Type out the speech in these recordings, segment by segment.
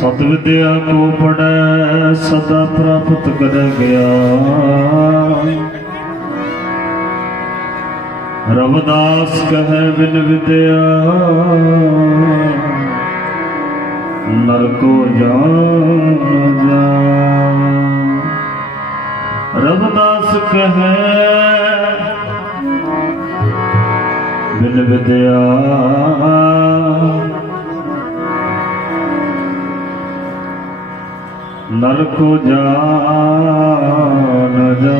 सत विद्या को पढ़ै सदा प्राप्त कर गया। रविदास कहे बिन विद्या नर को जान जा। रविदास कहे बिन विद्या नर को जान जा।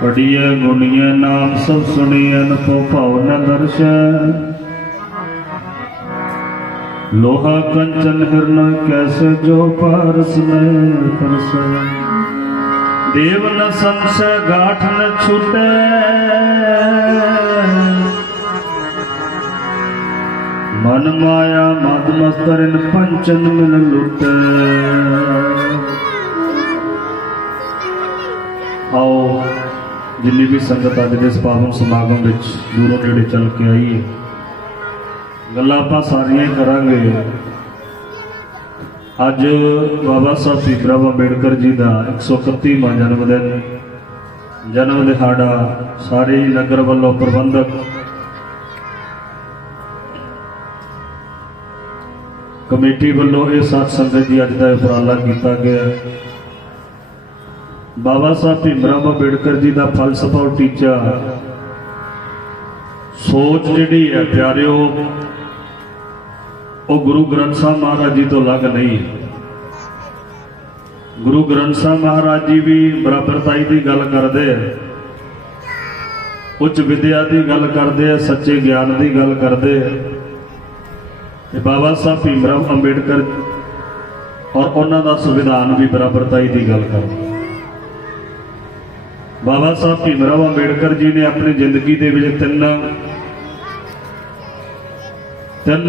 पढ़िए गुणिए नाम सब सुनिए अनुभव भाव न दर्श। लोहा कंचन हिरण कैसे जो पारस में परस। देव न संशय गाठ न छूटे। मन माया मद मस्तर इन पंचन मिल लुटे। आओ जिन्नी भी संगत अज के इस पावन समागम में दूरों नेड़े चल के आई है, गल्लां आपां सारियां ही करांगे। अज बाबा साहब भीमराव अंबेडकर जी का 131वां जन्मदिन, जन्म दिहाड़ा सारे नगर वालों प्रबंधक कमेटी वालों ये साथ संगत जी अज का उपराला किया गया। बाबा साहब भीमराव अंबेडकर जी का फलसफा और टीचा सोच जिहड़ी है प्यारिओ वो गुरु ग्रंथ साहब महाराज जी तो अलग नहीं है। गुरु ग्रंथ साहब महाराज जी भी बराबरताई की गल करते हैं, उच्च विद्या की गल करते हैं, सच्चे ज्ञान की गल करते हैं। बाबा साहब भीमराव अंबेडकर और उन्हों का संविधान भी बराबरताई की गल करते। बाबा साहब भीमराव अंबेडकर जी ने अपनी जिंदगी के तीन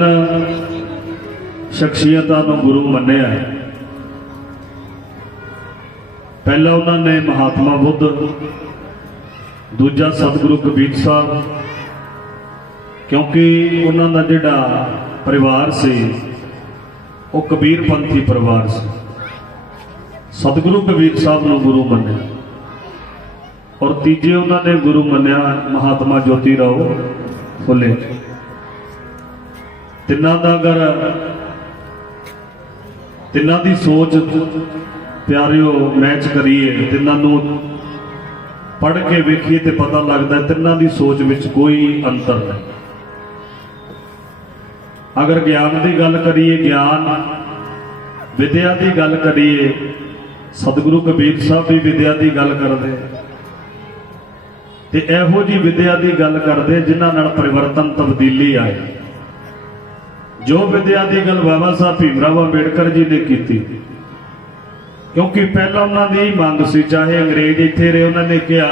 शख्सियतों को गुरु मन्निया। पहला उन्होंने महात्मा बुद्ध, दूजा सतगुरु कबीर साहब, क्योंकि उन्होंने जिहड़ा परिवार से वो कबीर पंथी परिवार से। सतगुरु कबीर साहब को गुरु मन्निया और तीजे उन्होंने गुरु मन्निया महात्मा ज्योतिराव फुले। तिन्हां दा अगर तिन्हां दी सोच प्यारिओ मैच करिए, तिन्हां नूं पढ़ के वेखिए तो पता लगता है तिन्हां दी सोच विच कोई अंतर नहीं। अगर ज्ञान की गल करिए, ज्ञान विद्या की गल करिए, सतगुरु कबीर साहब भी विद्या की गल करते ते इहो जी विद्या की गल करते जिन्हां नाल परिवर्तन तब्दीली आए। जो विद्या की गल बाबा साहब भीमराव अंबेडकर जी ने की, क्योंकि पहला उन्होंने मंग सी, चाहे अंग्रेज इत्थे रहे, उन्होंने कहा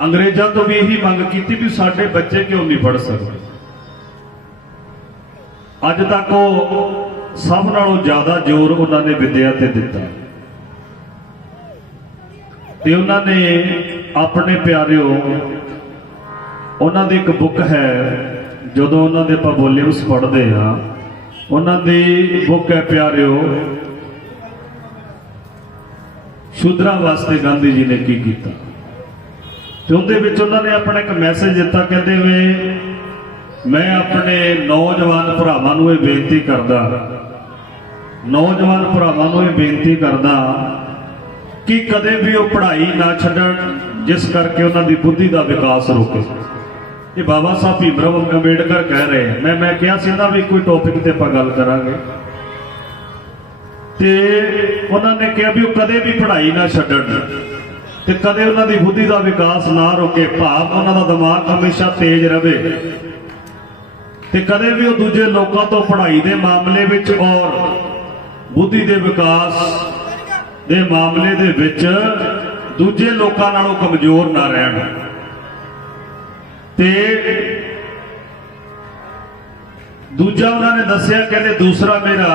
अंग्रेजों तो भी यही मंग की भी साडे बच्चे क्यों नहीं पढ़ सकते। अज तक वो सब नालों ज्यादा जोर उन्होंने विद्या ते दिता ते उन्होंने अपने प्यारिओ उन्होंने एक बुक है जदों उन्होंने आपां वॉल्यूम्स पढ़ते हाँ, उन्होंने बुक है प्यारिओ शूद्रां वास्ते गांधी जी ने की कीता। ते उहदे विच उन्होंने अपना एक मैसेज दिता, कहते वे मैं अपने नौजवान भरावां नूं इह बेनती करदा, नौजवान भरावां नूं इह बेनती करदा कि कदे भी वो पढ़ाई ना छड्डण जिस करके उन्होंने बुद्धि का विकास रोके। ये बाबा साहब भीमराव अंबेडकर कह रहे हैं। मैं कहा सी ना भी कोई टॉपिक ते आपां गल करांगे ते उन्होंने कहा भी वो कदे भी पढ़ाई ना छड्डण ते कदे उन्होंने बुद्धि का विकास ना रोके, भाव उन्होंने दिमाग हमेशा तेज रहे ते कदे भी वो दूजे लोगों तो पढ़ाई के मामले विच और बुद्धि के विकास के मामले दे विच दूजे लोगों नालों कमजोर ना रहन। ते दूजा उन्होंने दसिया, कहते दूसरा मेरा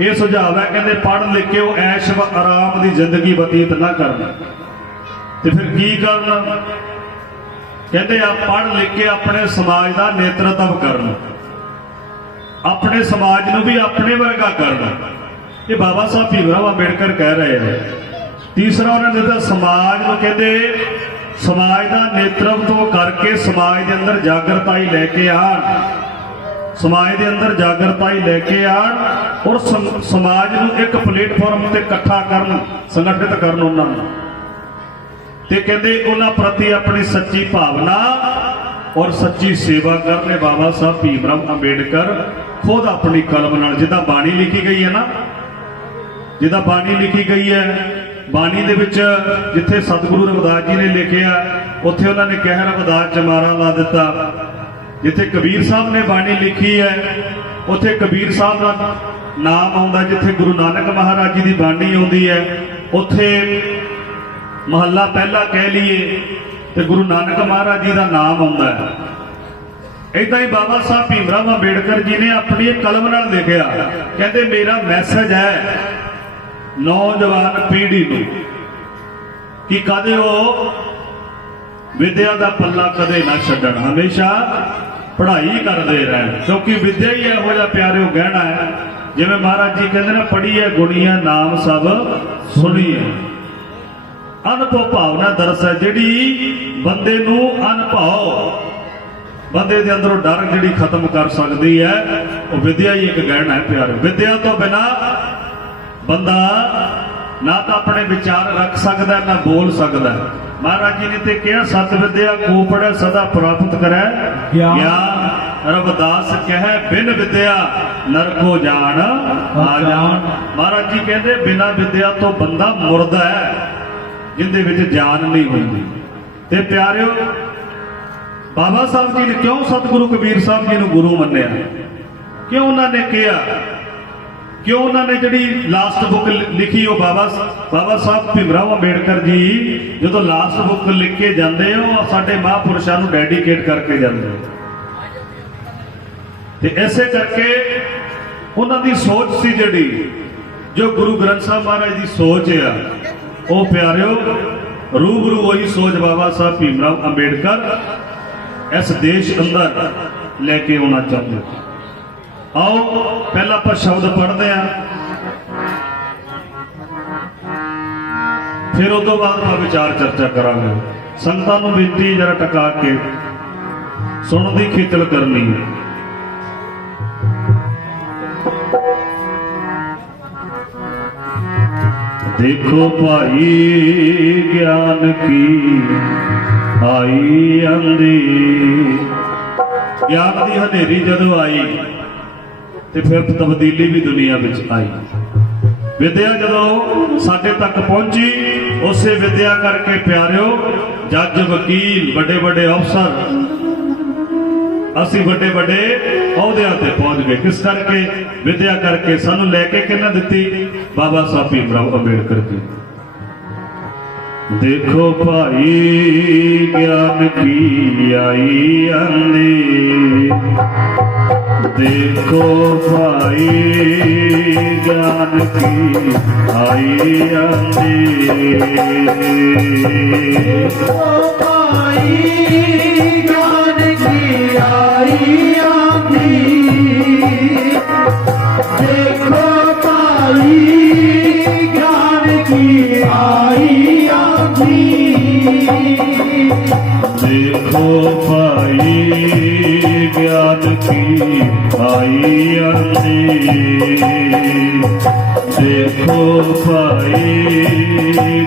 ये सुझाव है, कहते पढ़ लिख के वो ऐश व आराम की जिंदगी बतीत ना करना। तो फिर की करना? कहते आ पढ़ लिख के अपने समाज का नेतृत्व करना, अपने समाज नूं भी अपने वर्गा करना। ये बाबा साहब भीमराव अंबेडकर कह रहे हैं। तीसरा उन्होंने दिता समाज नूं, कहते समाज का नेतृत्व करके समाज के अंदर जागृता ही लैके आण, समाज के अंदर जागृता ही लैके आण और समाज नूं एक प्लेटफॉर्म ते इकट्ठा करन, संगठित करन उन्होंने। ते कहते उन्होंने प्रति अपनी सच्ची भावना और सच्ची सेवा करने बाबा साहब भीमराव अंबेडकर खुद अपनी कलम नाल, जिदा बाणी लिखी गई है ना, जिदा बाणी लिखी गई है, बाणी दे विच जिथे सतगुरु रविदास जी ने लिखिया उत्थे उन्होंने कहर रविदास जमारा ला दिता। जिथे कबीर साहब ने बाणी लिखी है उत्थे कबीर साहब का नाम आउंदा, जिथे गुरु नानक महाराज जी की बाणी आउंदी है उत्थे महला पहला कह लीए तो गुरु नानक महाराज जी का नाम आता है। इदा ही बाबा साहब भीमराव अंबेडकर जी ने अपनी कलम नाल लिखिया, कहते मेरा मैसेज है नौजवान पीढ़ी को कि कदे वो विद्या का पल्ला कदे ना छड्डण, हमेशा पढ़ाई करते रहन, क्योंकि विद्या ही इहो जिहा प्यारे गहना है। जिवें महाराज जी कहते ना, पढ़ी है गुणी है नाम सब सुनी है। अनुभव भावना दरस है जिहड़ी बंदे नूं अनुभव, बंदे दे अंदरों डर जिहड़ी खत्म कर सकती है, वो विद्या ही एक गहना है प्यारे। विद्या तो बिना बंदा ना तो अपने विचार रख सकता ना बोल सकता। महाराज जी ने तो कहा, सत विद्या को पढ़े सदा प्राप्त करे ज्ञान, रविदास कहे बिन विद्या नरको जान आ जान। महाराज जी कहते बिना विद्या तो बंदा मुर्दा है, जिंदे विच जान नहीं होती। ते प्यारिओ, बाबा साहब जी ने क्यों सतगुरु कबीर साहब जी ने गुरु मन्निया, क्यों उन्होंने कहा, क्यों उन्होंने जी लास्ट बुक लिखी हो बाबा साहब भीमराव अंबेडकर जी जो लास्ट बुक लिख के जाते हो साडे महापुरुषों को डेडिकेट करके जाते हो। इसे करके उन्होंने सोच सी जी जो गुरु ग्रंथ साहब महाराज की सोच है, वो प्यारिओ रूबरू वही सोच बाबा साहब भीमराव अंबेडकर इस देश अंदर लेके आना चाहते। आओ पहला आप शब्द पढ़ते हैं, फिर उस तो बाद मैं विचार चर्चा करांगे। संगतां नूं बेनती जरा टका के सुनने की खिचल करनी है। देखो भाई ज्ञान की आई अंधी, ज्ञान की हनेरी जदों आई तो फिर तब्दीली भी दुनिया में आई। विद्या जदों साडे तक पहुंची, उसे विद्या करके प्यारिओ जज वकील बड़े बड़े अफसर असी बड़े बड़े अहुदियां ते पहुंच गए। किस करके? विद्या करके। सानू लैके किन्ना दिती? बाबा साहब भीमराव अंबेडकर जी। देखो भाई ज्ञान की आई अंधी, देखो भाई ज्ञान की आई अंधी, देखो भाई ज्ञान की आई अंधी, देखो भाई ज्ञान की आई अंधी, देखो भाई ज्ञान की आई अंधी, देखो भाई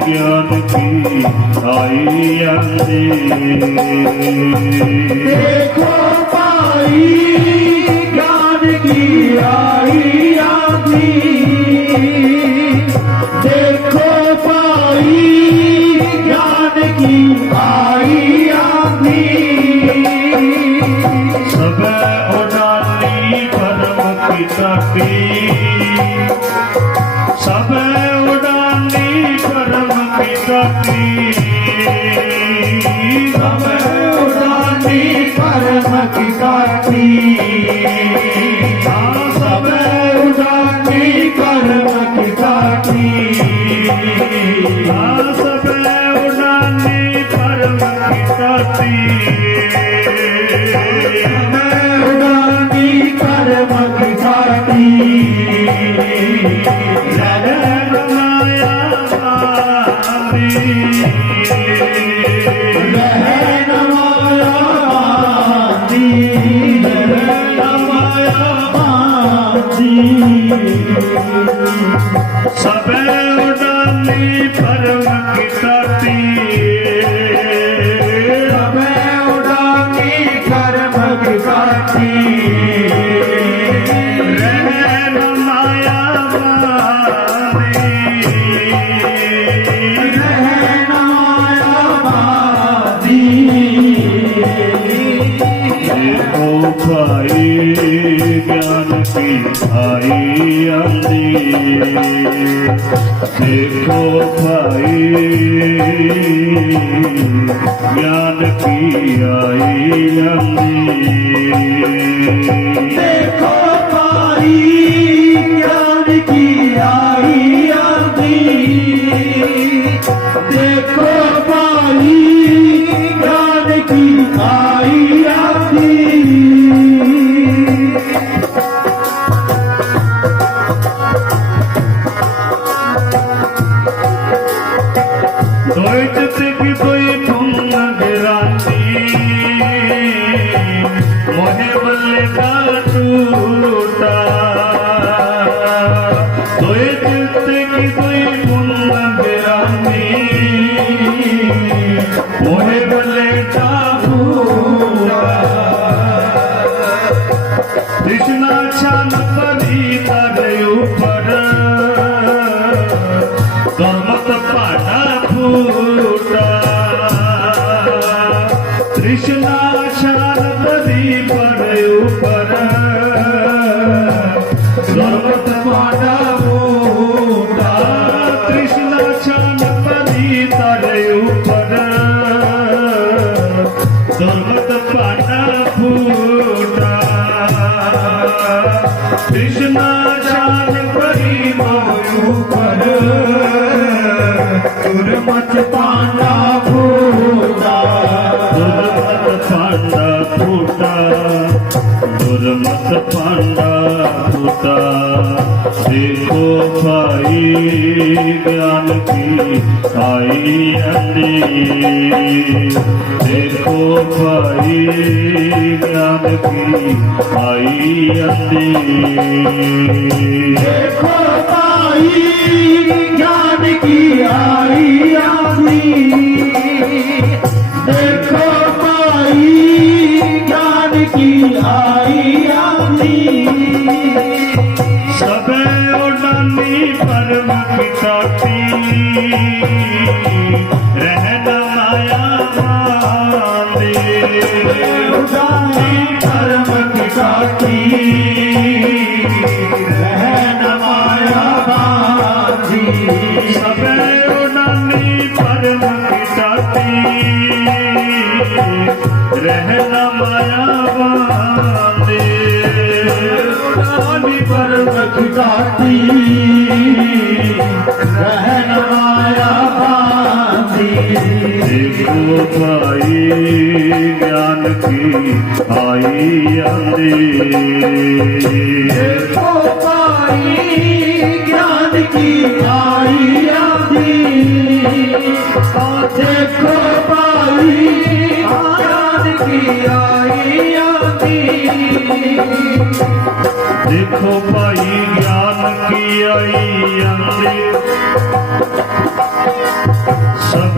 ज्ञान की आई अंधी, देखो भाई ज्ञान की आई अंधी, देखो भाई ज्ञान की आई अंधी, सब उड़ानी परम पिता की, सब उड़ानी परम पिता की, सब उड़ानी परम पिता की, सब उड़ानी परम पिता की, सब उड़ानी परम पिता की, उड़ानी कर्म की घाटी रहन माया बांधी रहन माया बांधी रहन माया बांधी सबे उड़ानी परम की काटी सबे उड़ानी कर्म की घाटी रहन माया बांधी रहन माया बांधी देखो भाई ज्ञान की भाई आंधी देखो भाई ज्ञान की आई आंधी देखो भाई ज्ञान की आई आंधी देखो भाई ज्ञान की आई आंधी कोई की कोई पुण्य गिराती मोहे बल्ले का टूटा कोई की कोई पुण्य गिराती मोहे बल्ले का टूटा कृष्णा छान परी तारे ऊपर कर्मत पाटा फूटा कृष्णा शान नदी पर ऊपर कर्मत पाटा फूटा कृष्णा शान नदी तारे ऊपर कर्मत पाटा फूटा कृष्णा शान परी ऊपर दुर्मत पांडा फूटा दुर्मत पांडा फूटा दुर्मत पांडा फूटा देखो भाई ज्ञान की आई अंधी देखो भाई ज्ञान की आई अंधी देखो भाई ज्ञान की आई आंधी देखो भाई ज्ञान की आई आंधी सबे उड़ानी परम की काटी रहन माया बांधी उड़ानी कर्म की घाटी रहन माया बांधी सबे उड़ानी परम की काटी रहन माया बांधी उड़ानी कर्म की घाटी रहन माया बांधी देखो भाई ज्ञान की आई अंधी देखो भाई ज्ञान की आई आंधी देखो भाई ज्ञान की आई आंधी देखो भाई ज्ञान की आई अंधी सब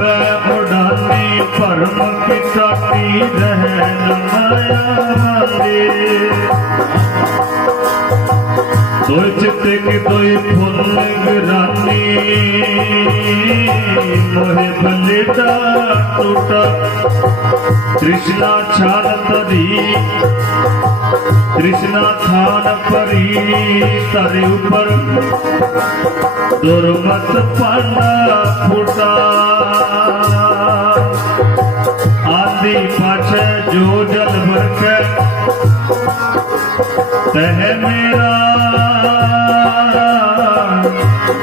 उड़ानी परम की काटी रहन माया बांधी दो चित्त की दोई फुल गिरानी मोहे बलेटा टूटा कृष्णा छान तरी कृष्णा थान परी तारे ऊपर दुर्मत पांडा फूटा आंधी पाछे जो जल भर के तह मेरा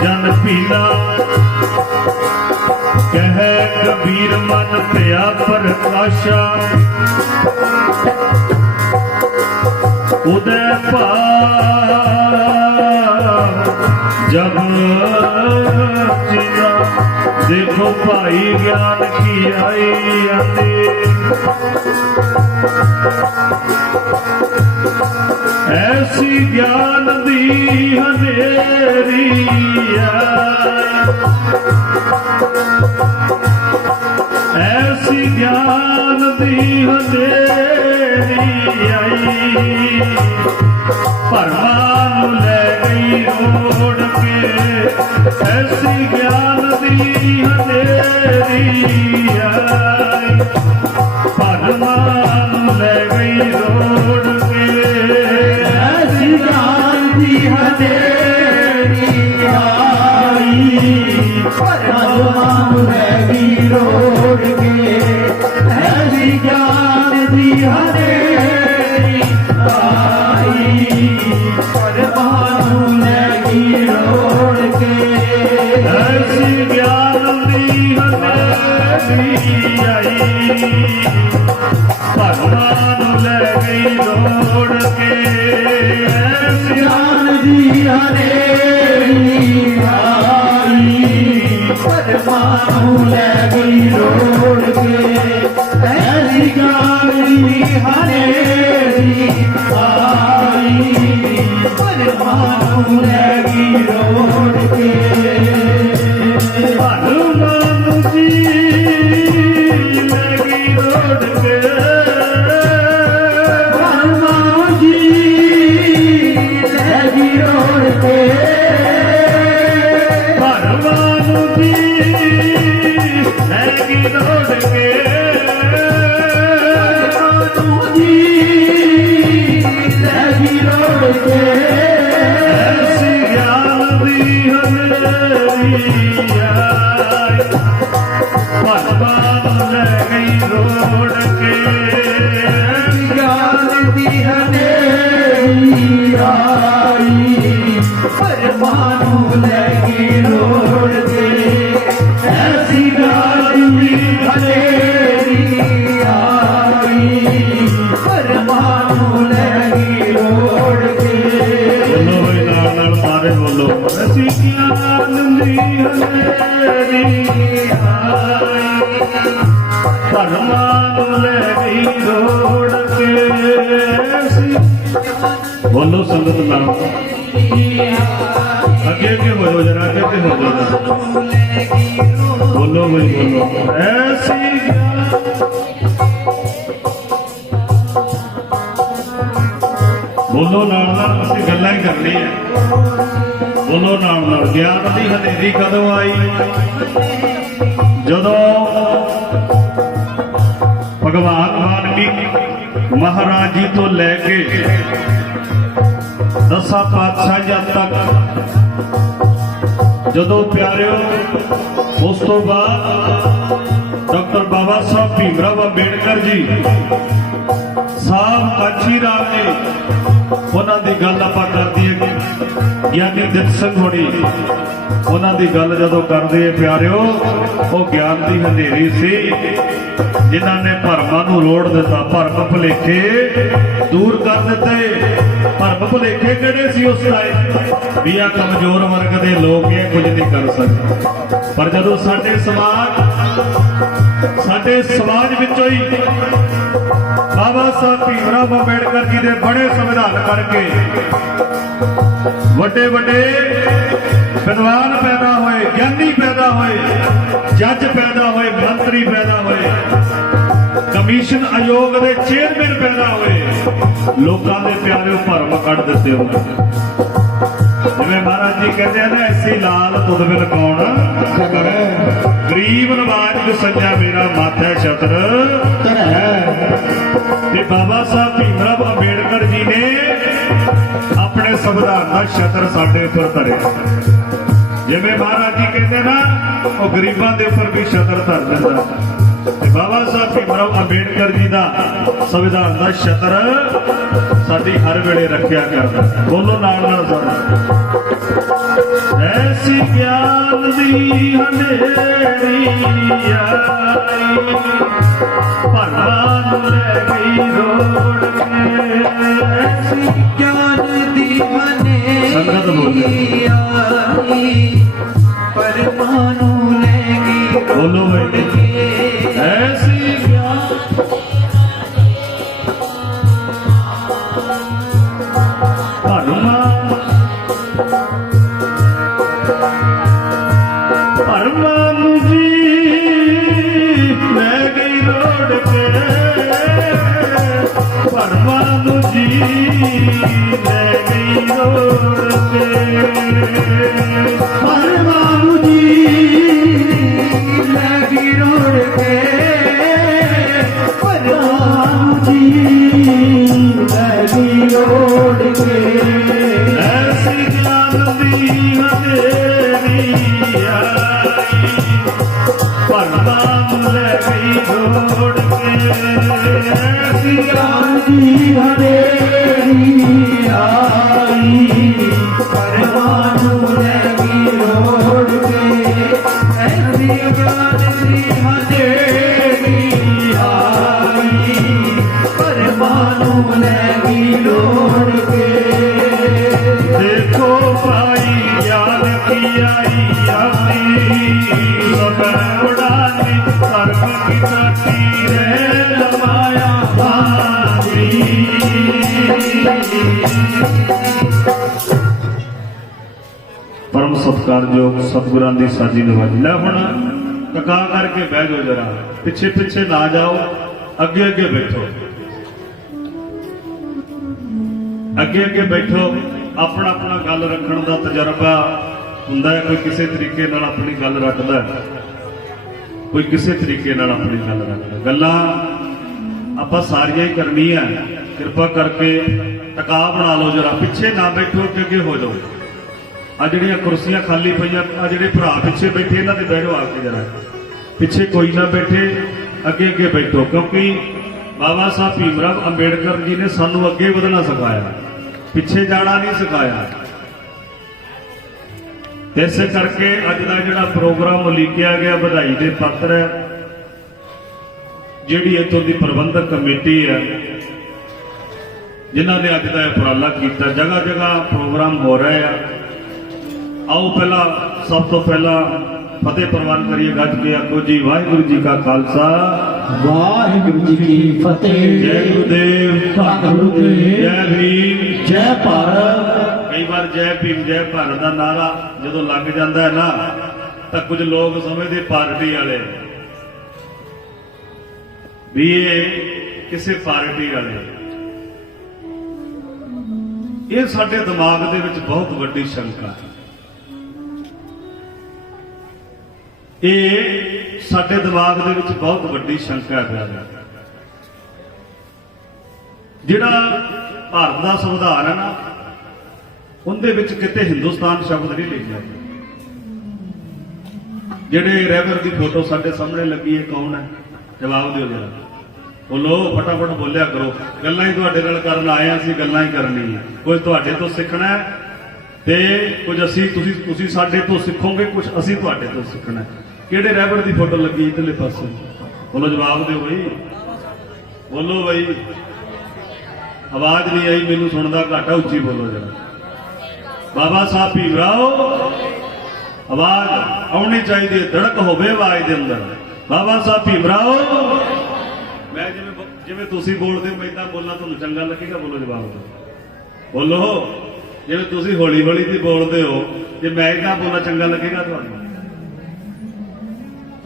जन पीला ਕਹੈ ਕਬੀਰ ਮਨ ਭਇਆ ਪ੍ਰਕਾਸ਼ਾ ਉਦੈ ਭਾਵ ਜਬ ਜੀਆ ਦੇਖੋ ਭਾਈ ਗਿਆਨ ਕੀ ਆਈ ਆਂਦੇ ਐਸੀ ਗਿਆਨ ਦੀ ਹਨੇਰੀ ਐਸੀ ਗਿਆਨ ਦੀ ਹਨੇਰੀ ਆਈ ਭਰਮਾਂ ਨੂੰ ਲੈ ਗਈ ਰੋੜ ਕੇ ਐਸੀ ਗਿਆਨ ਦੀ ਹਨੇਰੀ ਆਈ ਭਰਮਾਂ ਨੂੰ ਲੈ ਗਈ ਰੋੜ ਕੇ ਐਸੀ ਗਿਆਨ ਦੀ ਹਨੇਰੀ ਆਈ ਭਰਮਾਂ ਨੂੰ ਲੈ ਗਈ ਰੋੜ ਕੇ ਐਸੀ ਗਿਆਨ ਦੀ ਹਨੇਰੀ ਆਈ ਭਰਮਾਂ ਨੂੰ ਲੈ ਗਈ ਰੋੜ ਕੇ ਐਸੀ ਗਿਆਨ ਦੀ ਹਨੇਰੀ ਆਈ ਭਰਮਾਂ ਨੂੰ ਲੈ ਗਈ ਰੋੜ ਕੇ ਐਸੀ ਗਿਆਨ ਦੀ ਹਨੇਰੀ ਆਈ ਭਰਮਾਂ ਨੂੰ ਲੈ ਗਈ ਰੋੜ ਕੇ ਐਸੀ ਗਿਆਨ ਦੀ ਹਨੇਰੀ ਆਈ ਭਰਮਾਂ ਨੂੰ ਲੈ ਗਈ ਰੋੜ ਕੇ ਭਰਮਾਂ ਜੀ ਲੈ ਗਈ ਰੋੜ ਕੇ ਭਰਮਾਂ ਜੀ ਲੈ ਗਈ ਰੋੜ ਕੇ ਭਰਮਾਂ ਜੀ ਲੈ ਗਈ ਰੋੜ ਕੇ ਭਰਮਾਂ ਜੀ ਲੈ ਗਈ ਰੋੜ ਕੇ ਐਸੀ ਗਿਆਨ ਦੀ ਹਨੇਰੀ ਆਈ ਭਰਮਾਂ ਨੂੰ ਲੈ ਗਈ ਰੋੜ ਕੇ ਗਿਆਨ ਦੀ ਹਨੇਰੀ ਆਈ ਭਰਮਾਂ ਨੂੰ ਲੈ ਗਈ ਰੋੜ ਕੇ ਐਸੀ ਗਿਆਨ ਦੀ ਹਨੇਰੀ ਆਈ ਭਰਮਾਂ ਨੂੰ ਲੈ ਗਈ ਰੋੜ ਕੇ ਬੋਲੋ ਬਈ ਨਾਲ ਸਾਰੇ ਬੋਲੋ ਐਸੀ ਗਿਆਨ ਦੀ ਹਨੇਰੀ ਆਈ ਭਰਮਾਂ ਨੂੰ ਲੈ ਗਈ ਰੋੜ ਕੇ ਐਸੀ ਬੋਲੋ ਸੰਗਤ ਨਾਲ ਅੱਗੇ ਅੱਗੇ ਹੋ ਜਰਾ ਅੱਗੇ ਅੱਗੇ ਹੋ ਜਰਾ ਬੋਲੋ ਬਈ ਬੋਲੋ ਐਸੀ ਬੋਲੋ ਨਾਲ ਅਸੀਂ ਗੱਲਾਂ ਹੀ ਕਰਨੀਆਂ ਬੋਲੋ ਨਾਲ ਗਿਆਨ ਦੀ ਹਨੇਰੀ ਕਦੋਂ ਆਈ ਜਦੋਂ ਭਗਵਾਨ ਵਾਲਮੀਕ ਮਹਾਰਾਜ ਜੀ ਤੋਂ ਲੈ ਕੇ ਦਸਾਂ ਪਾਤਸ਼ਾਹਾਂ ਤੱਕ ਜਦੋਂ ਪਿਆਰਿਓ ਉਸ ਤੋਂ ਬਾਅਦ ਡਾਕਟਰ ਬਾਬਾ ਸਾਹਿਬ ਭੀਮਰਾਓ ਅੰਬੇਡਕਰ ਜੀ ਸਾਹਿਬ ਕਾਂਚੀ ਰਾਮ ਨੇ ਉਹਨਾਂ ਦੀ ਗੱਲ ਆਪਾਂ ਕਰਦੀ ਹੈ ਗਿਆਨੀ ਦਿੱਤ ਸਿੰਘ ਹੋਣੀ ਉਹਨਾਂ ਦੀ ਗੱਲ ਜਦੋਂ ਕਰਦੇ ਆ ਪਿਆਰਿਓ ਉਹ ਗਿਆਨ ਦੀ ਹਨੇਰੀ ਸੀ ਜਿਨ੍ਹਾਂ ਨੇ ਭਰਮਾਂ ਨੂੰ ਰੋੜ ਦਿੱਤਾ ਭਰਮ ਭੁਲੇਖੇ ਦੂਰ ਕਰ ਦਿੱਤੇ ਭਰਮ ਭੁਲੇਖੇ ਕਿਹੜੇ ਸੀ ਉਸ ਟਾਈਮ ਵੀ ਆ ਕਮਜ਼ੋਰ ਵਰਗ ਦੇ ਲੋਕ ਇਹ ਕੁਝ ਨਹੀਂ ਕਰ ਸਕਦੇ ਪਰ ਜਦੋਂ ਸਾਡੇ ਸਮਾਜ ਵਿੱਚੋਂ ਹੀ ਬਾਬਾ ਸਾਹਿਬ ਭੀਮਰਾਓ ਅੰਬੇਡਕਰ ਜੀ ਦੇ ਬੜੇ ਸੰਵਿਧਾਨ ਕਰਕੇ ਵੱਡੇ ਵੱਡੇ ਵਿਦਵਾਨ ਪੈਦਾ ਹੋਏ ਗਿਆਨੀ ਪੈਦਾ ਹੋਏ ਜੱਜ ਪੈਦਾ ਹੋਏ ਮੰਤਰੀ ਪੈਦਾ ਹੋਏ ਕਮਿਸ਼ਨ ਆਯੋਗ ਦੇ ਚੇਅਰਮੈਨ ਪੈਦਾ ਹੋਏ ਲੋਕਾਂ ਦੇ ਪਿਆਰੇ ਭਰਮ ਕੱਢ ਦਿੱਤੇ ਉਹਨਾਂ ਜਿਵੇਂ ਮਹਾਰਾਜ ਜੀ ਕਹਿੰਦੇ ਆ ਨਾ ਐਸੀ ਲਾਲ ਤੁਧ ਬਿਨ ਕੌਣ ਕਰੇ ਗਰੀਬ ਨਵਾਜ ਸੱਜਾ ਮੇਰਾ ਮਾਥਾ ਛਤਰ ਤੇ ਬਾਬਾ ਸਾਹਿਬ ਭੀਮਰਾਓ ਅੰਬੇਡਕਰ ਜੀ ਨੇ ਆਪਣੇ ਸੰਵਿਧਾਨ ਦਾ ਛਤਰ ਸਾਡੇ ਉੱਪਰ ਧਰਿਆ ਜਿਵੇਂ ਮਹਾਰਾਜ ਜੀ ਕਹਿੰਦੇ ਨਾ ਉਹ ਗਰੀਬਾਂ ਦੇ ਉੱਪਰ ਵੀ ਛਤਰ ਧਰ ਦਿੰਦਾ ਤੇ ਬਾਬਾ ਸਾਹਿਬ ਭੀਮਰਾਓ ਅੰਬੇਡਕਰ ਜੀ ਦਾ ਸੰਵਿਧਾਨ ਦਾ ਛਤਰ ਸਾਡੀ ਹਰ ਵੇਲੇ ਰੱਖਿਆ ਕਰਦਾ ਬੋਲੋ ਨਾਲ ਨਾਲ ਸਾਰਾ ਐਸੀ ਗਿਆਨ ਦੀ ਹਨੇਰੀ ਆਈ ਭਰਮਾਂ ਨੂੰ ਲੈ ਗਈ ਰੋੜ ਕੇ ਐਸੀ ਗਿਆਨ ਦੀ ਸੰਗਤ ਬੋਲੇ। ਹਨੇਰੀ ਆਈ ਪਰਮਾਂ ਨੂੰ ਲੈ ਗਈ ਬੋਲੋ ਬਈ। ਕੇ ਐਸੀ ਗਿਆਨ ਭਰਮਾਂ ਨੂੰ ਜੀ ਲੈ ਗਈ ਰੋੜ ਕੇ ਭਰਮਾਂ ਨੂੰ ਜੀ ਲੈ ਗਈ ਰੋੜ ਕੇ ਪਰਮਾਂ ਨੂੰ ਜੀ ਲੈ ਗਈ ਰੋੜ ਕੇ ਪਰਮਾਂ ਨੂੰ ਜੀ ਲੈ ਗਈ ਰੋੜ ਕੇ ਐਸੀ ਗਿਆਨ ਦੀ ਹਨੇਰੀ ਆਈ ਭਰਮਾਂ ਨੂੰ ਲੈ ਗਈ ਰੋੜ ਕੇ ਐਸੀ ਗਿਆਨ ਦੀ ਹਨੇਰੀ ਆਈ ਪਰਮਾਂ ਨੂੰ ਲੈ ਗਈ ਰੋੜ ਕੇ ਐਸੀ ਗਿਆਨ ਦੀ ਹਨੇਰੀ ਆਈ ਪਰਮਾਂ ਨੂੰ ਲੈ ਗਈ ਰੋੜ ਕੇ ਦੇਖੋ ਭਾਈ ਗਿਆਨ ਕੀ ਆਈ ਆਪਣੀ ਸਭ ਉਡਾਨੀ ਸਰਬ ਕੀ ਸਾਥੀ ਰੇ ਲਮਾਇਆ ਭਾਰੀ ਪਰਮ ਸਤਿਕਾਰਯੋਗ ਸਤਿਗੁਰਾਂ ਦੀ ਸਾਜੀ ਨਵਾਜੀ। ਲੈ ਹੁਣ ਟਕਾ ਕਰਕੇ ਬਹਿ ਜਾਓ ਜਰਾ, ਪਿੱਛੇ ਪਿੱਛੇ ਨਾ ਜਾਓ, ਅੱਗੇ ਅੱਗੇ ਬੈਠੋ, ਅੱਗੇ ਅੱਗੇ ਬੈਠੋ। ਆਪਣਾ ਆਪਣਾ ਗੱਲ ਰੱਖਣ ਦਾ ਤਜਰਬਾ ਹੁੰਦਾ ਹੈ, ਕੋਈ ਕਿਸੇ ਤਰੀਕੇ ਨਾਲ ਆਪਣੀ ਗੱਲ ਰੱਖਦਾ ਹੈ, ਕੋਈ ਕਿਸੇ ਤਰੀਕੇ ਨਾਲ ਆਪਣੀ ਗੱਲ ਰੱਖਦਾ। ਗੱਲਾਂ ਆਪਾਂ ਸਾਰੀਆਂ ਹੀ ਕਰਨੀਆਂ, ਕਿਰਪਾ ਕਰਕੇ ਟਿਕਾ ਬਣਾ ਲਓ ਜਰਾ, ਪਿੱਛੇ ਨਾ ਬੈਠੋ, ਅੱਗੇ ਅੱਗੇ ਹੋ ਜਾਓ। ਆ ਜਿਹੜੀਆਂ ਕੁਰਸੀਆਂ ਖਾਲੀ ਪਈਆਂ, ਆ ਜਿਹੜੇ ਭਰਾ ਪਿੱਛੇ ਬੈਠੇ ਇਹਨਾਂ ਦੇ ਬਹਿ ਜਾਓ ਆ ਕੇ ਜਰਾ, ਪਿੱਛੇ ਕੋਈ ਨਾ ਬੈਠੇ, ਅੱਗੇ ਅੱਗੇ ਬੈਠੋ, ਕਿਉਂਕਿ ਬਾਬਾ ਸਾਹਿਬ ਭੀਮ ਰਾਓ ਅੰਬੇਡਕਰ ਜੀ ਨੇ ਸਾਨੂੰ ਅੱਗੇ ਵਧਣਾ ਸਿਖਾਇਆ, ਪਿੱਛੇ ਜਾਣਾ ਨਹੀਂ ਸਿਖਾਇਆ। ਇਸੇ ਕਰਕੇ ਅੱਜ ਦਾ ਜਿਹੜਾ ਪ੍ਰੋਗਰਾਮ ਉਲੀਕਿਆ ਗਿਆ, ਵਧਾਈ ਦੇ ਪਾਤਰ ਹੈ ਜਿਹੜੀ ਇੱਥੋਂ ਦੀ ਪ੍ਰਬੰਧਕ ਕਮੇਟੀ ਹੈ, ਜਿਨ੍ਹਾਂ ਨੇ ਅੱਜ ਦਾ ਇਹ ਉਪਰਾਲਾ ਕੀਤਾ। ਜਗ੍ਹਾ ਜਗ੍ਹਾ ਪ੍ਰੋਗਰਾਮ ਹੋ ਰਹੇ ਆ। ਆਓ ਪਹਿਲਾਂ ਸਭ ਤੋਂ ਪਹਿਲਾਂ ਫਤਿਹ ਪ੍ਰਵਾਨ ਕਰੀਏ, ਗੱਜ ਕੇ ਆਖੋ ਜੀ ਵਾਹਿਗੁਰੂ ਜੀ ਕਾ ਖਾਲਸਾ ਵਾਹਿਗੁਰੂ ਜੀ ਕੀ ਫਤਿਹ। ਜੈ ਗੁਰੂਦੇਵ, ਧੰਨ ਗੁਰੂਦੇਵ, ਜੈ ਭੀਮ, ਜੈ ਭਾਰਤ। ਕਈ ਵਾਰ ਜੈ ਭੀਮ ਜੈ ਭਾਰਤ ਦਾ ਨਾਰਾ ਜਦੋਂ ਲੱਗ ਜਾਂਦਾ ਹੈ ਨਾ, ਤਾਂ ਕੁਝ ਲੋਕ ਸਮਝਦੇ ਪਾਰਟੀ ਵਾਲੇ ਵੀ ਇਹ ਕਿਸੇ ਪਾਰਟੀ ਵਾਲੇ। ਇਹ ਸਾਡੇ ਦਿਮਾਗ ਦੇ ਵਿੱਚ ਬਹੁਤ ਵੱਡੀ ਸ਼ੰਕਾ ਹੈ। ਇਹ ਸਾਡੇ ਦਿਮਾਗ ਦੇ ਵਿੱਚ ਬਹੁਤ ਵੱਡੀ ਸ਼ੰਕਾ ਹੈ। ਜਿਹੜਾ ਭਾਰਤ ਦਾ ਸੰਵਿਧਾਨ ਹੈ ਨਾ, ਉਹਦੇ ਵਿੱਚ ਕਿਤੇ ਹਿੰਦੁਸਤਾਨ ਸ਼ਬਦ ਨਹੀਂ ਲਿਖਿਆ। ਜਿਹੜੇ ਰਹਿਬਰ ਦੀ ਫੋਟੋ ਸਾਡੇ ਸਾਹਮਣੇ ਲੱਗੀ ਹੈ, ਕੌਣ ਹੈ? ਜਵਾਬ ਦਿਓ ਜਰਾ, ਬੋਲੋ, ਫਟਾਫਟ ਬੋਲਿਆ ਕਰੋ। ਗੱਲਾਂ ਹੀ ਤੁਹਾਡੇ ਨਾਲ ਕਰਨ ਆਏ ਹਾਂ, ਅਸੀਂ ਗੱਲਾਂ ਹੀ ਕਰਨੀ ਹੈ। ਕੁਝ ਤੁਹਾਡੇ ਤੋਂ ਸਿੱਖਣਾ ਹੈ ਤੇ ਕੁਝ ਤੁਸੀਂ ਸਾਡੇ ਤੋਂ ਸਿੱਖੋਗੇ, ਕੁਝ ਅਸੀਂ ਤੁਹਾਡੇ ਤੋਂ ਸਿੱਖਣਾ ਹੈ। ਕਿਹੜੇ ਰਹਿਬਰ ਦੀ ਫੋਟੋ ਲੱਗੀ ਇਧਰਲੇ ਪਾਸੇ? ਬੋਲੋ, ਜਵਾਬ ਦਿਓ ਬਈ, ਬੋਲੋ ਬਈ। ਆਵਾਜ਼ ਨਹੀਂ ਆਈ, ਮੈਨੂੰ ਸੁਣਦਾ ਘੱਟ ਆ, ਉੱਚੀ ਬੋਲੋ ਜਰਾ। ਬਾਬਾ ਸਾਹਿਬ ਭੀਮ ਰਾਓ, ਆਵਾਜ਼ ਆਉਣੀ ਚਾਹੀਦੀ ਹੈ, ਧੜਕ ਹੋਵੇ ਆਵਾਜ਼ ਦੇ ਅੰਦਰ। ਬਾਬਾ ਸਾਹਿਬ ਭੀਮ ਰਾਓ। ਮੈਂ ਜਿਵੇਂ ਤੁਸੀਂ ਬੋਲਦੇ ਹੋ, ਮੈਂ ਇਦਾਂ ਬੋਲਣਾ ਤੁਹਾਨੂੰ ਚੰਗਾ ਲੱਗੇਗਾ? ਬੋਲੋ, ਜਵਾਬ ਦਿਓ, ਬੋਲੋ। ਜਿਵੇਂ ਤੁਸੀਂ ਹੌਲੀ ਹੌਲੀ ਦੀ ਬੋਲਦੇ ਹੋ, ਜੇ ਮੈਂ ਇਦਾਂ ਬੋਲਣਾ ਚੰਗਾ ਲੱਗੇਗਾ ਤੁਹਾਨੂੰ?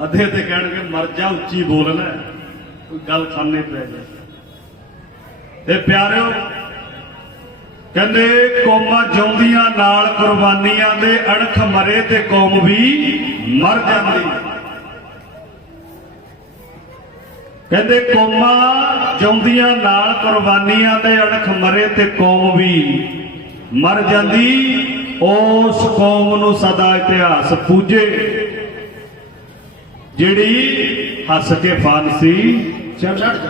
ਅੱਧੇ ਤੇ ਕਹਿਣਗੇ ਮਰ ਜਾ, ਉੱਚੀ ਬੋਲਣਾ, ਕੋਈ ਗੱਲ ਖਾਨੇ ਪੈ ਜਾਏ। ਤੇ ਪਿਆਰਿਓ, ਕਹਿੰਦੇ ਕੌਮਾਂ ਜਿਉਂਦੀਆਂ ਨਾਲ ਕੁਰਬਾਨੀਆਂ ਦੇ, ਅਣਖ ਮਰੇ ਤੇ ਕੌਮ ਵੀ ਮਰ ਜਾਂਦੀ। ਕਹਿੰਦੇ ਕੌਮਾਂ ਜਿਉਂਦੀਆਂ ਨਾਲ ਕੁਰਬਾਨੀਆਂ ਦੇ, ਅਣਖ ਮਰੇ ਤੇ ਕੌਮ ਵੀ ਮਰ ਜਾਂਦੀ। ਉਸ ਕੌਮ ਨੂੰ ਸਦਾ ਇਤਿਹਾਸ ਪੂਜੇ, ਜਿਹੜੀ ਹੱਸ ਕੇ ਫਾਂਸੀ ਚੜ੍ਹ ਜਾਂਦੀ।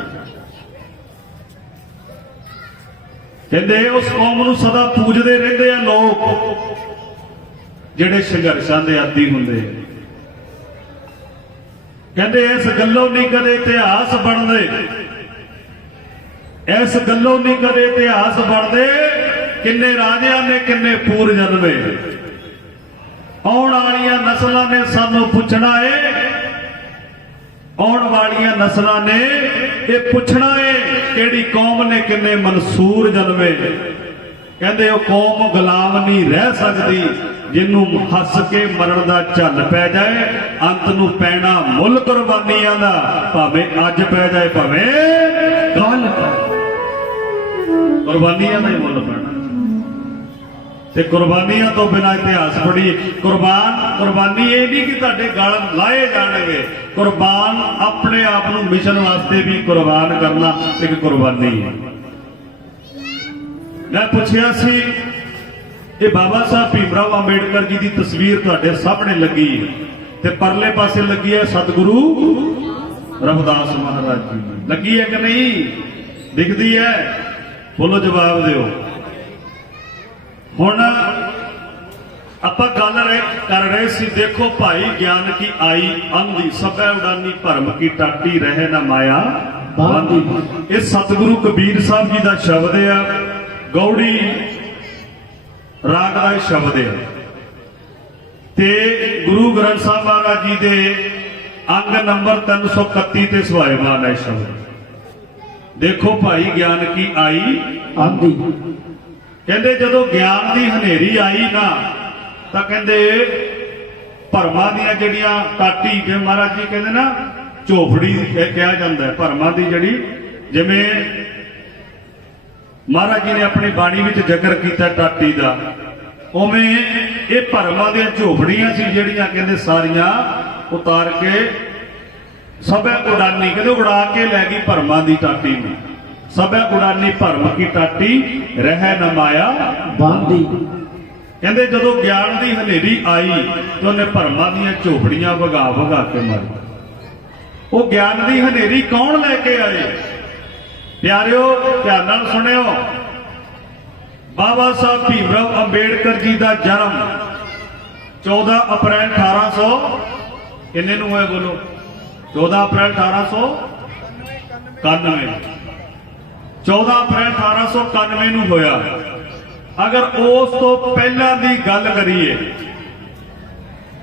ਕਹਿੰਦੇ ਉਸ ਕੌਮ ਨੂੰ ਸਦਾ ਪੂਜਦੇ ਰਹਿੰਦੇ ਆ ਲੋਕ, ਜਿਹੜੇ ਸੰਘਰਸ਼ਾਂ ਦੇ ਆਦੀ ਹੁੰਦੇ ਆ। ਕਹਿੰਦੇ ਇਸ ਗੱਲੋਂ ਨਹੀਂ ਕਦੇ ਇਤਿਹਾਸ ਬਣਦੇ, ਇਸ ਗੱਲੋਂ ਨਹੀਂ ਕਦੇ ਇਤਿਹਾਸ ਬਣਦੇ, ਕਿੰਨੇ ਰਾਜਿਆਂ ਨੇ ਕਿੰਨੇ ਪੂਰ ਜਨਮੇ। ਆਉਣ ਵਾਲੀਆਂ ਨਸਲਾਂ ਨੇ ਸਾਨੂੰ ਪੁੱਛਣਾ ਏ, ਆਉਣ ਵਾਲੀਆਂ ਨਸਲਾਂ ਨੇ ਇਹ ਪੁੱਛਣਾ ਏ ਕਿਹੜੀ ਕੌਮ ਨੇ ਕਿੰਨੇ ਮਨਸੂਰ ਜਨਮੇ। ਕਹਿੰਦੇ ਉਹ ਕੌਮ ਗੁਲਾਮ ਨਹੀਂ ਰਹਿ ਸਕਦੀ ਜਿਹਨੂੰ ਹੱਸ ਕੇ ਮਰਨ ਦਾ ਝੱਲ ਪੈ ਜਾਏ, ਅੰਤ ਨੂੰ ਪੈਣਾ ਮੁੱਲ ਕੁਰਬਾਨੀਆਂ ਦਾ, ਭਾਵੇਂ ਅੱਜ ਪੈ ਜਾਏ ਭਾਵੇਂ ਕੱਲ, ਕੁਰਬਾਨੀਆਂ ਦਾ ਹੀ ਮੁੱਲ ਪੈਣਾ। ਤੇ ਕੁਰਬਾਨੀਆਂ ਤੋਂ ਬਿਨਾਂ ਇਤਿਹਾਸ ਪੜ੍ਹੀਏ। ਕੁਰਬਾਨੀ ਇਹ ਨਹੀਂ ਕਿ ਤੁਹਾਡੇ ਗਲ ਲਾਏ ਜਾਣਗੇ, ਕੁਰਬਾਨ ਆਪਣੇ ਆਪ ਨੂੰ ਮਿਸ਼ਨ ਵਾਸਤੇ ਵੀ ਕੁਰਬਾਨ ਕਰਨਾ ਇੱਕ ਕੁਰਬਾਨੀ ਹੈ। ਮੈਂ ਪੁੱਛਿਆ ਸੀ ਇਹ ਬਾਬਾ ਸਾਹਿਬ ਭੀਮ ਰਾਓ ਅੰਬੇਡਕਰ ਜੀ ਦੀ ਤਸਵੀਰ ਤੁਹਾਡੇ ਸਾਹਮਣੇ ਲੱਗੀ ਹੈ ਤੇ ਪਰਲੇ ਪਾਸੇ ਲੱਗੀ ਹੈ ਸਤਿਗੁਰੂ ਰਵਿਦਾਸ ਮਹਾਰਾਜ ਜੀ ਲੱਗੀ ਹੈ ਕਿ ਨਹੀਂ? ਦਿਖਦੀ ਹੈ? ਬੋਲੋ, ਜਵਾਬ ਦਿਓ। ਹੁਣ ਆਪਾਂ ਗੱਲ ਕਰ ਰਹੇ ਸੀ, ਦੇਖੋ ਭਾਈ ਗਿਆਨ ਕੀ ਆਈ ਅੰਧੀ, ਸਭੈ ਉਡਾਨੀ ਭਰਮ ਕੀ ਟਾਟੀ, ਰਹੇ ਨਾ ਮਾਇਆ ਬਾਂਧੀ। ਇਹ ਸਤਿਗੁਰੂ ਕਬੀਰ ਸਾਹਿਬ ਜੀ ਦਾ ਸ਼ਬਦ ਆ, ਗੌੜੀ ਰਾਗ ਦਾ ਇਹ ਸ਼ਬਦ ਹੈ ਤੇ ਗੁਰੂ ਗ੍ਰੰਥ ਸਾਹਿਬ ਮਹਾਰਾਜ ਜੀ ਦੇ ਅੰਗ ਨੰਬਰ 331 ਤੇ ਸੁਭਾਇਮਾਨ ਹੈ ਸ਼ਬਦ। ਦੇਖੋ ਭਾਈ ਗਿਆਨ ਕੀ ਆਈ ਆਂਦੀ, ਕਹਿੰਦੇ ਜਦੋਂ ਗਿਆਨ ਦੀ ਹਨੇਰੀ ਆਈ ਨਾ ਤਾਂ ਕਹਿੰਦੇ ਭਰਮਾਂ ਦੀਆਂ ਜਿਹੜੀਆਂ ਟਾਟੀ, ਜਿਵੇਂ ਮਹਾਰਾਜ ਜੀ ਕਹਿੰਦੇ ਨਾ ਝੋਫੜੀ ਕਿਹਾ ਜਾਂਦਾ ਹੈ, ਭਰਮਾਂ ਦੀ ਜਿਹੜੀ, ਜਿਵੇਂ ਮਹਾਰਾਜ ਜੀ ਨੇ ਆਪਣੀ ਬਾਣੀ ਵਿੱਚ ਜ਼ਿਕਰ ਕੀਤਾ ਟਾਟੀ ਦਾ, ਉਵੇਂ ਇਹ ਭਰਮਾਂ ਦੀਆਂ ਝੋਪੜੀਆਂ ਸੀ ਜਿਹੜੀਆਂ ਕਹਿੰਦੇ ਸਾਰੀਆਂ ਉਤਾਰ ਕੇ ਸਭੈ ਉਡਾਨੀ, ਕਹਿੰਦੇ ਉਡਾ ਕੇ ਲੈ ਗਈ ਭਰਮਾਂ ਦੀ ਟਾਟੀ ਨੂੰ। ਸਭੈ ਉਡਾਨੀ ਭਰਮ ਕੀ ਟਾਟੀ, ਰਹਿ ਨਾ ਮਾਇਆ ਬਾਂਧੀ। ਕਹਿੰਦੇ ਜਦੋਂ ਗਿਆਨ ਦੀ ਹਨੇਰੀ ਆਈ ਤਾਂ ਉਹਨੇ ਭਰਮਾਂ ਦੀਆਂ ਝੋਪੜੀਆਂ ਵਗਾ ਵਗਾ ਕੇ ਮਾਰੀ। ਉਹ ਗਿਆਨ ਦੀ ਹਨੇਰੀ ਕੌਣ ਲੈ ਕੇ ਆਏ? ਪਿਆਰਿਓ ਧਿਆਨ ਨਾਲ ਸੁਣਿਓ, ਬਾਬਾ ਸਾਹਿਬ ਭੀਮ ਰਾਓ ਅੰਬੇਡਕਰ ਜੀ ਦਾ ਜਨਮ 14 ਅਪ੍ਰੈਲ 1800 ਕਿੰਨੇ ਨੂੰ ਹੋਇਆ? ਬੋਲੋ, 14 ਅਪ੍ਰੈਲ 1891, 14 ਅਪ੍ਰੈਲ 1891 ਨੂੰ ਹੋਇਆ। ਅਗਰ ਉਸ ਤੋਂ ਪਹਿਲਾਂ ਦੀ ਗੱਲ ਕਰੀਏ,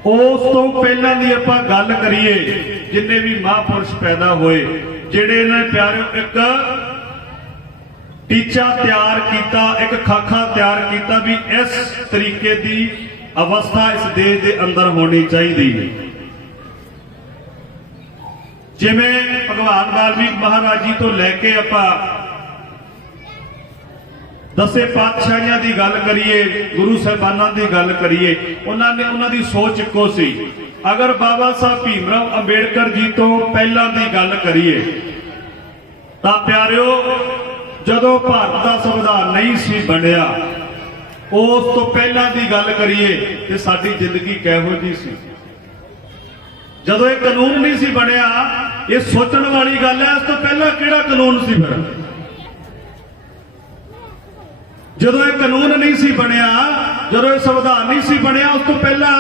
ਉਸ ਤੋਂ ਪਹਿਲਾਂ ਦੀ ਆਪਾਂ ਗੱਲ ਕਰੀਏ, ਜਿੰਨੇ ਵੀ ਮਹਾਂਪੁਰਸ਼ ਪੈਦਾ ਹੋਏ, ਜਿਹੜੇ ਨੇ ਪਿਆਰਿਓ ਇੱਕ ਟੀਚਾ ਤਿਆਰ ਕੀਤਾ, ਇੱਕ ਖਾਖਾ ਤਿਆਰ ਕੀਤਾ ਵੀ ਇਸ ਤਰੀਕੇ ਦੀ ਅਵਸਥਾ ਇਸ ਦੇਸ਼ ਦੇ ਅੰਦਰ ਹੋਣੀ ਚਾਹੀਦੀ ਹੈ। ਜਿਵੇਂ ਭਗਵਾਨ ਵਾਲਮੀਕ ਮਹਾਰਾਜ ਜੀ ਤੋਂ ਲੈ ਕੇ ਆਪਾਂ ਦਸੇ ਪਾਤਸ਼ਾਹੀਆਂ ਦੀ ਗੱਲ ਕਰੀਏ, ਗੁਰੂ ਸਾਹਿਬਾਨਾਂ ਦੀ ਗੱਲ ਕਰੀਏ, ਉਹਨਾਂ ਦੀ ਸੋਚ ਇੱਕੋ ਸੀ। ਅਗਰ ਬਾਬਾ ਸਾਹਿਬ ਭੀਮ ਰਾਓ ਅੰਬੇਡਕਰ ਜੀ ਤੋਂ ਪਹਿਲਾਂ ਦੀ ਗੱਲ ਕਰੀਏ ਤਾਂ ਪਿਆਰਿਓ ਜਦੋਂ ਭਾਰਤ ਦਾ ਸੰਵਿਧਾਨ ਨਹੀਂ ਸੀ ਬਣਿਆ, ਉਸ ਤੋਂ ਪਹਿਲਾਂ ਦੀ ਗੱਲ ਕਰੀਏ ਤੇ ਸਾਡੀ ਜ਼ਿੰਦਗੀ ਕਿਹੋ ਜਿਹੀ ਸੀ। ਜਦੋਂ ਇਹ ਕਾਨੂੰਨ ਨਹੀਂ ਸੀ ਬਣਿਆ, ਇਹ ਸੋਚਣ ਵਾਲੀ ਗੱਲ ਹੈ, ਇਸ ਤੋਂ ਪਹਿਲਾਂ ਕਿਹੜਾ ਕਾਨੂੰਨ ਸੀ? ਫਿਰ ਜਦੋਂ ਇਹ ਕਾਨੂੰਨ ਨਹੀਂ ਸੀ ਬਣਿਆ, ਜਦੋਂ ਇਹ ਸੰਵਿਧਾਨ ਨਹੀਂ ਸੀ ਬਣਿਆ, ਉਸ ਤੋਂ ਪਹਿਲਾਂ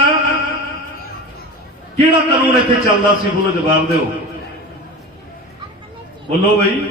ਕਿਹੜਾ ਕਾਨੂੰਨ ਇੱਥੇ ਚੱਲਦਾ ਸੀ? ਬੋਲੋ, ਜਵਾਬ ਦਿਓ, ਬੋਲੋ ਬਈ।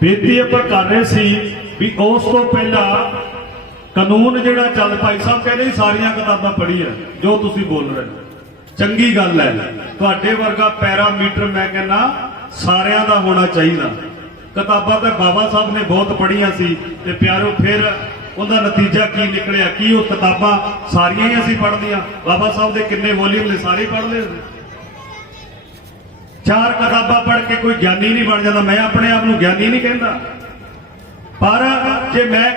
ਬੇਨਤੀ ਆਪਾਂ ਕਰ ਰਹੇ ਸੀ ਵੀ ਉਸ ਤੋਂ ਪਹਿਲਾਂ ਕਾਨੂੰਨ ਜਿਹੜਾ ਚੱਲ, ਭਾਈ ਸਾਹਿਬ ਕਹਿੰਦੇ ਸਾਰੀਆਂ ਕਿਤਾਬਾਂ ਪੜ੍ਹੀਆਂ ਜੋ ਤੁਸੀਂ ਬੋਲ ਰਹੇ, ਚੰਗੀ ਗੱਲ ਹੈ। ਤੁਹਾਡੇ ਵਰਗਾ ਪੈਰਾਮੀਟਰ ਮੈਂ ਕਹਿੰਦਾ ਸਾਰਿਆਂ ਦਾ ਹੋਣਾ ਚਾਹੀਦਾ। ਕਿਤਾਬਾਂ ਤਾਂ ਬਾਬਾ ਸਾਹਿਬ ਨੇ ਬਹੁਤ ਪੜ੍ਹੀਆਂ ਸੀ ਤੇ ਪਿਆਰੋ ਫਿਰ ਉਹਦਾ ਨਤੀਜਾ ਕੀ ਨਿਕਲਿਆ? ਕੀ ਉਹ ਕਿਤਾਬਾਂ ਸਾਰੀਆਂ ਹੀ ਅਸੀਂ ਪੜ੍ਹਦੀਆਂ? ਬਾਬਾ ਸਾਹਿਬ ਦੇ ਕਿੰਨੇ ਵੋਲੀਅਮ ਨੇ? ਸਾਰੇ ਪੜ੍ਹ ਲਏ। 4 ਕਿਤਾਬਾਂ ਪੜ੍ਹ ਕੇ ਕੋਈ ਗਿਆਨੀ ਨਹੀਂ ਬਣ ਜਾਂਦਾ। ਮੈਂ ਆਪਣੇ ਆਪ ਨੂੰ ਗਿਆਨੀ ਨਹੀਂ ਕਹਿੰਦਾ, ਪਰ ਜੇ ਮੈਂ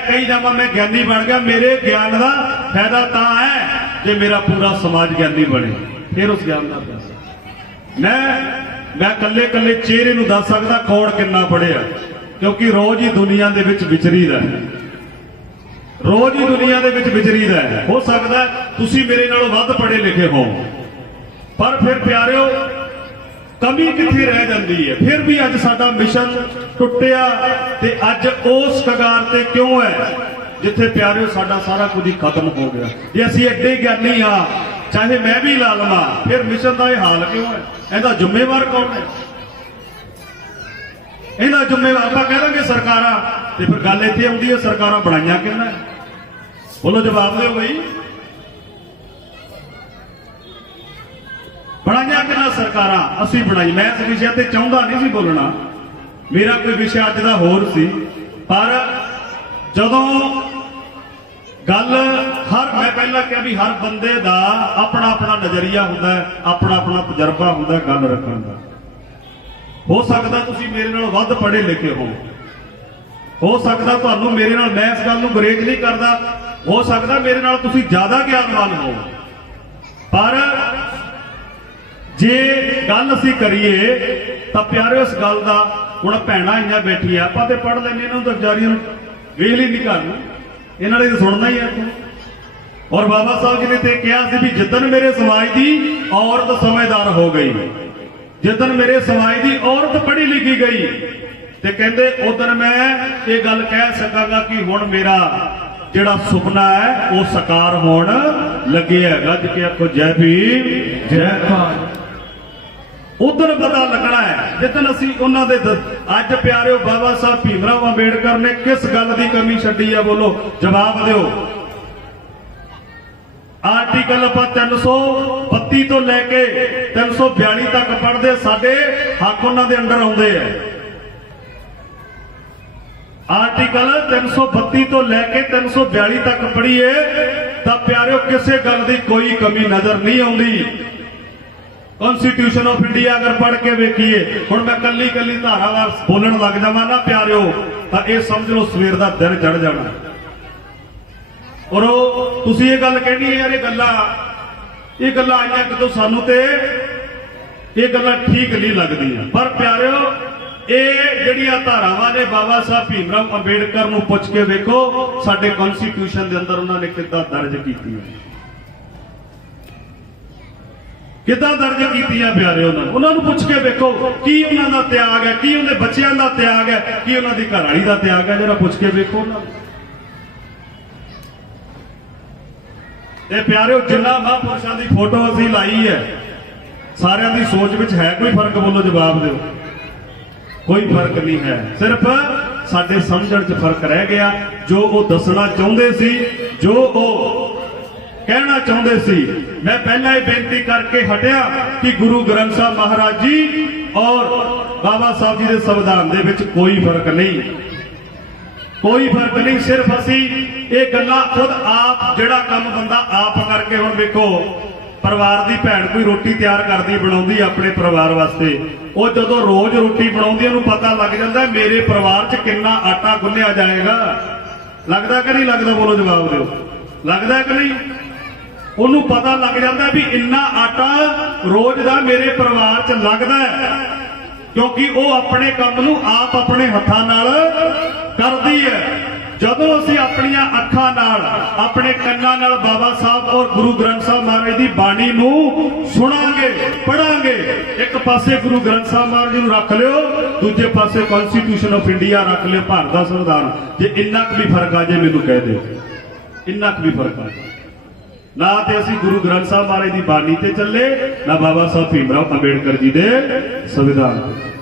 ਕਹੀ ਜਾਵਾਂ ਮੈਂ ਗਿਆਨੀ ਬਣ ਗਿਆ, ਮੇਰੇ ਗਿਆਨ ਦਾ ਫਾਇਦਾ ਤਾਂ ਹੈ ਜੇ ਮੇਰਾ ਪੂਰਾ ਸਮਾਜ ਗਿਆਨੀ ਬਣੇ, ਫਿਰ ਉਸ ਗਿਆਨ ਦਾ ਫਾਇਦਾ। ਮੈਂ ਕੱਲੇ ਚਿਹਰੇ ਨੂੰ ਦੱਸ ਸਕਦਾ ਕੌਣ ਕਿੰਨਾ ਪੜ੍ਹਿਆ, ਕਿਉਂਕਿ ਰੋਜ਼ ਹੀ ਦੁਨੀਆ ਦੇ ਵਿੱਚ ਵਿਚਰੀਦਾ ਹੈ, ਰੋਜ਼ ਹੀ ਦੁਨੀਆ ਦੇ ਵਿੱਚ ਵਿਚਰੀਦਾ ਹੈ। ਹੋ ਸਕਦਾ ਤੁਸੀਂ ਮੇਰੇ ਨਾਲੋਂ ਵੱਧ ਪੜ੍ਹੇ ਲਿਖੇ ਹੋ, ਪਰ ਫਿਰ ਪਿਆਰਿਓ ਕਮੀ ਕਿੱਥੇ ਰਹਿ ਜਾਂਦੀ ਹੈ। ਫਿਰ ਵੀ ਅੱਜ ਸਾਡਾ ਮਿਸ਼ਨ ਟੁੱਟਿਆ ਤੇ ਅੱਜ ਉਸ ਕਗਾਰ ਤੇ ਕਿਉਂ ਹੈ ਜਿੱਥੇ ਪਿਆਰਿਓ ਸਾਡਾ ਸਾਰਾ ਕੁਝ ਹੀ ਖਤਮ ਹੋ ਗਿਆ। ਜੇ ਅਸੀਂ ਐਡੇ ਗਿਆਨੀ ਹਾਂ, ਚਾਹੇ ਮੈਂ ਵੀ ਲਾ ਲਵਾਂ, ਫਿਰ ਮਿਸ਼ਨ ਦਾ ਇਹ ਹਾਲ ਕਿਉਂ ਹੈ? ਇਹਦਾ ਜ਼ਿੰਮੇਵਾਰ ਕੌਣ ਹੈ? ਇਹਦਾ ਜ਼ਿੰਮੇਵਾਰ ਆਪਾਂ ਕਹਿ ਦਾਂਗੇ ਸਰਕਾਰਾਂ, ਤੇ ਫਿਰ ਗੱਲ ਇੱਥੇ ਆਉਂਦੀ ਹੈ ਸਰਕਾਰਾਂ ਬਣਾਈਆਂ ਕਿਹਨਾਂ? ਬੋਲੋ, ਜਵਾਬ ਦਿਓ ਬਈ, ਬਣਾਈਆਂ ਕਿਹਨਾਂ ਸਰਕਾਰਾਂ? ਅਸੀਂ ਬਣਾਈ। ਮੈਂ ਇਸ ਵਿਸ਼ੇ ਤੇ ਚਾਹੁੰਦਾ ਨਹੀਂ ਸੀ ਬੋਲਣਾ, ਮੇਰਾ ਕੋਈ ਵਿਸ਼ਾ ਅੱਜ ਦਾ ਹੋਰ ਸੀ, ਪਰ ਜਦੋਂ ਗੱਲ ਮੈਂ ਪਹਿਲਾਂ ਕਿਹਾ ਵੀ ਹਰ ਬੰਦੇ ਦਾ ਆਪਣਾ ਆਪਣਾ ਨਜ਼ਰੀਆ ਹੁੰਦਾ ਹੈ, ਆਪਣਾ ਆਪਣਾ ਤਜਰਬਾ ਹੁੰਦਾ ਗੱਲ ਰੱਖਣ ਦਾ। ਹੋ ਸਕਦਾ ਤੁਸੀਂ ਮੇਰੇ ਨਾਲ ਵੱਧ ਪੜ੍ਹੇ ਲਿਖੇ ਹੋ ਸਕਦਾ ਤੁਹਾਨੂੰ ਮੇਰੇ ਨਾਲ, ਮੈਂ ਇਸ ਗੱਲ ਨੂੰ ਗੁਰੇਜ਼ ਨਹੀਂ ਕਰਦਾ, ਹੋ ਸਕਦਾ ਮੇਰੇ ਨਾਲ ਤੁਸੀਂ ਜ਼ਿਆਦਾ ਗਿਆਨਵਾਨ ਹੋ, ਪਰ ਜੇ ਗੱਲ ਅਸੀਂ ਕਰੀਏ ਤਾਂ ਪਿਆਰਿਓ ਇਸ ਗੱਲ ਦਾ, ਹੁਣ ਭੈਣਾਂ ਆਈਆਂ ਬੈਠੀਆਂ, ਆਪਾਂ ਤੇ ਪੜ੍ਹ ਲੈਂਦੇ, ਇਹਨਾਂ ਨੂੰ ਤਾਂ ਵਿਚਾਰੀਆਂ ਨੂੰ ਵੇਖ ਲਈ ਨਹੀਂ ਕਰਨੀ, ਇਹਨਾਂ ਨੇ ਤਾਂ ਸੁਣਨਾ ਹੀ ਹੈ। ਔਰ ਬਾਬਾ ਸਾਹਿਬ ਜੀ ਨੇ ਤੇ ਕਿਹਾ ਸੀ ਵੀ ਜਿੱਦਣ ਮੇਰੇ ਸਮਾਜ ਦੀ ਔਰਤ ਸਮਝਦਾਰ ਹੋ ਗਈ, ਜਿੱਦਣ ਮੇਰੇ ਸਮਾਜ ਦੀ ਔਰਤ ਪੜ੍ਹੀ ਲਿਖੀ ਗਈ, ਤੇ ਕਹਿੰਦੇ ਉਦੋਂ ਮੈਂ ਇਹ ਗੱਲ ਕਹਿ ਸਕਾਂਗਾ ਕਿ ਹੁਣ ਮੇਰਾ ਜਿਹੜਾ ਸੁਪਨਾ ਹੈ ਉਹ ਸਾਕਾਰ ਹੋਣ ਲੱਗਿਆ। ਗੱਜ ਕੇ ਆਖੋ ਜੈ ਭੀਮ ਜੈ ਭਾਰਤ। ਉਦੋਂ ਪਤਾ ਲੱਗਣਾ ਹੈ ਜਿੱਦਣ ਅਸੀਂ ਉਹਨਾਂ ਦੇ ਅੱਜ ਪਿਆਰਿਓ ਬਾਬਾ ਸਾਹਿਬ ਭੀਮ ਰਾਓ ਅੰਬੇਡਕਰ ਨੇ ਕਿਸ ਗੱਲ ਦੀ ਕਮੀ ਛੱਡੀ ਹੈ? ਬੋਲੋ, ਜਵਾਬ ਦਿਓ। ਆਰਟੀਕਲ ਆਪਾਂ 332 ਤੋਂ ਲੈ ਕੇ 342 ਤੱਕ ਪੜ੍ਹਦੇ, ਸਾਡੇ ਹੱਕ ਉਹਨਾਂ ਦੇ ਅੰਡਰ ਆਉਂਦੇ ਆ। ਆਰਟੀਕਲ 332 ਤੋਂ ਲੈ ਕੇ 342 ਤੱਕ ਪੜ੍ਹੀਏ ਤਾਂ ਪਿਆਰਿਓ ਕਿਸੇ ਗੱਲ ਦੀ ਕੋਈ ਕਮੀ ਨਜ਼ਰ ਨਹੀਂ ਆਉਂਦੀ। ਕਨਸਟੀਟਿਊਸ਼ਨ ਆਫ ਇੰਡੀਆ ਅਗਰ ਪੜ੍ਹ ਕੇ ਵੇਖੀਏ, ਹੁਣ ਮੈਂ ਕੱਲੀ ਧਾਰਾਵਾਰ ਬੋਲਣ ਲੱਗ ਜਾਵਾਂ ਨਾ ਪਿਆਰਿਓ, ਤਾਂ ਇਹ ਸਮਝ ਲਓ ਸਵੇਰ ਦਾ ਦਿਨ ਚੜ ਜਾਣਾ। ਔਰ ਤੁਸੀਂ ਇਹ ਗੱਲ ਕਹਿਣੀ ਹੈ ਯਾਰ ਇਹ ਗੱਲਾਂ ਆਈਆਂ ਕਿਦੋਂ ਸਾਨੂੰ, ਤੇ ਇਹ ਗੱਲਾਂ ਠੀਕ ਨਹੀਂ ਲੱਗਦੀਆਂ। ਪਰ ਪਿਆਰਿਓ ਇਹ ਜਿਹੜੀਆਂ ਧਾਰਾਵਾਂ ਨੇ ਬਾਬਾ ਸਾਹਿਬ ਭੀਮ ਰਾਓ ਅੰਬੇਡਕਰ ਨੂੰ ਪੁੱਛ ਕੇ ਵੇਖੋ ਸਾਡੇ ਕਨਸਟੀਟਿਊਸ਼ਨ ਦੇ ਅੰਦਰ ਉਹਨਾਂ ਨੇ ਕਿੱਦਾਂ ਦਰਜ ਕੀਤੀ ਹੈ, ਕਿੱਦਾਂ ਦਰਜ ਕੀਤੀ ਹੈ ਪਿਆਰਿਓ। ਉਹਨਾਂ ਨੂੰ ਪੁੱਛ ਕੇ ਵੇਖੋ ਕੀ ਉਹਨਾਂ ਦਾ ਤਿਆਗ ਹੈ, ਕੀ ਉਹਦੇ ਬੱਚਿਆਂ ਦਾ ਤਿਆਗ ਹੈ, ਕੀ ਉਹਨਾਂ ਦੀ ਘਰਵਾਲੀ ਦਾ ਤਿਆਗ ਹੈ, ਜਿਹੜਾ ਪੁੱਛ ਕੇ ਵੇਖੋ ਉਹਨਾਂ ਨੂੰ। ਤੇ ਪਿਆਰਿਓ ਜਿੰਨਾ ਮਹਾਂਪੁਰਸ਼ਾਂ ਦੀ ਫੋਟੋ ਅਸੀਂ ਲਾਈ ਹੈ, ਸਾਰਿਆਂ ਦੀ ਸੋਚ ਵਿੱਚ ਹੈ ਕੋਈ ਫਰਕ? ਬੋਲੋ, ਜਵਾਬ ਦਿਓ। ਕੋਈ ਫਰਕ ਨਹੀਂ ਹੈ, ਸਿਰਫ ਸਾਡੇ ਸਮਝਣ 'ਚ ਫਰਕ ਰਹਿ ਗਿਆ। ਜੋ ਉਹ ਦੱਸਣਾ ਚਾਹੁੰਦੇ ਸੀ, ਜੋ ਉਹ ਕਹਿਣਾ ਚਾਹੁੰਦੇ ਸੀ, ਮੈਂ ਪਹਿਲਾਂ ਹੀ ਬੇਨਤੀ ਕਰਕੇ ਹਟਿਆ ਕਿ ਗੁਰੂ ਗ੍ਰੰਥ ਸਾਹਿਬ ਮਹਾਰਾਜ ਜੀ ਔਰ ਬਾਬਾ ਸਾਹਿਬ ਜੀ ਦੇ ਸੰਵਿਧਾਨ ਦੇ ਵਿੱਚ ਕੋਈ ਫਰਕ ਨਹੀਂ, ਕੋਈ ਫਰਕ ਨਹੀਂ। ਸਿਰਫ ਅਸੀਂ ਇਹ ਗੱਲਾਂ ਖੁਦ ਆਪ, ਜਿਹੜਾ ਕੰਮ ਬੰਦਾ ਆਪ ਕਰਕੇ, ਹੁਣ ਵੇਖੋ ਪਰਿਵਾਰ ਦੀ ਭੈਣ ਕੋਈ ਰੋਟੀ ਤਿਆਰ ਕਰਦੀ ਬਣਾਉਂਦੀ ਆਪਣੇ ਪਰਿਵਾਰ ਵਾਸਤੇ, ਉਹ ਜਦੋਂ ਰੋਜ਼ ਰੋਟੀ ਬਣਾਉਂਦੀ ਉਹਨੂੰ ਪਤਾ ਲੱਗ ਜਾਂਦਾ ਮੇਰੇ ਪਰਿਵਾਰ 'ਚ ਕਿੰਨਾ ਆਟਾ ਗੁੰਨਿਆ ਜਾਏਗਾ। ਲੱਗਦਾ ਕਿ ਨਹੀਂ ਲੱਗਦਾ? ਬੋਲੋ, ਜਵਾਬ ਦਿਓ। ਲੱਗਦਾ ਕਿ ਨਹੀਂ? ਉਹਨੂੰ ਪਤਾ ਲੱਗ ਜਾਂਦਾ ਵੀ ਇੰਨਾ ਆਟਾ ਰੋਜ਼ ਦਾ ਮੇਰੇ ਪਰਿਵਾਰ 'ਚ ਲੱਗਦਾ ਹੈ, ਕਿਉਂਕਿ ਉਹ ਆਪਣੇ ਕੰਮ ਨੂੰ ਆਪ ਆਪਣੇ ਹੱਥਾਂ ਨਾਲ ਕਰਦੀ ਹੈ। ਜਦੋਂ ਅਸੀਂ ਆਪਣੀਆਂ ਅੱਖਾਂ ਨਾਲ, ਆਪਣੇ ਕੰਨਾਂ ਨਾਲ ਬਾਬਾ ਸਾਹਿਬ ਔਰ ਗੁਰੂ ਗ੍ਰੰਥ ਸਾਹਿਬ ਮਹਾਰਾਜ ਦੀ ਬਾਣੀ ਨੂੰ ਸੁਣਾਂਗੇ, ਪੜਾਂਗੇ, ਇੱਕ ਪਾਸੇ ਗੁਰੂ ਗ੍ਰੰਥ ਸਾਹਿਬ ਮਹਾਰਾਜ ਜੀ ਨੂੰ ਰੱਖ ਲਿਓ, ਦੂਜੇ ਪਾਸੇ ਕਨਸਟੀਟਿਊਸ਼ਨ ਆਫ ਇੰਡੀਆ ਰੱਖ ਲਿਓ, ਭਾਰਤ ਦਾ ਸੰਵਿਧਾਨ। ਜੇ ਇੰਨਾ ਕੁ ਵੀ ਫਰਕ ਆ ਜੇ ਮੈਨੂੰ ਕਹਿ ਦਿਓ, ਇੰਨਾ ਕੁ ਵੀ ਫਰਕ ਆ ਜੇ। ਨਾ ਤੇ ਅਸੀਂ ਗੁਰੂ ਗ੍ਰੰਥ ਸਾਹਿਬ ਮਹਾਰਾਜ ਦੀ ਬਾਣੀ ਤੇ ਚੱਲੇ, ਨਾ ਬਾਬਾ ਸਾਹਿਬ ਭੀਮ ਰਾਓ ਅੰਬੇਡਕਰ ਜੀ ਦੇ ਸੰਵਿਧਾਨ ਤੇ।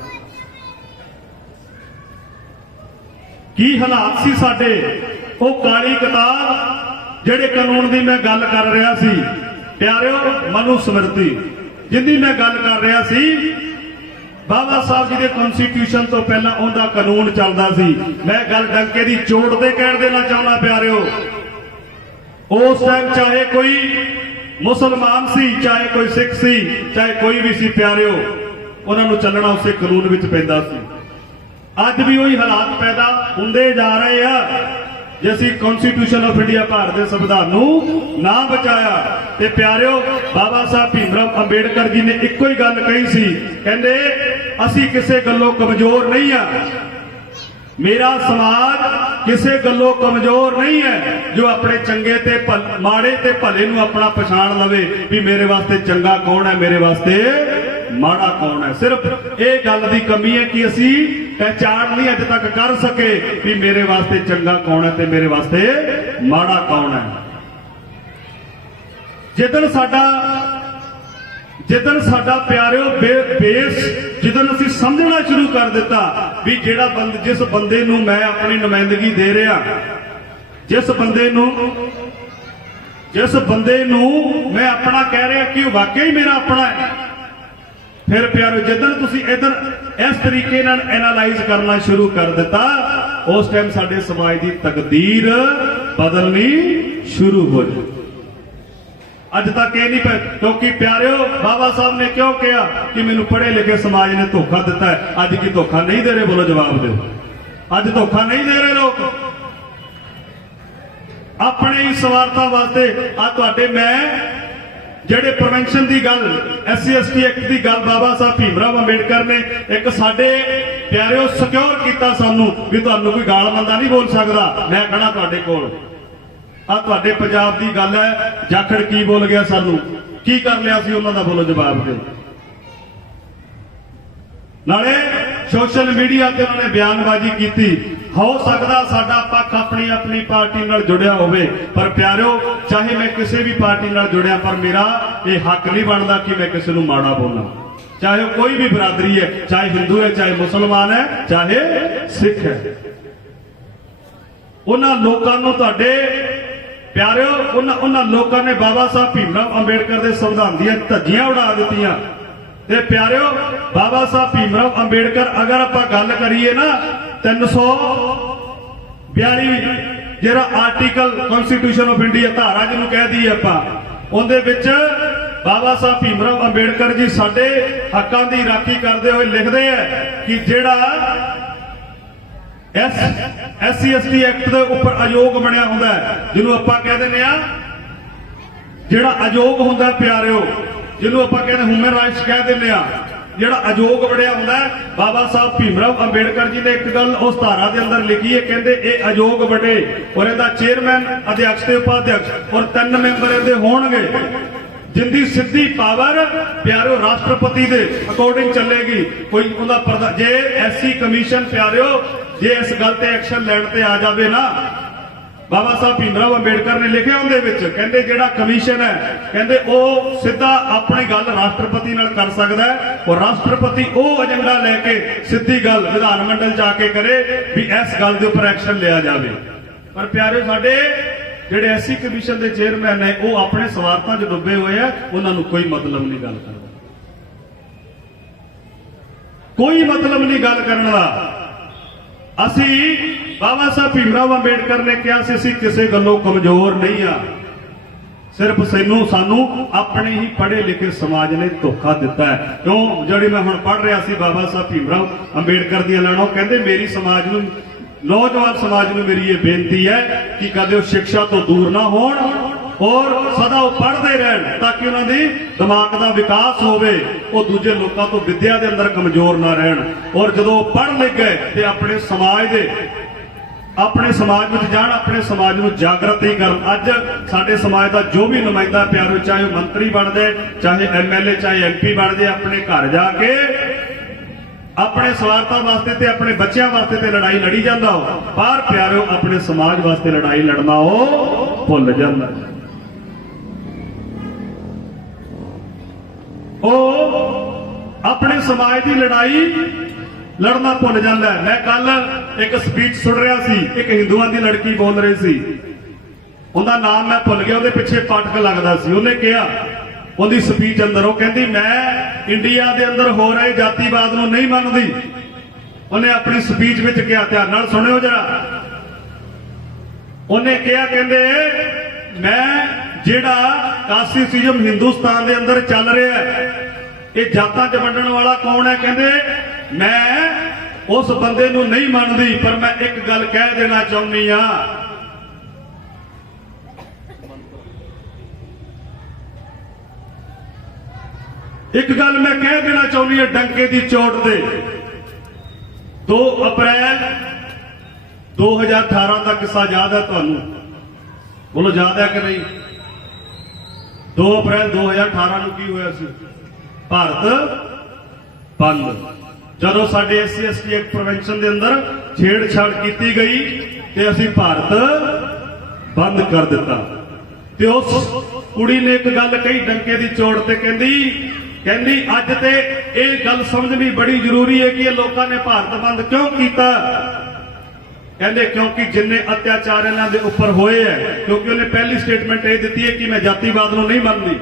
ਕੀ ਹਾਲਾਤ ਸੀ ਸਾਡੇ? ਉਹ ਕਾਲੀ ਕਿਤਾਬ ਜਿਹੜੇ ਕਾਨੂੰਨ ਦੀ ਮੈਂ ਗੱਲ ਕਰ ਰਿਹਾ ਸੀ ਪਿਆਰਿਓ, ਮਨੂ ਸਮਿਰਤੀ ਜਿੰਦੀ ਮੈਂ ਗੱਲ ਕਰ ਰਿਹਾ ਸੀ, ਬਾਬਾ ਸਾਹਿਬ ਜੀ ਦੇ ਕਨਸਟੀਟਿਊਸ਼ਨ ਤੋਂ ਪਹਿਲਾਂ ਉਹਦਾ ਕਾਨੂੰਨ ਚੱਲਦਾ ਸੀ। ਮੈਂ ਗੱਲ ਡੰਕੇ ਦੀ ਚੋਟ ਤੇ ਕਹਿਣ ਦੇਣਾ ਚਾਹੁੰਦਾ ਪਿਆਰਿਓ, ਉਸ ਟਾਈਮ ਚਾਹੇ ਕੋਈ ਮੁਸਲਮਾਨ ਸੀ, ਚਾਹੇ ਕੋਈ ਸਿੱਖ ਸੀ, ਚਾਹੇ ਕੋਈ ਵੀ ਸੀ ਪਿਆਰਿਓ, ਉਹਨਾਂ ਨੂੰ ਚੱਲਣਾ ਉਸੇ ਕਾਨੂੰਨ ਵਿੱਚ ਪੈਂਦਾ ਸੀ। ਅੱਜ ਵੀ ਉਹੀ ਹਾਲਾਤ ਪੈਦਾ ਹੁੰਦੇ ਜਾ ਰਹੇ ਆ ਜੇ ਅਸੀਂ ਕਨਸਟੀਟਿਊਸ਼ਨ ਆਫ ਇੰਡੀਆ ਭਾਰਤ ਦੇ ਸੰਵਿਧਾਨ ਨੂੰ ਨਾ ਬਚਾਇਆ। ਤੇ ਪਿਆਰਿਓ, ਬਾਬਾ ਸਾਹਿਬ ਭੀਮ ਰਾਓ ਅੰਬੇਡਕਰ ਜੀ ਨੇ ਇੱਕੋ ਹੀ ਗੱਲ ਕਹੀ ਸੀ, ਕਹਿੰਦੇ ਅਸੀਂ ਕਿਸੇ ਗੱਲੋਂ ਕਮਜ਼ੋਰ ਨਹੀਂ ਆ, मेरा समाज किसी गल्लों कमजोर नहीं है, जो अपने चंगे ते माड़े ते भले नूं अपना पछाण लवे भी मेरे वास्ते चंगा कौन है, मेरे वास्ते माड़ा कौन है। सिर्फ ये गल की कमी है कि असी पहचान नहीं अज तक कर सके भी मेरे वास्ते चंगा कौन है ते मेरे वास्ते माड़ा कौन है। जिदन साडा प्यारिओ बेस जिदन असी समझना शुरू कर दिता भी जेड़ा जिस बंदे नूं मैं अपनी नुमाइंदगी दे रहा, जिस बंदे नूं मैं अपना कह रहा कि वाकई मेरा अपना है, फिर प्यारिओ जिदन तुसी इधर इस तरीके नाल एनालाइज करना शुरू कर दिता, उस टाइम साडे समाज की तकदीर बदलनी शुरू हो जाए। अज तक ये नहीं पे, क्योंकि प्यारिओ बाबा साहब ने क्यों कहा कि मैनू पढ़े लिखे समाज ने धोखा दिता है। अज की धोखा नहीं दे रहे, बोलो जवाब दो। अज धोखा नहीं दे रहे लोग अपने ही स्वार्थां वास्ते। तुहाडे मैं जेडे प्रिवेंशन की गल SC/ST एक्ट की गल बाबा साहब भीम राव अंबेडकर ने एक साडे प्यारिओ सिक्योर किया सानू भी तुहानू कोई गाल मंदा नहीं बोल सकता। मैं कहना तुहाडे कोल तुहाडे पंजाब की गल है, जाखड़ की बोल गया, सानू की कर लिया सी उन्हां दा, बोलो जवाब दे। नाले सोशल मीडिया ते उन्होंने बयानबाजी की, हो सकता साडा पक्ष अपनी अपनी पार्टी नाल जुड़िया होवे, पर प्यारिओ चाहे मैं किसी भी पार्टी नाल जुड़िया, पर मेरा ये हक नहीं बनता कि मैं किसी नूं माड़ा बोलना, चाहे कोई भी बरादरी है, चाहे हिंदू है, चाहे मुसलमान है, चाहे सिख है। उन्हां लोकां नूं तुहाडे प्यारिओ उन्हां लोकां ने बाबा साहब भीम राव अंबेडकर के संविधान दी धज्जियां उड़ा दित्तियां। ते प्यारिओ बाबा साहब भीम राव अंबेडकर अगर आपां गल करिए ना 342 जिहड़ा आर्टिकल कॉन्स्टिट्यूशन ऑफ इंडिया धारा जिन्हों कह दी आपां, उहदे विच बाबा साहब भीम राव अंबेडकर जी साडे हक्कां दी राखी करदे होए लिखदे हैं कि जिहड़ा SC/ST एक्ट के उपर आयोग बनया हुंदा है, जिन्हों आपां कह दिंदे आ जिहड़ा आयोग हुंदा प्यारिओ, जिन्हों आपां कहते ह्यूमन राइट्स कह दिंदे आ, जिहड़ा आयोग बनया हुंदा है, बाबा साहब भीम राव अंबेडकर जी ने एक गल उस धारा के अंदर लिखी है, कहते ये आयोग बने और इहदा चेयरमैन, अध्यक्ष ते उपाध्यक्ष और 3 मैंबर इहदे होणगे, जिंदी सीधी पावर प्यारिओ राष्ट्रपति दे अकॉर्डिंग चलेगी। कोई उहदा जे SC कमीशन प्यारिओ जे इस गल ते एक्शन लैण ते आ जावे ना, बाबा साहब भीम राव अंबेडकर ने लिखे उहदे विच कहंदे जिहड़ा कमीशन है, कहंदे ओह सीधा अपनी गल राष्ट्रपति नाल कर सकदा है और राष्ट्रपति ओह एजेंडा लैके सीधी गल विधान मंडल च आके करे भी इस गल दे उपर एक्शन लिया जावे। पर प्यारिओ साडे जिहड़े SC कमीशन के चेयरमैन ने वो अपने स्वार्थां च डुबे हुए हैं, उन्हां नूं कोई मतलब नहीं गल करदा, कोई मतलब नहीं गल करन दा। असी बाबा साहब भीम राव अंबेडकर ने कहा सी असी किसी गल्लों कमजोर नहीं आ, सिर्फ सानू अपने ही पढ़े लिखे समाज ने धोखा दिता है। क्यों जिहड़ी मैं हुण पढ़ रहा सी बाबा साहब भीम राव अंबेडकर दी लाणों, कहंदे मेरी समाज नूं नौजवान समाज में मेरी ये बेनती है कि कदे शिक्षा तो दूर ना होण और सदा वो पढ़ते रहन, ताकि उन्होंने दिमाग का विकास होवे, वो दूजे लोगों तो विद्या के अंदर कमजोर ना रहन। और जो पढ़ लिख गए तो अपने समाज में जान, अपने समाज को जागृत ही कर। अज साडे समाज का जो भी नुमाइंदा प्यारो, चाहे मंत्री बन जाए, चाहे MLA, चाहे MP बन जाए, अपने घर जाके अपने स्वार्थां वास्ते ते अपने बच्चों वास्ते ते लड़ाई लड़ी जाता हो, पर प्यारो अपने समाज वास्ते लड़ाई लड़ना हो भुल जाता। अपने समाज की लड़ाई लड़ना भुल जाता है। मैं कल एक स्पीच सुन रहा सी, एक हिंदुओं की लड़की बोल रही सी, उनका नाम मैं भुल गया, उहदे पिछे फाटक लगता सी। उन्हें कहा उहदी स्पीच अंदर, वो कहती मैं इंडिया के अंदर हो रहे जातिवाद नूं नहीं मनदी। उन्हें अपनी स्पीच में कहा, ध्यान नाल सुनियो जरा, उन्हें कहा कहंदे मैं जिहड़ा कास्टिसिज्म हिंदुस्तान के अंदर चल रहा है, ये जातां च वंडण वाला कौन है? कहंदे मैं उस बंदे नूं नहीं मनदी, पर मैं एक गल कह देना चाहुंदी हां, एक गल मैं कह देना चाहुंदी हां डंके दी चोट ते 2 अप्रैल 2018 का किस्सा याद है तुहानूं? बोलो याद है कि नहीं? 2 अप्रैल 2018 ਨੂੰ ਕੀ ਹੋਇਆ ਸੀ? ਭਾਰਤ ਬੰਦ। ਜਦੋਂ ਸਾਡੇ SC ST ਐਕਟ ਪ੍ਰੀਵੈਂਸ਼ਨ ਦੇ ਅੰਦਰ ਛੇੜਛਾੜ ਕੀਤੀ ਗਈ ਤੇ ਅਸੀਂ ਭਾਰਤ ਬੰਦ ਕਰ ਦਿੱਤਾ। ਤੇ ਉਸ ਕੁੜੀ ਨੇ ਇੱਕ ਗੱਲ ਕਹੀ ਡੰਕੇ ਦੀ ਚੋਟ ਤੇ, ਕਹਿੰਦੀ ਅੱਜ ਤੇ ਇਹ ਗੱਲ ਸਮਝਣੀ ਬੜੀ ਜ਼ਰੂਰੀ ਹੈ ਕਿ ਇਹ ਲੋਕਾਂ ਨੇ ਭਾਰਤ ਬੰਦ ਕਿਉਂ ਕੀਤਾ। ਕਹਿੰਦੇ ਕਿਉਂਕਿ ਜਿੰਨੇ ਅਤਿਆਚਾਰ ਇਹਨਾਂ ਦੇ ਉੱਪਰ ਹੋਏ ਹੈ, ਕਿਉਂਕਿ ਉਹਨੇ ਪਹਿਲੀ ਸਟੇਟਮੈਂਟ ਇਹ ਦਿੱਤੀ ਹੈ ਕਿ ਮੈਂ ਜਾਤੀਵਾਦ ਨੂੰ ਨਹੀਂ ਮੰਨਦੀ,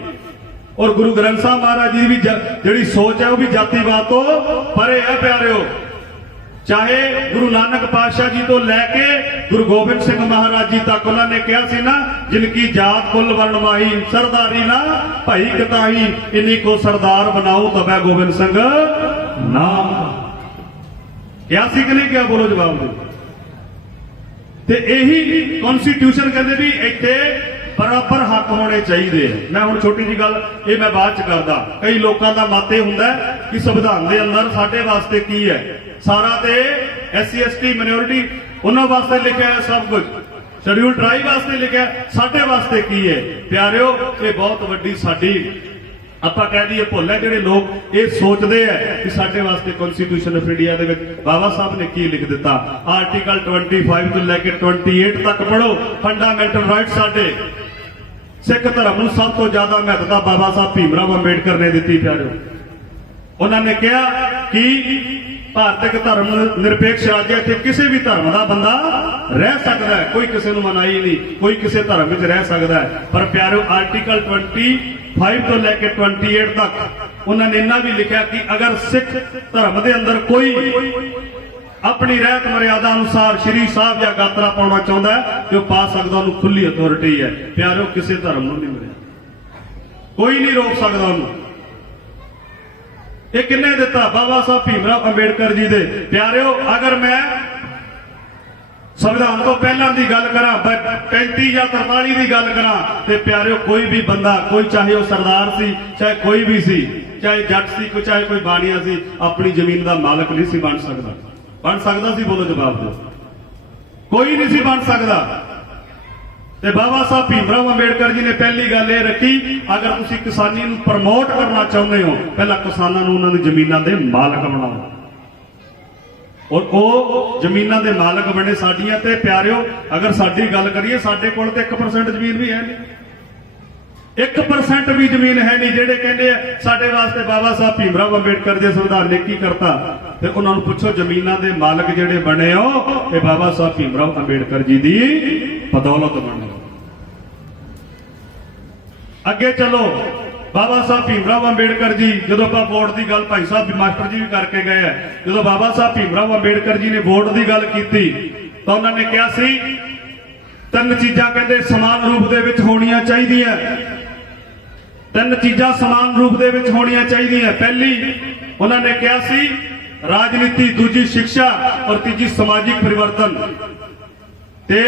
ਔਰ ਗੁਰੂ ਗ੍ਰੰਥ ਸਾਹਿਬ ਮਹਾਰਾਜ ਜੀ ਦੀ ਵੀ ਜਿਹੜੀ ਸੋਚ ਹੈ ਉਹ ਵੀ ਜਾਤੀਵਾਦ ਤੋਂ ਪਰੇ ਹੈ ਪਿਆਰਿਓ। ਚਾਹੇ ਗੁਰੂ ਨਾਨਕ ਪਾਤਸ਼ਾਹ ਜੀ ਤੋਂ ਲੈ ਕੇ ਗੁਰੂ ਗੋਬਿੰਦ ਸਿੰਘ ਮਹਾਰਾਜ ਜੀ ਤੱਕ ਉਹਨਾਂ ਨੇ ਕਿਹਾ ਸੀ ਨਾ, ਜਿਨਕੀ ਜਾਤ ਕੁਲ ਵਰਨ ਮਾਹੀ ਸਰਦਾਰੀ ਨਾ ਭਾਈ ਕਤਾਹੀ, ਇਨੀ ਕੋ ਸਰਦਾਰ ਬਣਾਉ ਤਬੈ ਗੋਬਿੰਦ ਸਿੰਘ ਨਾਮ। ਕਿਹਾ ਸੀ ਕਿ ਨਹੀਂ ਕਿਹਾ? ਬੋਲੋ ਜਵਾਬ ਦਿਓ। ਤੇ ਇਹੀ ਕਨਸਟੀਟਿਊਸ਼ਨ ਕਹਿੰਦੇ ਵੀ ਇੱਥੇ ਬਰਾਬਰ ਹੱਕ ਹੋਣੇ ਚਾਹੀਦੇ ਆ। ਮੈਂ ਹੁਣ ਛੋਟੀ ਜੀ ਗੱਲ ਇਹ ਮੈਂ ਬਾਅਦ ਚ ਕਰਦਾ। ਕਈ ਲੋਕਾਂ ਦਾ ਮਤ ਇਹ ਹੁੰਦਾ ਕਿ ਸੰਵਿਧਾਨ ਦੇ ਅੰਦਰ ਸਾਡੇ ਵਾਸਤੇ ਕੀ ਹੈ, ਸਾਰਾ ਤੇ SC ST ਮਿਨੋਰਿਟੀ ਉਹਨਾਂ ਵਾਸਤੇ ਲਿਖਿਆ ਹੈ ਸਭ ਕੁਝ, ਸ਼ਡਿਊਲ ਟ੍ਰਾਈਬ ਵਾਸਤੇ ਲਿਖਿਆ, ਸਾਡੇ ਵਾਸਤੇ ਕੀ ਹੈ ਪਿਆਰਿਓ? ਇਹ ਬਹੁਤ ਵੱਡੀ ਸਾਡੀ ਆਪਾਂ ਕਹਿ ਦਈਏ ਭੁੱਲ ਹੈ। ਜਿਹੜੇ ਲੋਕ ਇਹ ਸੋਚਦੇ ਆ ਕਿ ਸਾਡੇ ਵਾਸਤੇ ਕਨਸਟੀਟਿਊਸ਼ਨ ਆਫ ਇੰਡੀਆ ਦੇ ਵਿੱਚ ਬਾਬਾ ਸਾਹਿਬ ਨੇ ਕੀ ਲਿਖ ਦਿੱਤਾ। ਆਰਟੀਕਲ 25 ਤੋਂ ਲੈ ਕੇ 28 ਤੱਕ ਪੜੋ, ਫੰਡਾਮੈਂਟਲ ਰਾਈਟ ਸਾਡੇ ਸਿੱਖ ਧਰਮ ਨੂੰ ਸਭ ਤੋਂ ਜ਼ਿਆਦਾ ਮਹੱਤਤਾ ਬਾਬਾ ਸਾਹਿਬ ਭੀਮ ਰਾਓ ਅੰਬੇਡਕਰ ਨੇ ਦਿੱਤੀ ਪਿਆਰਿਓ। ਉਹਨਾਂ ਨੇ ਕਿਹਾ ਕਿ ਭਾਰਤ ਇੱਕ ਧਰਮ ਨਿਰਪੇਖ ਰਾਜ ਹੈ, ਇੱਥੇ ਕਿਸੇ ਵੀ ਧਰਮ ਦਾ ਬੰਦਾ ਰਹਿ ਸਕਦਾ ਹੈ, ਕੋਈ ਕਿਸੇ ਨੂੰ ਮਨਾਹੀ ਨਹੀਂ, ਕੋਈ ਕਿਸੇ ਧਰਮ ਵਿੱਚ ਰਹਿ ਸਕਦਾ ਹੈ। ਪਰ ਪਿਆਰਿਓ ਆਰਟੀਕਲ 25 ਤੋਂ ਲੈ ਕੇ 28 ਤੱਕ ਉਹਨਾਂ ਨੇ ਇੰਨਾ ਵੀ ਲਿਖਿਆ ਕਿ ਅਗਰ ਸਿੱਖ ਧਰਮ ਦੇ ਅੰਦਰ ਕੋਈ ਆਪਣੀ ਰਹਿਤ ਮਰਿਆਦਾ ਅਨੁਸਾਰ ਸ਼੍ਰੀ ਸਾਹਿਬ ਜਾਂ ਗਾਤਰਾ ਪਾਉਣਾ ਚਾਹੁੰਦਾ ਹੈ ਤੇ ਉਹ ਪਾ ਸਕਦਾ, ਉਹਨੂੰ ਖੁੱਲੀ ਅਥਾਰਟੀ ਹੈ ਪਿਆਰਿਓ। ਕਿਸੇ ਧਰਮ ਨੂੰ ਨਹੀਂ ਮਿਲਿਆ, ਕੋਈ ਨਹੀਂ ਰੋਕ ਸਕਦਾ ਉਹਨੂੰ। ਇਹ ਕਿੰਨੇ ਦਿੱਤਾ? ਬਾਬਾ ਸਾਹਿਬ ਭੀਮ ਰਾਓ ਅੰਬੇਡਕਰ ਜੀ ਦੇ। ਪਿਆਰਿਓ ਅਗਰ ਮੈਂ ਸੰਵਿਧਾਨ ਤੋਂ ਪਹਿਲਾਂ ਦੀ ਗੱਲ ਕਰਾਂ, 35 ਜਾਂ 43 ਦੀ ਗੱਲ ਕਰਾਂ, ਤੇ ਪਿਆਰਿਓ ਕੋਈ ਵੀ ਬੰਦਾ, ਕੋਈ ਚਾਹੇ ਉਹ ਸਰਦਾਰ ਸੀ, ਚਾਹੇ ਕੋਈ ਵੀ ਸੀ, ਚਾਹੇ ਜੱਟ ਸੀ, ਚਾਹੇ ਕੋਈ ਬਾਣੀਆ ਸੀ, ਆਪਣੀ ਜ਼ਮੀਨ ਦਾ ਮਾਲਕ ਨਹੀਂ ਸੀ ਬਣ ਸਕਦਾ। ਬਣ ਸਕਦਾ ਸੀ? ਬੋਲੋ ਜਵਾਬ ਦਿਓ। ਕੋਈ ਨਹੀਂ ਸੀ ਬਣ ਸਕਦਾ। ਤੇ ਬਾਬਾ ਸਾਹਿਬ ਭੀਮ ਰਾਓ ਅੰਬੇਡਕਰ ਜੀ ਨੇ ਪਹਿਲੀ ਗੱਲ ਇਹ ਰੱਖੀ, ਅਗਰ ਤੁਸੀਂ ਕਿਸਾਨੀ ਨੂੰ ਪ੍ਰਮੋਟ ਕਰਨਾ ਚਾਹੁੰਦੇ ਹੋ, ਪਹਿਲਾਂ ਕਿਸਾਨਾਂ ਨੂੰ ਉਹਨਾਂ ਦੀ ਜ਼ਮੀਨਾਂ ਦੇ ਮਾਲਕ ਬਣਾਓ, ਔਰ ਉਹ ਜ਼ਮੀਨਾਂ ਦੇ ਮਾਲਕ ਬਣੇ ਸਾਡੀਆਂ। ਤੇ ਪਿਆਰਿਓ ਅਗਰ ਸਾਡੀ ਗੱਲ ਕਰੀਏ, ਸਾਡੇ ਕੋਲ ਤੇ 1% ਜ਼ਮੀਨ ਵੀ ਹੈ ਨਹੀਂ, 1% ਵੀ ਜ਼ਮੀਨ ਹੈ ਨਹੀਂ। ਜਿਹੜੇ ਕਹਿੰਦੇ ਆ ਸਾਡੇ ਵਾਸਤੇ ਬਾਬਾ ਸਾਹਿਬ ਭੀਮ ਰਾਓ ਅੰਬੇਡਕਰ ਦੇ ਸੰਵਿਧਾਨ ਨੇ ਕੀ ਕਰਤਾ, ਤੇ ਉਹਨਾਂ ਨੂੰ ਪੁੱਛੋ ਜ਼ਮੀਨਾਂ ਦੇ ਮਾਲਕ ਜਿਹੜੇ ਬਣੇ ਹੋ ਇਹ ਬਾਬਾ ਸਾਹਿਬ ਭੀਮ ਰਾਓ ਅੰਬੇਡਕਰ ਜੀ ਦੀ ਬਦੌਲਤ ਬਣੇ। ਅੱਗੇ ਚਲੋ, ਬਾਬਾ ਸਾਹਿਬ ਭੀਮ ਰਾਓ ਅੰਬੇਡਕਰ ਜੀ, ਜਦੋਂ ਆਪਾਂ ਵੋਟ ਦੀ ਗੱਲ ਭਾਈ ਸਾਹਿਬ ਮਾਸਟਰ ਜੀ ਵੀ ਕਰਕੇ ਗਏ ਆ, ਜਦੋਂ ਬਾਬਾ ਸਾਹਿਬ ਭੀਮ ਰਾਓ ਅੰਬੇਡਕਰ ਜੀ ਨੇ ਵੋਟ ਦੀ ਗੱਲ ਕੀਤੀ ਤਾਂ ਉਹਨਾਂ ਨੇ ਕਿਹਾ ਸੀ 3 ਚੀਜ਼ਾਂ ਕਹਿੰਦੇ ਸਮਾਨ ਰੂਪ ਦੇ ਵਿੱਚ ਹੋਣੀਆਂ ਚਾਹੀਦੀਆਂ। 3 ਚੀਜ਼ਾਂ ਸਮਾਨ ਰੂਪ ਦੇ ਵਿੱਚ ਹੋਣੀਆਂ ਚਾਹੀਦੀਆਂ। ਪਹਿਲੀ ਉਹਨਾਂ ਨੇ ਕਿਹਾ ਸੀ ਰਾਜਨੀਤੀ, ਦੂਜੀ ਸਿੱਖਿਆ, ਔਰ ਤੀਜੀ ਸਮਾਜਿਕ ਪਰਿਵਰਤਨ। ਤੇ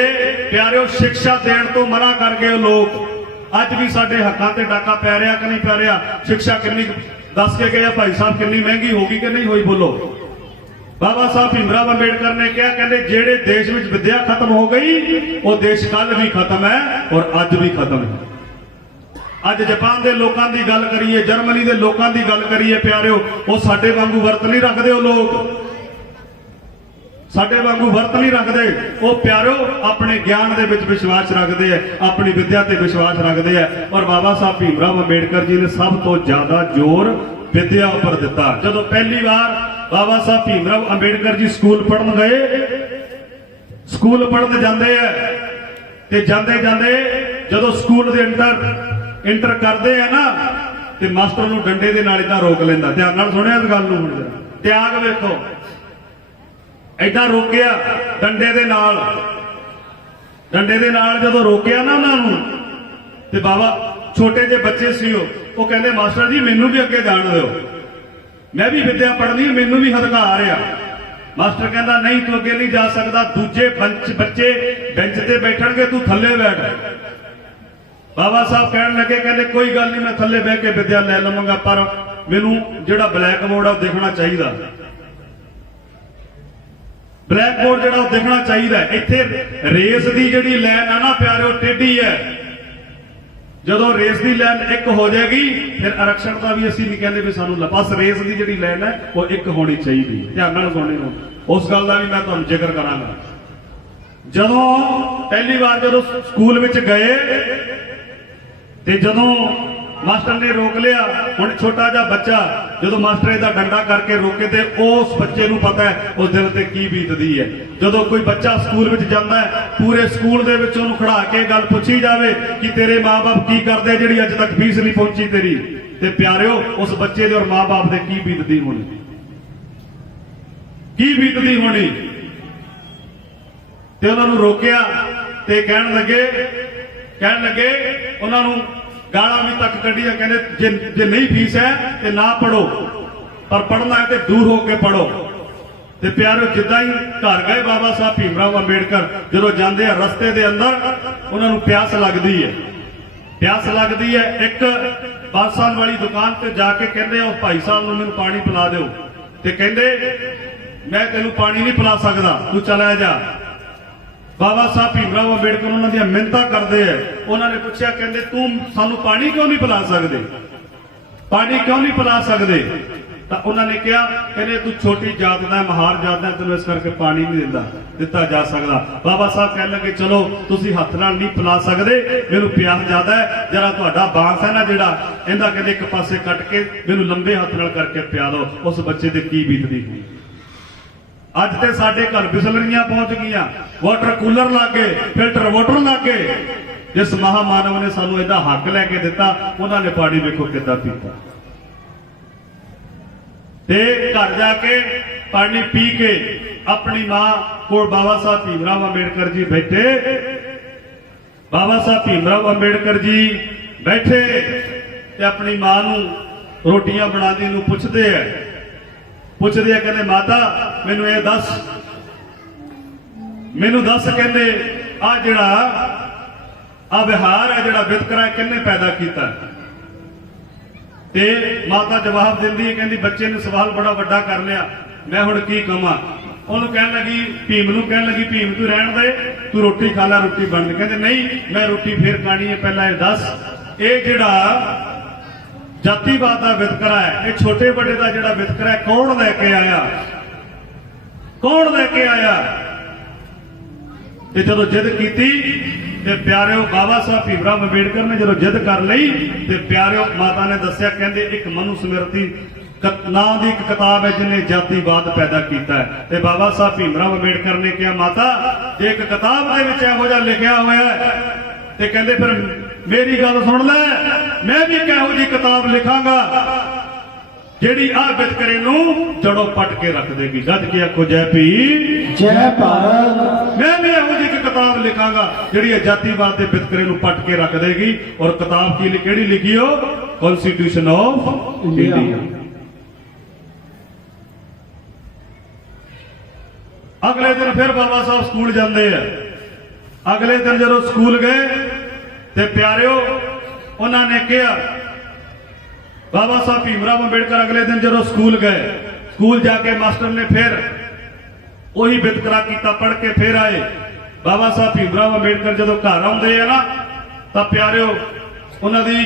ਪਿਆਰਿਓ ਸਿੱਖਿਆ ਦੇਣ ਤੋਂ ਮਨਾ ਕਰ ਗਏ ਲੋਕ। ਅੱਜ ਵੀ ਸਾਡੇ ਹੱਕਾਂ ਤੇ ਡਾਕਾ ਪੈ ਰਿਹਾ ਕਿ ਨਹੀਂ ਪੈ ਰਿਹਾ? ਸਿੱਖਿਆ ਕਿੰਨੀ ਦੱਸ ਕੇ ਗਏ ਭਾਈ ਸਾਹਿਬ, ਕਿੰਨੀ ਮਹਿੰਗੀ ਹੋ ਗਈ ਕਿ ਨਹੀਂ ਹੋਈ? ਬੋਲੋ। ਬਾਬਾ ਸਾਹਿਬ ਭੀਮ ਰਾਓ ਅੰਬੇਡਕਰ ਨੇ ਕਿਹਾ, ਕਹਿੰਦੇ ਜਿਹੜੇ ਦੇਸ਼ ਵਿੱਚ ਵਿਦਿਆ ਖਤਮ ਹੋ ਗਈ ਉਹ ਦੇਸ਼ ਕੱਲ ਵੀ ਖਤਮ ਹੈ ਔਰ ਅੱਜ ਵੀ ਖਤਮ ਹੈ। ਅੱਜ ਜਾਪਾਨ ਦੇ ਲੋਕਾਂ ਦੀ ਗੱਲ ਕਰੀਏ, ਜਰਮਨੀ ਦੇ ਲੋਕਾਂ ਦੀ ਗੱਲ ਕਰੀਏ ਪਿਆਰਿਓ, ਉਹ ਸਾਡੇ ਵਾਂਗੂ ਵਰਤ ਨਹੀਂ ਰੱਖਦੇ। ਉਹ ਲੋਕ ਸਾਡੇ ਵਾਂਗੂ ਵਰਤ ਨਹੀਂ ਰੱਖਦੇ। ਉਹ ਪਿਆਰਿਓ ਆਪਣੇ ਗਿਆਨ ਦੇ ਵਿੱਚ ਵਿਸ਼ਵਾਸ ਰੱਖਦੇ ਆ, ਆਪਣੀ ਵਿਦਿਆ ਤੇ ਵਿਸ਼ਵਾਸ ਰੱਖਦੇ ਆ। ਔਰ ਬਾਬਾ ਸਾਹਿਬ ਭੀਮ ਰਾਓ ਅੰਬੇਡਕਰ ਜੀ ਨੇ ਸਭ ਤੋਂ ਜ਼ਿਆਦਾ ਜ਼ੋਰ ਵਿਦਿਆ ਉੱਪਰ ਦਿੱਤਾ। ਜਦੋਂ ਪਹਿਲੀ ਵਾਰ ਬਾਬਾ ਸਾਹਿਬ ਭੀਮ ਰਾਓ ਅੰਬੇਡਕਰ ਜੀ ਸਕੂਲ ਪੜ੍ਹਨ ਗਏ, ਸਕੂਲ ਪੜ੍ਹਨ ਜਾਂਦੇ ਆ ਤੇ ਜਾਂਦੇ ਜਾਂਦੇ ਜਦੋਂ ਸਕੂਲ ਦੇ ਇੰਟਰ ਕਰਦੇ ਆ ਨਾ, ਤੇ ਮਾਸਟਰ ਨੂੰ ਡੰਡੇ ਦੇ ਨਾਲ ਇਦਾਂ ਰੋਕ ਲੈਂਦਾ। ਧਿਆਨ ਨਾਲ ਸੁਣਿਆ ਇਸ ਗੱਲ ਨੂੰ, ਹੁਣ ਤਿਆਗ ਵੇਖੋ, ਏਦਾਂ ਰੋਕਿਆ ਡੰਡੇ ਦੇ ਨਾਲ। ਡੰਡੇ ਦੇ ਨਾਲ ਜਦੋਂ ਰੋਕਿਆ ਨਾ ਉਹਨਾਂ ਨੂੰ, ਤੇ ਬਾਬਾ ਛੋਟੇ ਜਿਹੇ ਬੱਚੇ ਸੀ ਉਹ ਕਹਿੰਦੇ ਮਾਸਟਰ ਜੀ ਮੈਨੂੰ ਵੀ ਅੱਗੇ ਜਾਣ ਦਿਓ, ਮੈਂ ਵੀ ਵਿਦਿਆ ਪੜ੍ਹਨੀ, ਮੈਨੂੰ ਵੀ ਅਧਿਕਾਰ ਆ। ਮਾਸਟਰ ਕਹਿੰਦਾ ਨਹੀਂ ਤੂੰ ਅੱਗੇ ਨਹੀਂ ਜਾ ਸਕਦਾ, ਦੂਜੇ ਬੱਚੇ ਬੈਂਚ ਤੇ ਬੈਠਣਗੇ, ਤੂੰ ਥੱਲੇ ਬੈਠ। ਬਾਬਾ ਸਾਹਿਬ ਕਹਿਣ ਲੱਗੇ, ਕਹਿੰਦੇ ਕੋਈ ਗੱਲ ਨਹੀਂ, ਮੈਂ ਥੱਲੇ ਬਹਿ ਕੇ ਵਿਦਿਆ ਲੈ ਲਵਾਂਗਾ, ਪਰ ਮੈਨੂੰ ਜਿਹੜਾ ਬਲੈਕ ਬੋਰਡ ਆ ਉਹ ਦੇਖਣਾ ਚਾਹੀਦਾ। ਬਲੈਕ ਬੋਰਡ ਜਿਹੜਾ ਉਹ ਦੇਖਣਾ ਚਾਹੀਦਾ। ਇੱਥੇ ਰੇਸ ਦੀ ਜਿਹੜੀ ਲਾਈਨ ਆ ਨਾ ਪਿਆਰਿਓ, ਟੇਢੀ ਹੈ। ਜਦੋਂ ਰੇਸ ਦੀ ਲਾਈਨ ਇੱਕ ਹੋ ਜਾਏਗੀ, ਫਿਰ ਆਰਕਸ਼ਣ ਦਾ ਵੀ ਅਸੀਂ ਨਹੀਂ ਕਹਿੰਦੇ ਵੀ ਸਾਨੂੰ ਬਸ ਰੇਸ ਦੀ ਜਿਹੜੀ ਲਾਈਨ ਹੈ ਉਹ ਇੱਕ ਹੋਣੀ ਚਾਹੀਦੀ। ਧਿਆਨ ਨਾਲ ਸੁਣਨੀ ਨੂੰ, ਉਸ ਗੱਲ ਦਾ ਵੀ ਮੈਂ ਤੁਹਾਨੂੰ ਜ਼ਿਕਰ ਕਰਾਂਗਾ। ਜਦੋਂ ਪਹਿਲੀ ਵਾਰ ਜਦੋਂ ਸਕੂਲ ਵਿੱਚ ਗਏ ਤੇ ਜਦੋਂ ਮਾਸਟਰ ਨੇ ਰੋਕ ਲਿਆ, ਹੁਣ ਛੋਟਾ ਜਿਹਾ ਬੱਚਾ ਜਦੋਂ ਮਾਸਟਰ ਇਹਦਾ ਡੰਡਾ ਕਰਕੇ ਰੋਕੇ ਤੇ ਉਸ ਬੱਚੇ ਨੂੰ ਪਤਾ ਹੈ ਉਸ ਦਿਲ ਤੇ ਕੀ ਬੀਤਦੀ ਹੈ। ਜਦੋਂ ਕੋਈ ਬੱਚਾ ਸਕੂਲ ਵਿੱਚ ਜਾਂਦਾ ਹੈ, ਪੂਰੇ ਸਕੂਲ ਦੇ ਵਿੱਚ ਉਹਨੂੰ ਖੜਾ ਕੇ ਗੱਲ ਪੁੱਛੀ ਜਾਵੇ ਕਿ ਤੇਰੇ ਮਾਪੇ ਕੀ ਕਰਦੇ ਜਿਹੜੀ ਅੱਜ ਤੱਕ ਫੀਸ ਨਹੀਂ ਪਹੁੰਚੀ ਤੇਰੀ, ਤੇ ਪਿਆਰਿਓ ਉਸ ਬੱਚੇ ਦੇ ਔਰ ਮਾਪੇ ਦੇ ਕੀ ਬੀਤਦੀ ਹੋਣੀ, ਕੀ ਬੀਤਦੀ ਹੋਣੀ। ਤੇ ਉਹਨਾਂ ਨੂੰ ਰੋਕਿਆ ਤੇ ਕਹਿਣ ਲੱਗੇ ਉਹਨਾਂ ਨੂੰ ਗਾਲਾਂ ਵੀ ਤੱਕ ਕੱਢੀਆਂ, ਕਹਿੰਦੇ ਜੇ ਨਹੀਂ ਫੀਸ ਹੈ ਤੇ ਨਾ ਪੜੋ, ਪਰ ਪੜਨਾ ਹੈ ਤੇ ਦੂਰ ਹੋ ਕੇ ਪੜੋ। ਤੇ ਪਿਆਰਿਓ ਜਿੱਦਾਂ ਹੀ ਘਰ ਗਏ ਬਾਬਾ ਸਾਹਿਬ ਭੀਮ ਰਾਓ ਅੰਬੇਡਕਰ, ਜਦੋਂ ਜਾਂਦੇ ਆ ਰਸਤੇ ਦੇ ਅੰਦਰ ਉਹਨਾਂ ਨੂੰ ਪਿਆਸ ਲੱਗਦੀ ਹੈ। ਇੱਕ ਬਾਦਸ਼ਾਹ ਵਾਲੀ ਦੁਕਾਨ ਤੇ ਜਾ ਕੇ ਕਹਿੰਦੇ ਉਸ ਭਾਈ ਸਾਹਿਬ ਨੂੰ ਮੈਨੂੰ ਪਾਣੀ ਪਿਲਾ ਦਿਓ, ਤੇ ਕਹਿੰਦੇ ਮੈਂ ਤੈਨੂੰ ਪਾਣੀ ਨਹੀਂ ਪਿਲਾ ਸਕਦਾ, ਤੂੰ ਚਲਾ ਜਾ। ਬਾਬਾ ਸਾਹਿਬ ਭੀਮ ਰਾਓ ਅੰਬੇਡਕਰ ਉਹਨਾਂ ਦੀਆਂ ਮਿਹਨਤਾਂ ਕਰਦੇ ਆ। ਉਹਨਾਂ ਨੇ ਪੁੱਛਿਆ, ਕਹਿੰਦੇ ਤੂੰ ਸਾਨੂੰ ਪਾਣੀ ਕਿਉਂ ਨਹੀਂ ਪਿਲਾ ਸਕਦੇ? ਤਾਂ ਉਹਨਾਂ ਨੇ ਕਿਹਾ, ਕਹਿੰਦੇ ਤੂੰ ਛੋਟੀ ਜਾਤ ਦਾ, ਮਹਾਰ ਜਾਤ ਦਾ, ਤੈਨੂੰ ਇਸ ਕਰਕੇ ਪਾਣੀ ਨਹੀਂ ਦਿੱਤਾ ਜਾ ਸਕਦਾ। ਬਾਬਾ ਸਾਹਿਬ ਕਹਿਣ ਲੱਗੇ, ਚਲੋ ਤੁਸੀਂ ਹੱਥ ਨਾਲ ਨਹੀਂ ਪਿਲਾ ਸਕਦੇ, ਮੈਨੂੰ ਪਿਆਸ ਜ਼ਿਆਦਾ ਹੈ, ਜਰਾ ਤੁਹਾਡਾ ਬਾਂਸ ਹੈ ਨਾ ਜਿਹੜਾ, ਇਹਦਾ ਕਹਿੰਦੇ ਇੱਕ ਪਾਸੇ ਕੱਟ ਕੇ ਮੈਨੂੰ ਲੰਬੇ ਹੱਥ ਨਾਲ ਕਰਕੇ ਪਿਆ ਦਿਓ। ਉਸ ਬੱਚੇ ਦੇ ਕੀ ਬੀਤਦੀ ਹੋਈ। ਅੱਜ ਤੇ ਸਾਡੇ ਘਰ ਬਿਸਲਰੀਆਂ ਪਹੁੰਚ ਗਈਆਂ, ਵਾਟਰ ਕੂਲਰ ਲੱਗੇ, ਫਿਲਟਰ ਵਾਟਰ ਲੱਗੇ। ਜਿਸ ਮਹਾਮਾਨਵ ਨੇ ਸਾਨੂੰ ਇਹਦਾ ਹੱਕ ਲੈ ਕੇ ਦਿੱਤਾ, ਉਹਨਾਂ ਨੇ ਪਾਣੀ ਵੇਖੋ ਕਿੱਦਾਂ ਪੀਤਾ। ਤੇ ਘਰ ਜਾ ਕੇ ਪਾਣੀ ਪੀ ਕੇ ਆਪਣੀ ਮਾਂ ਕੋਲ ਬਾਬਾ ਸਾਹਿਬ ਭੀਮ ਰਾਓ ਅੰਬੇਡਕਰ ਜੀ ਬੈਠੇ। ਬਾਬਾ ਸਾਹਿਬ ਭੀਮ ਰਾਓ ਅੰਬੇਡਕਰ ਜੀ ਬੈਠੇ ਤੇ ਆਪਣੀ ਮਾਂ ਨੂੰ ਰੋਟੀਆਂ ਬਣਾਉਣ ਨੂੰ ਪੁੱਛਦੇ ਆ, ਕਹਿੰਦੇ ਮਾਤਾ ਮੈਨੂੰ ਇਹ ਦੱਸ, ਕਹਿੰਦੇ ਆ ਜਿਹੜਾ ਵਿਹਾਰ ਹੈ, ਜਿਹੜਾ ਵਿਤਕਰਾ ਕਿਹਨੇ ਪੈਦਾ ਕੀਤਾ? ਤੇ ਮਾਤਾ ਜਵਾਬ ਦਿੰਦੀ ਹੈ, ਕਹਿੰਦੀ ਬੱਚੇ ਨੇ ਸਵਾਲ ਬੜਾ ਵੱਡਾ ਕਰ ਲਿਆ, ਮੈਂ ਹੁਣ ਕੀ ਕਵਾਂ? ਉਹਨੂੰ ਕਹਿਣ ਲੱਗੀ, ਭੀਮ ਤੂੰ ਰਹਿਣ ਦੇ, ਤੂੰ ਰੋਟੀ ਖਾ ਲੈ, ਰੋਟੀ ਬਣ। ਕਹਿੰਦੇ ਨਹੀਂ, ਮੈਂ ਰੋਟੀ ਫੇਰ ਖਾਣੀ ਹੈ, ਪਹਿਲਾਂ ਇਹ ਦੱਸ ਇਹ ਜਿਹੜਾ ਜਾਤੀਵਾਦ ਦਾ ਵਿਤਕਰਾ ਹੈ, ਇਹ ਛੋਟੇ ਵੱਡੇ ਦਾ ਜਿਹੜਾ ਵਿਤਕਰਾ ਹੈ, ਕੌਣ ਲੈ ਕੇ ਆਇਆ? ਤੇ ਜਦੋਂ ਜਿੱਦ ਕੀਤੀ ਤੇ ਪਿਆਰਿਓ ਬਾਬਾ ਸਾਹਿਬ ਭੀਮ ਰਾਓ ਅੰਬੇਡਕਰ ਨੇ ਜਦੋਂ ਜਿੱਦ ਕਰ ਲਈ ਤੇ ਪਿਆਰਿਓ ਮਾਤਾ ਨੇ ਦੱਸਿਆ, ਕਹਿੰਦੇ ਇੱਕ ਮਨੂ ਸਮਿਰਤੀ ਨਾਂ ਦੀ ਇੱਕ ਕਿਤਾਬ ਹੈ ਜਿਹਨੇ ਜਾਤੀਵਾਦ ਪੈਦਾ ਕੀਤਾ ਹੈ। ਤੇ ਬਾਬਾ ਸਾਹਿਬ ਭੀਮ ਰਾਓ ਅੰਬੇਡਕਰ ਨੇ ਕਿਹਾ, ਮਾਤਾ ਜੇ ਇੱਕ ਕਿਤਾਬ ਦੇ ਵਿੱਚ ਇਹੋ ਜਿਹਾ ਲਿਖਿਆ ਹੋਇਆ ਹੈ ਤੇ ਕਹਿੰਦੇ ਫਿਰ ਮੇਰੀ ਗੱਲ ਸੁਣ ਲੈ, ਮੈਂ ਵੀ ਇੱਕ ਇਹੋ ਜਿਹੀ ਕਿਤਾਬ ਲਿਖਾਂਗਾ ਜਿਹੜੀ ਆ ਵਿਤਕਰੇ ਨੂੰ ਜੜੋਂ ਪੱਟ ਕੇ ਰੱਖ ਦੇਗੀ। ਗੱਜ ਕੇ ਆਖੋ ਜੈ ਭੀਮ ਜੈ ਭਾਰਤ। ਮੈਂ ਵੀ ਇਹੋ ਜਿਹੀ ਕਿਤਾਬ ਲਿਖਾਂਗਾ ਜਿਹੜੀ ਜਾਤੀਵਾਦ ਦੇ ਵਿਤਕਰੇ ਨੂੰ ਪੱਟ ਕੇ ਰੱਖ ਦੇਗੀ। ਔਰ ਕਿਤਾਬ ਕਿਹੜੀ ਲਿਖੀ ਹੋ? Constitution of India. ਅਗਲੇ ਦਿਨ ਫਿਰ ਬਾਬਾ ਸਾਹਿਬ ਸਕੂਲ ਜਾਂਦੇ ਆ। ਅਗਲੇ ਦਿਨ ਜਦੋਂ ਸਕੂਲ ਗਏ ਤੇ ਪਿਆਰਿਓ ਉਹਨਾਂ ਨੇ ਕਿਹਾ, ਬਾਬਾ ਸਾਹਿਬ ਭੀਮ ਰਾਓ ਅੰਬੇਡਕਰ ਅਗਲੇ ਦਿਨ ਜਦੋਂ ਸਕੂਲ ਗਏ, ਸਕੂਲ ਜਾ ਕੇ ਮਾਸਟਰ ਨੇ ਫਿਰ ਉਹੀ ਵਿਤਕਰਾ ਕੀਤਾ, ਪੜ੍ਹ ਕੇ ਫਿਰ ਆਏ। ਬਾਬਾ ਸਾਹਿਬ ਭੀਮ ਰਾਓ ਅੰਬੇਡਕਰ ਜਦੋਂ ਘਰ ਆਉਂਦੇ ਆ ਨਾ ਤਾਂ ਪਿਆਰਿਓ ਉਹਨਾਂ ਦੀ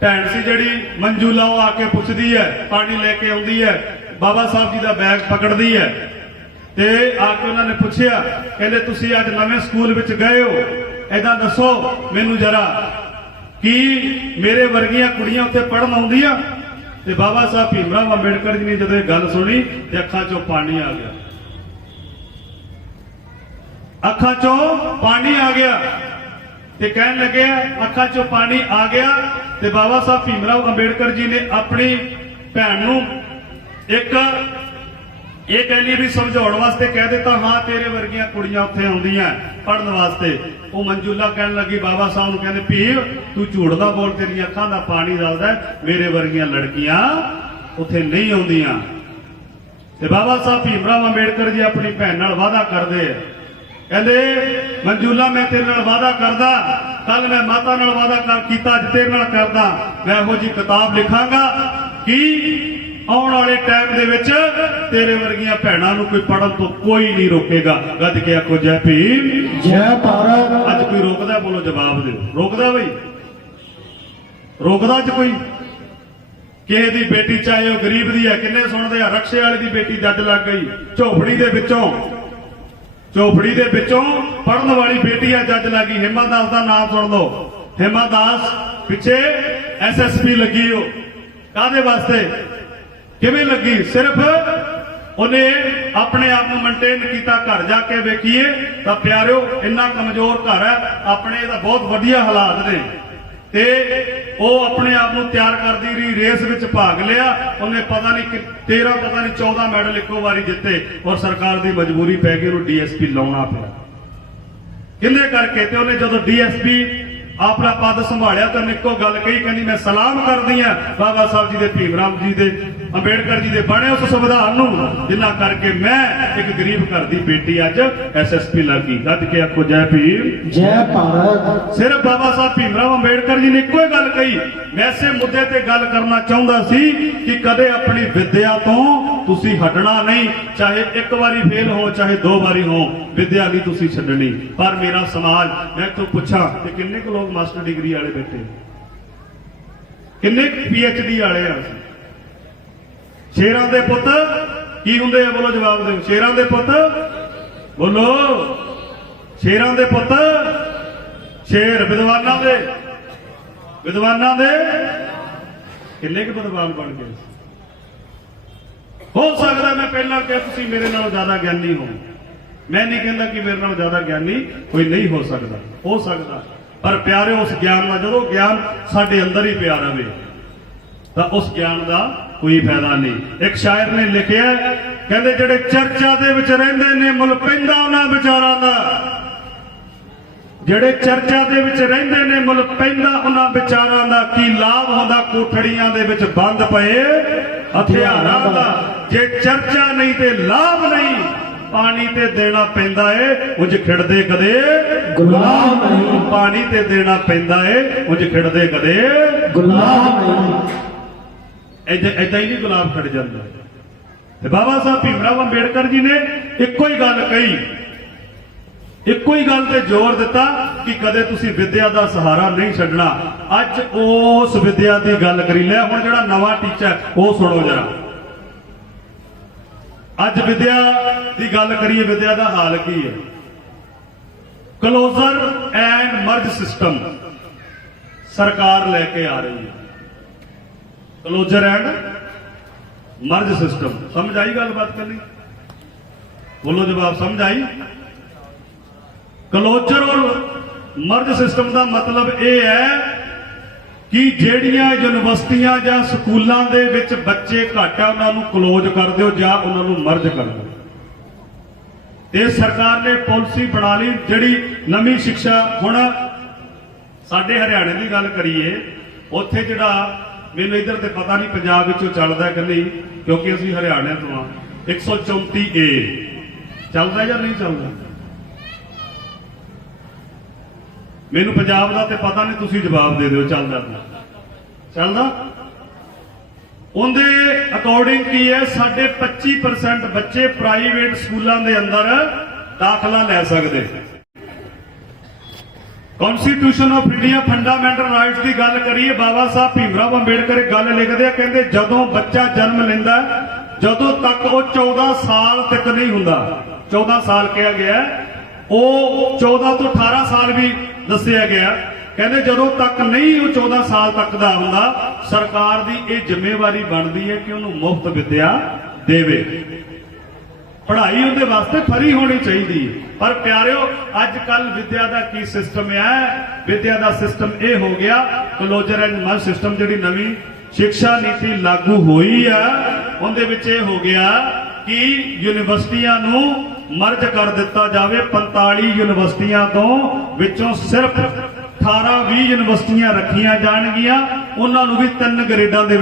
ਭੈਣ ਸੀ ਜਿਹੜੀ ਮੰਜੂਲਾ, ਉਹ ਆ ਕੇ ਪੁੱਛਦੀ ਹੈ, ਪਾਣੀ ਲੈ ਕੇ ਆਉਂਦੀ ਹੈ, ਬਾਬਾ ਸਾਹਿਬ ਜੀ ਦਾ ਬੈਗ ਪਕੜਦੀ ਹੈ ਤੇ ਆ ਕੇ ਉਹਨਾਂ ਨੇ ਪੁੱਛਿਆ, ਕਹਿੰਦੇ ਤੁਸੀਂ ਅੱਜ ਨਵੇਂ ਸਕੂਲ ਵਿੱਚ ਗਏ ਹੋ, ਏਦਾਂ ਦੱਸੋ ਮੈਨੂੰ ਜਰਾ ਕਿ ਮੇਰੇ ਵਰਗੀਆਂ ਕੁੜੀਆਂ ਉੱਥੇ ਪੜ੍ਹਨ ਆਉਂਦੀਆਂ? ਤੇ ਬਾਬਾ ਸਾਹਿਬ ਭੀਮ ਰਾਓ ਅੰਬੇਡਕਰ ਜੀ ਨੇ ਜਦੋਂ ਇਹ ਗੱਲ ਸੁਣੀ ਤੇ ਅੱਖਾਂ 'ਚੋਂ ਪਾਣੀ ਆ ਗਿਆ, ਅੱਖਾਂ 'ਚੋਂ ਪਾਣੀ ਆ ਗਿਆ ਤੇ ਕਹਿਣ ਲੱਗੇ ਅੱਖਾਂ 'ਚੋਂ ਪਾਣੀ ਆ ਗਿਆ। ਤੇ ਬਾਬਾ ਸਾਹਿਬ ਭੀਮ ਰਾਓ ਅੰਬੇਡਕਰ ਜੀ ਨੇ ਆਪਣੀ ਭੈਣ ਨੂੰ ਇੱਕ ਇਹ ਕਹਿੰਦੀ ਵੀ ਸਮਝਾਉਣ ਵਾਸਤੇ ਕਹਿ ਦਿੱਤਾ, ਹਾਂ ਤੇਰੇ ਵਰਗੀਆਂ ਕੁੜੀਆਂ ਉੱਥੇ ਆਉਂਦੀਆਂ ਪੜ੍ਹਨ ਵਾਸਤੇ। ਉਹ ਮੰਜੂਲਾ ਕਹਿਣ ਲੱਗੀ ਬਾਬਾ ਸਾਹਿਬ ਨੂੰ, ਕਹਿੰਦੇ ਭੀਮ ਤੂੰ ਝੂਠ ਦਾ ਬੋਲ, ਤੇਰੀਆਂ ਅੱਖਾਂ ਦਾ ਪਾਣੀ ਦੱਸਦਾ ਮੇਰੇ ਵਰਗੀਆਂ ਲੜਕੀਆਂ ਉੱਥੇ ਨਹੀਂ ਆਉਂਦੀਆਂ। ਤੇ ਬਾਬਾ ਸਾਹਿਬ ਭੀਮ ਰਾਓ ਅੰਬੇਡਕਰ ਜੀ ਆਪਣੀ ਭੈਣ ਨਾਲ ਵਾਅਦਾ ਕਰਦੇ ਆ, ਕਹਿੰਦੇ ਮੰਜੂਲਾ ਮੈਂ ਤੇਰੇ ਨਾਲ ਵਾਅਦਾ ਕਰਦਾ, ਕੱਲ ਮੈਂ ਮਾਤਾ ਨਾਲ ਵਾਅਦਾ ਕੀਤਾ, ਅੱਜ ਤੇਰੇ ਨਾਲ ਕਰਦਾ, ਮੈਂ ਇਹੋ ਜੀ ਕਿਤਾਬ ਲਿਖਾਂਗਾ ਕਿ ਆਉਣ ਵਾਲੇ ਟਾਈਮ ਦੇ ਵਿੱਚ ਤੇਰੇ ਵਰਗੀਆਂ ਭੈਣਾਂ ਨੂੰ ਕੋਈ ਪੜ੍ਹਨ ਤੋਂ ਕੋਈ ਨਹੀਂ ਰੋਕੇਗਾ। ਗੱਜ ਕੇ ਆਖੋ ਜੈ ਭੀਮ ਜੈ ਭਾਰਤ। ਅੱਜ ਕੋਈ ਰੋਕਦਾ? ਬੋਲੋ, ਜਵਾਬ ਦਿਓ। ਰੋਕਦਾ ਬਈ? ਰੋਕਦਾ ਅੱਜ ਕੋਈ? ਕਿਸੇ ਦੀ ਬੇਟੀ ਚਾਹੇ ਉਹ ਗਰੀਬ ਦੀ ਹੈ, ਕਿੰਨੇ ਸੁਣਦੇ ਆ, ਰਕਸ਼ੇ ਵਾਲੇ ਦੀ ਬੇਟੀ ਜੱਜ ਲੱਗ ਗਈ, ਝੋਪੜੀ ਦੇ ਵਿੱਚੋਂ ਪੜਨ ਵਾਲੀ ਬੇਟੀ ਆ ਜੱਜ ਲੱਗੀ। ਹਿਮਾ ਦਾਸ ਦਾ ਨਾਮ ਸੁਣ ਲਓ। ਹਿਮਾ ਦਾਸ ਪਿੱਛੇ ਐਸਐਸਪੀ ਲੱਗੀ, ਉਹ ਕਾਹਦੇ ਵਾਸਤੇ, ਕਿਵੇਂ ਲੱਗੀ? ਸਿਰਫ ਉਹਨੇ ਆਪਣੇ ਆਪ ਨੂੰ ਮੇਨਟੇਨ ਕੀਤਾ। ਘਰ ਜਾ ਕੇ ਵੇਖੀਏ ਤਾਂ ਪਿਆਰਿਓ ਇੰਨਾ ਕਮਜ਼ੋਰ ਘਰ ਹੈ, ਆਪਣੇ ਦਾ ਬਹੁਤ ਵਧੀਆ ਹਾਲਾਤ ਨੇ, ਤੇ ਉਹ ਆਪਣੇ ਆਪ ਨੂੰ ਤਿਆਰ ਕਰਦੀ ਰਹੀ, ਰੇਸ ਵਿੱਚ ਭਾਗ ਲਿਆ ਉਹਨੇ, ਪਤਾ ਨਹੀਂ 13 ਪਤਾ ਨਹੀਂ 14 ਮੈਡਲ ਇੱਕੋ ਵਾਰੀ ਜਿੱਤੇ, ਔਰ ਸਰਕਾਰ ਦੀ ਮਜਬੂਰੀ ਪੈ ਗਈ ਉਹਨੂੰ ਡੀਐਸਪੀ ਲਾਉਣਾ ਪਿਆ। ਕਿੰਨੇ ਕਰਕੇ? ਤੇ ਉਹਨੇ ਜਦੋਂ ਡੀਐਸਪੀ ਆਪਣਾ ਪਦ ਸੰਭਾਲਿਆ ਤਾਂ ਉਹਨੇ ਇੱਕੋ ਗੱਲ ਕਹੀ, ਕਹਿੰਦੀ ਮੈਂ ਸਲਾਮ ਕਰਦੀ ਆ ਬਾਬਾ ਸਾਹਿਬ ਜੀ ਦੇ, ਭੀਮ ਰਾਓ ਜੀ ਦੇ, ਅੰਬੇਡਕਰ ਜੀ ਦੇ ਬਣੇ ਉਸ ਸੰਵਿਧਾਨ ਨੂੰ, ਜਿੰਨਾ ਕਰਕੇ ਮੈਂ ਇੱਕ ਗਰੀਬ ਘਰ ਦੀ ਬੇਟੀ ਅੱਜ ਐਸਐਸਪੀ ਲੱਗੀ। ਗੱਜ ਕੇ ਆਖੋ ਜੈ ਭੀਮ ਜੈ ਭਾਰਤ। ਸਿਰਫ ਬਾਬਾ ਸਾਹਿਬ ਭੀਮ ਰਾਓ ਅੰਬੇਡਕਰ ਜੀ ਨੇ ਇੱਕੋ ਹੀ ਗੱਲ ਕਹੀ। ਮੈਂ ਇਸੇ ਮੁੱਦੇ ਤੇ ਗੱਲ ਕਰਨਾ ਚਾਹੁੰਦਾ ਸੀ ਕਿ ਕਦੇ ਆਪਣੀ ਵਿਦਿਆ ਤੋਂ ਤੁਸੀਂ ਹਟਣਾ ਨਹੀਂ, ਚਾਹੇ ਇੱਕ ਵਾਰੀ ਫੇਲ ਹੋ ਚਾਹੇ 2 ਵਾਰੀ ਹੋ, ਵਿਦਿਆ ਨਹੀਂ ਤੁਸੀਂ ਛੱਡਣੀ। ਪਰ ਮੇਰਾ ਸਮਾਜ, ਮੈਂ ਤੋਂ ਪੁੱਛਾਂ ਕਿ ਕਿੰਨੇ ਕੁ ਲੋਕ ਮਾਸਟਰ ਡਿਗਰੀ ਵਾਲੇ ਬੈਠੇ, ਕਿੰਨੇ ਪੀਐਚਡੀ ਵਾਲੇ ਆ? ਸ਼ੇਰਾਂ ਦੇ ਪੁੱਤ ਕੀ ਹੁੰਦੇ ਆ? ਬੋਲੋ, ਜਵਾਬ ਦਿਓ। ਸ਼ੇਰਾਂ ਦੇ ਪੁੱਤ ਬੋਲੋ, ਸ਼ੇਰਾਂ ਦੇ ਪੁੱਤ, ਸ਼ੇਰ ਵਿਦਵਾਨਾਂ ਦੇ ਕਿੰਨੇ ਕੁ ਵਿਦਵਾਨ ਬਣ ਗਏ? ਹੋ ਸਕਦਾ ਮੈਂ ਪਹਿਲਾਂ ਕਿਹਾ ਤੁਸੀਂ ਮੇਰੇ ਨਾਲੋਂ ਜ਼ਿਆਦਾ ਗਿਆਨੀ ਹੋ, ਮੈਂ ਨਹੀਂ ਕਹਿੰਦਾ ਕਿ ਮੇਰੇ ਨਾਲੋਂ ਜ਼ਿਆਦਾ ਗਿਆਨੀ ਕੋਈ ਨਹੀਂ ਹੋ ਸਕਦਾ, ਪਰ ਪਿਆਰੇ ਉਸ ਗਿਆਨ ਨਾਲ, ਜਦੋਂ ਗਿਆਨ ਸਾਡੇ ਅੰਦਰ ਹੀ ਪਿਆ ਰਵੇ ਤਾਂ ਉਸ ਗਿਆਨ ਦਾ ਕੋਈ ਫਾਇਦਾ ਨਹੀਂ। ਇੱਕ ਸ਼ਾਇਰ ਨੇ ਲਿਖਿਆ, ਕਹਿੰਦੇ ਜਿਹੜੇ ਚਰਚਾ ਦੇ ਵਿੱਚ ਰਹਿੰਦੇ ਨੇ ਮੁੱਲ ਪੈਂਦਾ ਉਹਨਾਂ ਵਿਚਾਰਾਂ ਦਾ, ਜਿਹੜੇ ਚਰਚਾ ਦੇ ਵਿੱਚ ਰਹਿੰਦੇ ਨੇ ਮੁੱਲ ਪੈਂਦਾ ਉਹਨਾਂ ਵਿਚਾਰਾਂ ਦਾ, ਕੀ ਲਾਭ ਹੁੰਦਾ ਕੋਠੜੀਆਂ ਦੇ ਵਿੱਚ ਬੰਦ ਪਏ ਹਥਿਆਰਾਂ ਦਾ। ਜੇ ਚਰਚਾ ਨਹੀਂ ਤੇ ਲਾਭ ਨਹੀਂ, ਪਾਣੀ ਤੇ ਦੇਣਾ ਪੈਂਦਾ ਏ ਉਂਝ ਖਿੜਦੇ ਕਦੇ ਗੁਲਾਮ ਨਹੀਂ, ਪਾਣੀ ਤੇ ਦੇਣਾ ਪੈਂਦਾ ਏ ਉਂਝ ਖਿੜਦੇ ਕਦੇ ਗੁਲਾਮ ਨਹੀਂ। ਏਦਾਂ ਹੀ ਨਹੀਂ ਗੁਲਾਬ ਖੜ ਜਾਂਦਾ। ਤੇ ਬਾਬਾ ਸਾਹਿਬ ਭੀਮ ਰਾਓ ਅੰਬੇਡਕਰ ਜੀ ਨੇ ਇੱਕੋ ਹੀ ਗੱਲ ਕਹੀ, ਇੱਕੋ ਹੀ ਗੱਲ ਤੇ ਜ਼ੋਰ ਦਿੱਤਾ ਕਿ ਕਦੇ ਤੁਸੀਂ ਵਿਦਿਆ ਦਾ ਸਹਾਰਾ ਨਹੀਂ ਛੱਡਣਾ। ਅੱਜ ਉਸ ਵਿਦਿਆ ਦੀ ਗੱਲ ਕਰੀ ਲਿਆ। ਹੁਣ ਜਿਹੜਾ ਨਵਾਂ ਟੀਚਾ ਉਹ ਸੁਣੋ ਜਰਾ। ਅੱਜ ਵਿਦਿਆ ਦੀ ਗੱਲ ਕਰੀਏ, ਵਿਦਿਆ ਦਾ ਹਾਲ ਕੀ ਹੈ? ਕਲੋਜ਼ਰ ਐਂਡ ਮਰਜ ਸਿਸਟਮ ਸਰਕਾਰ ਲੈ ਕੇ ਆ ਰਹੀ ਹੈ। ਕਲੋਜ਼ਰ ਐਂਡ ਮਰਜ ਸਿਸਟਮ, ਸਮਝ ਆਈ ਗੱਲਬਾਤ ਕਰਨੀ? ਬੋਲੋ, ਜਵਾਬ ਸਮਝ ਆਈ? ਕਲੋਜ਼ਰ ਔਰ ਮਰਜ ਸਿਸਟਮ ਦਾ ਮਤਲਬ ਇਹ ਹੈ ਕਿ ਜਿਹੜੀਆਂ ਯੂਨੀਵਰਸਿਟੀਆਂ ਜਾਂ ਸਕੂਲਾਂ ਦੇ ਵਿੱਚ ਬੱਚੇ ਘੱਟ ਆ ਉਹਨਾਂ ਨੂੰ ਕਲੋਜ਼ ਕਰ ਦਿਓ ਜਾਂ ਉਹਨਾਂ ਨੂੰ ਮਰਜ ਕਰ ਦਿਓ। ਤੇ ਸਰਕਾਰ ਨੇ ਪਾਲਿਸੀ ਬਣਾ ਲਈ ਜਿਹੜੀ ਨਵੀਂ ਸਿੱਖਿਆ। ਹੁਣ ਸਾਡੇ ਹਰਿਆਣੇ ਦੀ ਗੱਲ ਕਰੀਏ, ਉੱਥੇ ਜਿਹੜਾ ਮੈਨੂੰ ਇੱਧਰ ਤੇ ਪਤਾ ਨਹੀਂ ਪੰਜਾਬ ਵਿੱਚੋਂ ਚੱਲਦਾ ਕਿ ਨਹੀਂ, ਕਿਉਂਕਿ ਅਸੀਂ ਹਰਿਆਣੇ ਤੋਂ ਆ, 134A ਚੱਲਦਾ ਜਾਂ ਨਹੀਂ ਚੱਲਦਾ? ਮੈਨੂੰ ਪੰਜਾਬ ਦਾ ਤੇ ਪਤਾ ਨਹੀਂ, ਤੁਸੀਂ ਜਵਾਬ ਦੇ ਦਿਓ। ਚੱਲਦਾ? ਉਹਦੇ ਅਕੋਰਡਿੰਗ ਕੀ ਹੈ, ਸਾਡੇ 25% ਬੱਚੇ ਪ੍ਰਾਈਵੇਟ ਸਕੂਲਾਂ ਦੇ ਅੰਦਰ ਦਾਖਲਾ ਲੈ ਸਕਦੇ। Constitution of India fundamental rights ਦੀ ਗੱਲ ਕਰੀਏ, ਬਾਬਾ ਸਾਹਿਬ ਭੀਮ ਰਾਓ ਅੰਬੇਡਕਰ ਇੱਕ ਗੱਲ ਲਿਖਦੇ ਆ, ਕਹਿੰਦੇ ਜਦੋਂ ਬੱਚਾ ਜਨਮ ਲੈਂਦਾ, ਜਦੋਂ ਤੱਕ ਉਹ 14 ਸਾਲ ਤੱਕ ਨਹੀਂ ਹੁੰਦਾ, 14 ਸਾਲ ਕਿਹਾ ਗਿਆ, ਉਹ 14 ਤੋਂ 18 ਸਾਲ ਵੀ ਦੱਸਿਆ ਗਿਆ, ਕਹਿੰਦੇ ਜਦੋਂ ਤੱਕ ਨਹੀਂ ਉਹ 14 ਸਾਲ ਤੱਕ ਦਾ ਹੁੰਦਾ, ਸਰਕਾਰ ਦੀ ਇਹ ਜ਼ਿੰਮੇਵਾਰੀ ਬਣਦੀ ਹੈ ਕਿ ਉਹਨੂੰ ਮੁਫਤ ਵਿੱਦਿਆ ਦੇਵੇ। ਪੜ੍ਹਾਈ ਉਹਦੇ ਵਾਸਤੇ ਫਰੀ ਹੋਣੀ ਚਾਹੀਦੀ ਹੈ। ਪਰ ਪਿਆਰਿਓ, ਅੱਜ ਕੱਲ ਵਿਦਿਆ ਦਾ ਕੀ ਸਿਸਟਮ ਹੈ? ਵਿਦਿਆ ਦਾ ਸਿਸਟਮ ਇਹ ਹੋ ਗਿਆ, ਕਲੋਜ਼ਰ ਐਂਡ ਮਰਜ ਸਿਸਟਮ। ਜਿਹੜੀ ਨਵੀਂ ਸਿੱਖਿਆ ਨੀਤੀ ਲਾਗੂ ਹੋਈ ਹੈ ਉਹਦੇ ਵਿੱਚ ਇਹ ਹੋ ਗਿਆ ਕਿ ਯੂਨੀਵਰਸਿਟੀਆਂ ਨੂੰ ਮਰਜ ਕਰ ਦਿੱਤਾ ਜਾਵੇ। 45 ਯੂਨੀਵਰਸਿਟੀਆਂ ਤੋਂ ਵਿੱਚੋਂ ਸਿਰਫ 18-20 ਯੂਨੀਵਰਸਿਟੀਆਂ ਰੱਖੀਆਂ ਜਾਣਗੀਆਂ, ਉਹਨਾਂ ਨੂੰ ਵੀ 3 ਗ੍ਰੇਡਾਂ ਦੇ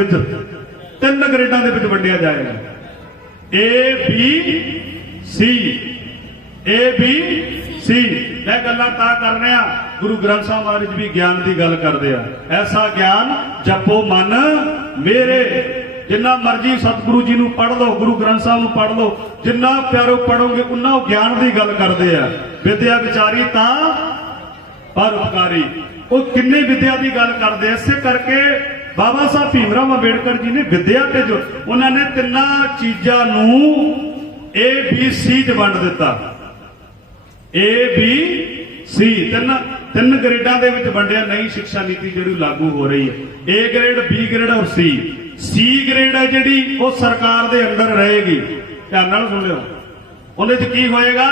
ਵਿੱਚ ਵੰਡਿਆ ਜਾਏਗਾ। ABC ABC मैं गल्लां तां कर रहा गुरु ग्रंथ साहिब महाराज भी ज्ञान की गल करते हैं ऐसा ज्ञान जपो मन मेरे जिन्ना मर्जी सतगुरु जी नूं पढ़ लो गुरु ग्रंथ साहिब नूं पढ़ लो जिन्ना प्यारो पढ़ोगे उन्ना ज्ञान की गल करते हैं विद्या विचारी तां परोपकारी वो किन्नी विद्या की गल करते इसे करके बाबा साहब भीमराव अंबेडकर जी ने विद्या ते जो उन्होंने तिना चीजा ABC च वंड दिता ABC तीन ग्रेडा दे विच वंडिया नई शिक्षा नीति जिहड़ी लागू हो रही है A ग्रेड B ग्रेड और C ग्रेड है जिहड़ी वो सरकार दे अंदर रहेगी ध्यान नाल सुन लिओ उहदे च की होएगा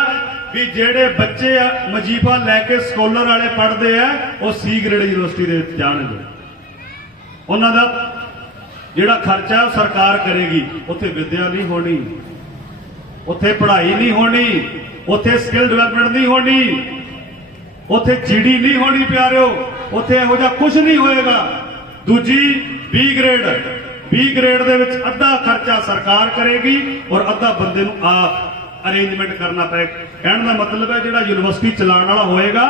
भी जेड़े बच्चे मजीफा लैके स्कॉलर वाले पढ़ते हैं वो C ग्रेड यूनिवर्सिटी दे विच जाणगे उन्हां दा जिहड़ा खर्चा है सरकार करेगी उत्थे विद्या नहीं होनी उत्थे पढ़ाई नहीं होनी उत्थे स्किल डेवलपमेंट नहीं होनी उत्थे जीडी नहीं होनी प्यारिओ उत्थे इहो जिहा कुछ नहीं होएगा दूजी B ग्रेड दे विच अद्धा खर्चा सरकार करेगी और अद्धा बंदे नूं आप अरेंजमेंट करना पे कहने का मतलब है जिहड़ा यूनिवर्सिटी चलाने वाला होएगा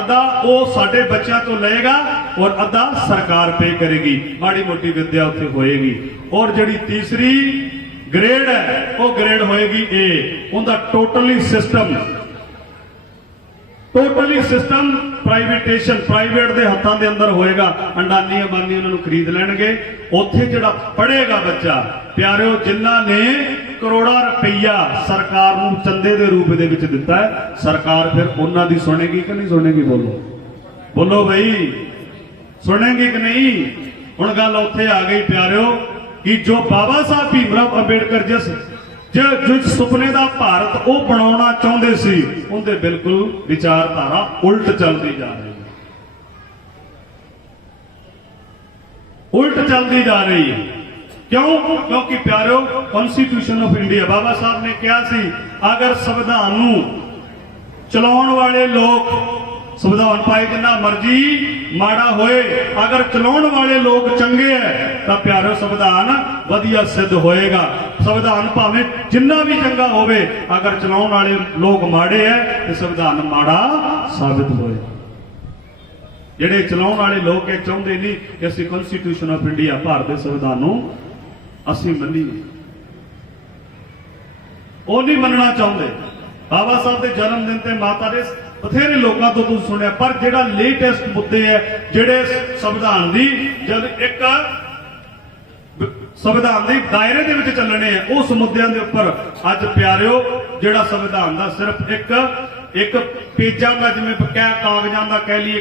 अद्धा वो साडे बच्चों तो लेगा और अद्धा सरकार पे करेगी माड़ी मोटी विद्या उत्थे होएगी और जिहड़ी तीसरी ग्रेड है वो ग्रेड होएगी A उनका टोटली सिस्टम प्राइवेटेशन प्राइवेट के हाथों के अंदर होएगा अंडानी अंबानी उन्होंने खरीद लैणगे उत्थे जिहड़ा पढ़ेगा बच्चा प्यारिओ जिन्हां ने करोड़ा रुपया सरकार नूं चंदे के रूप दे विच दिता है सरकार फिर उन्हां दी सुनेगी कि नहीं सुनेगी बोलो भाई सुनेगी कि नहीं हुण गल उत्थे आ गई प्यारिओ कि जो बाबा साहब भीमराव अंबेडकर जिस सुपने का भारत वो बनाना चाहते सी उनके बिल्कुल विचारधारा उल्ट चलती जा रही है क्यों क्योंकि प्यारो कॉन्स्टिट्यूशन ऑफ इंडिया बाबा साहब ने कहा सी अगर संविधान चलाउण वाले लोग संविधान पाए जिन्ना मर्जी माड़ा होए अगर चलाउण वाले लोग चंगे है तो प्यारो संविधान वधिया सिद्ध होएगा संविधान भावें जिन्ना भी चंगा होवे अगर चलाउण वाले लोग माड़े है तो संविधान माड़ा साबित होए जिहड़े चलाउण वाले लोग ये चाहुंदे नहीं कि असीं कॉन्स्टिट्यूशन ऑफ इंडिया भारत के संविधान नूं असीं मन्नीए वो नहीं मनना चाहुंदे बाबा साहब के जन्मदिन ते माता दे बथेरे लोगों तो तुम सुनिया पर जिहड़ा लेटेस्ट मुद्दे है जिहड़े संविधान दी जब एक संविधान के दायरे दे विच चलने हैं उस मुद्दों के उपर अज प्यारिओ जिहड़ा संविधान का सिर्फ एक पेजा का जिवें कागजां का कह लीए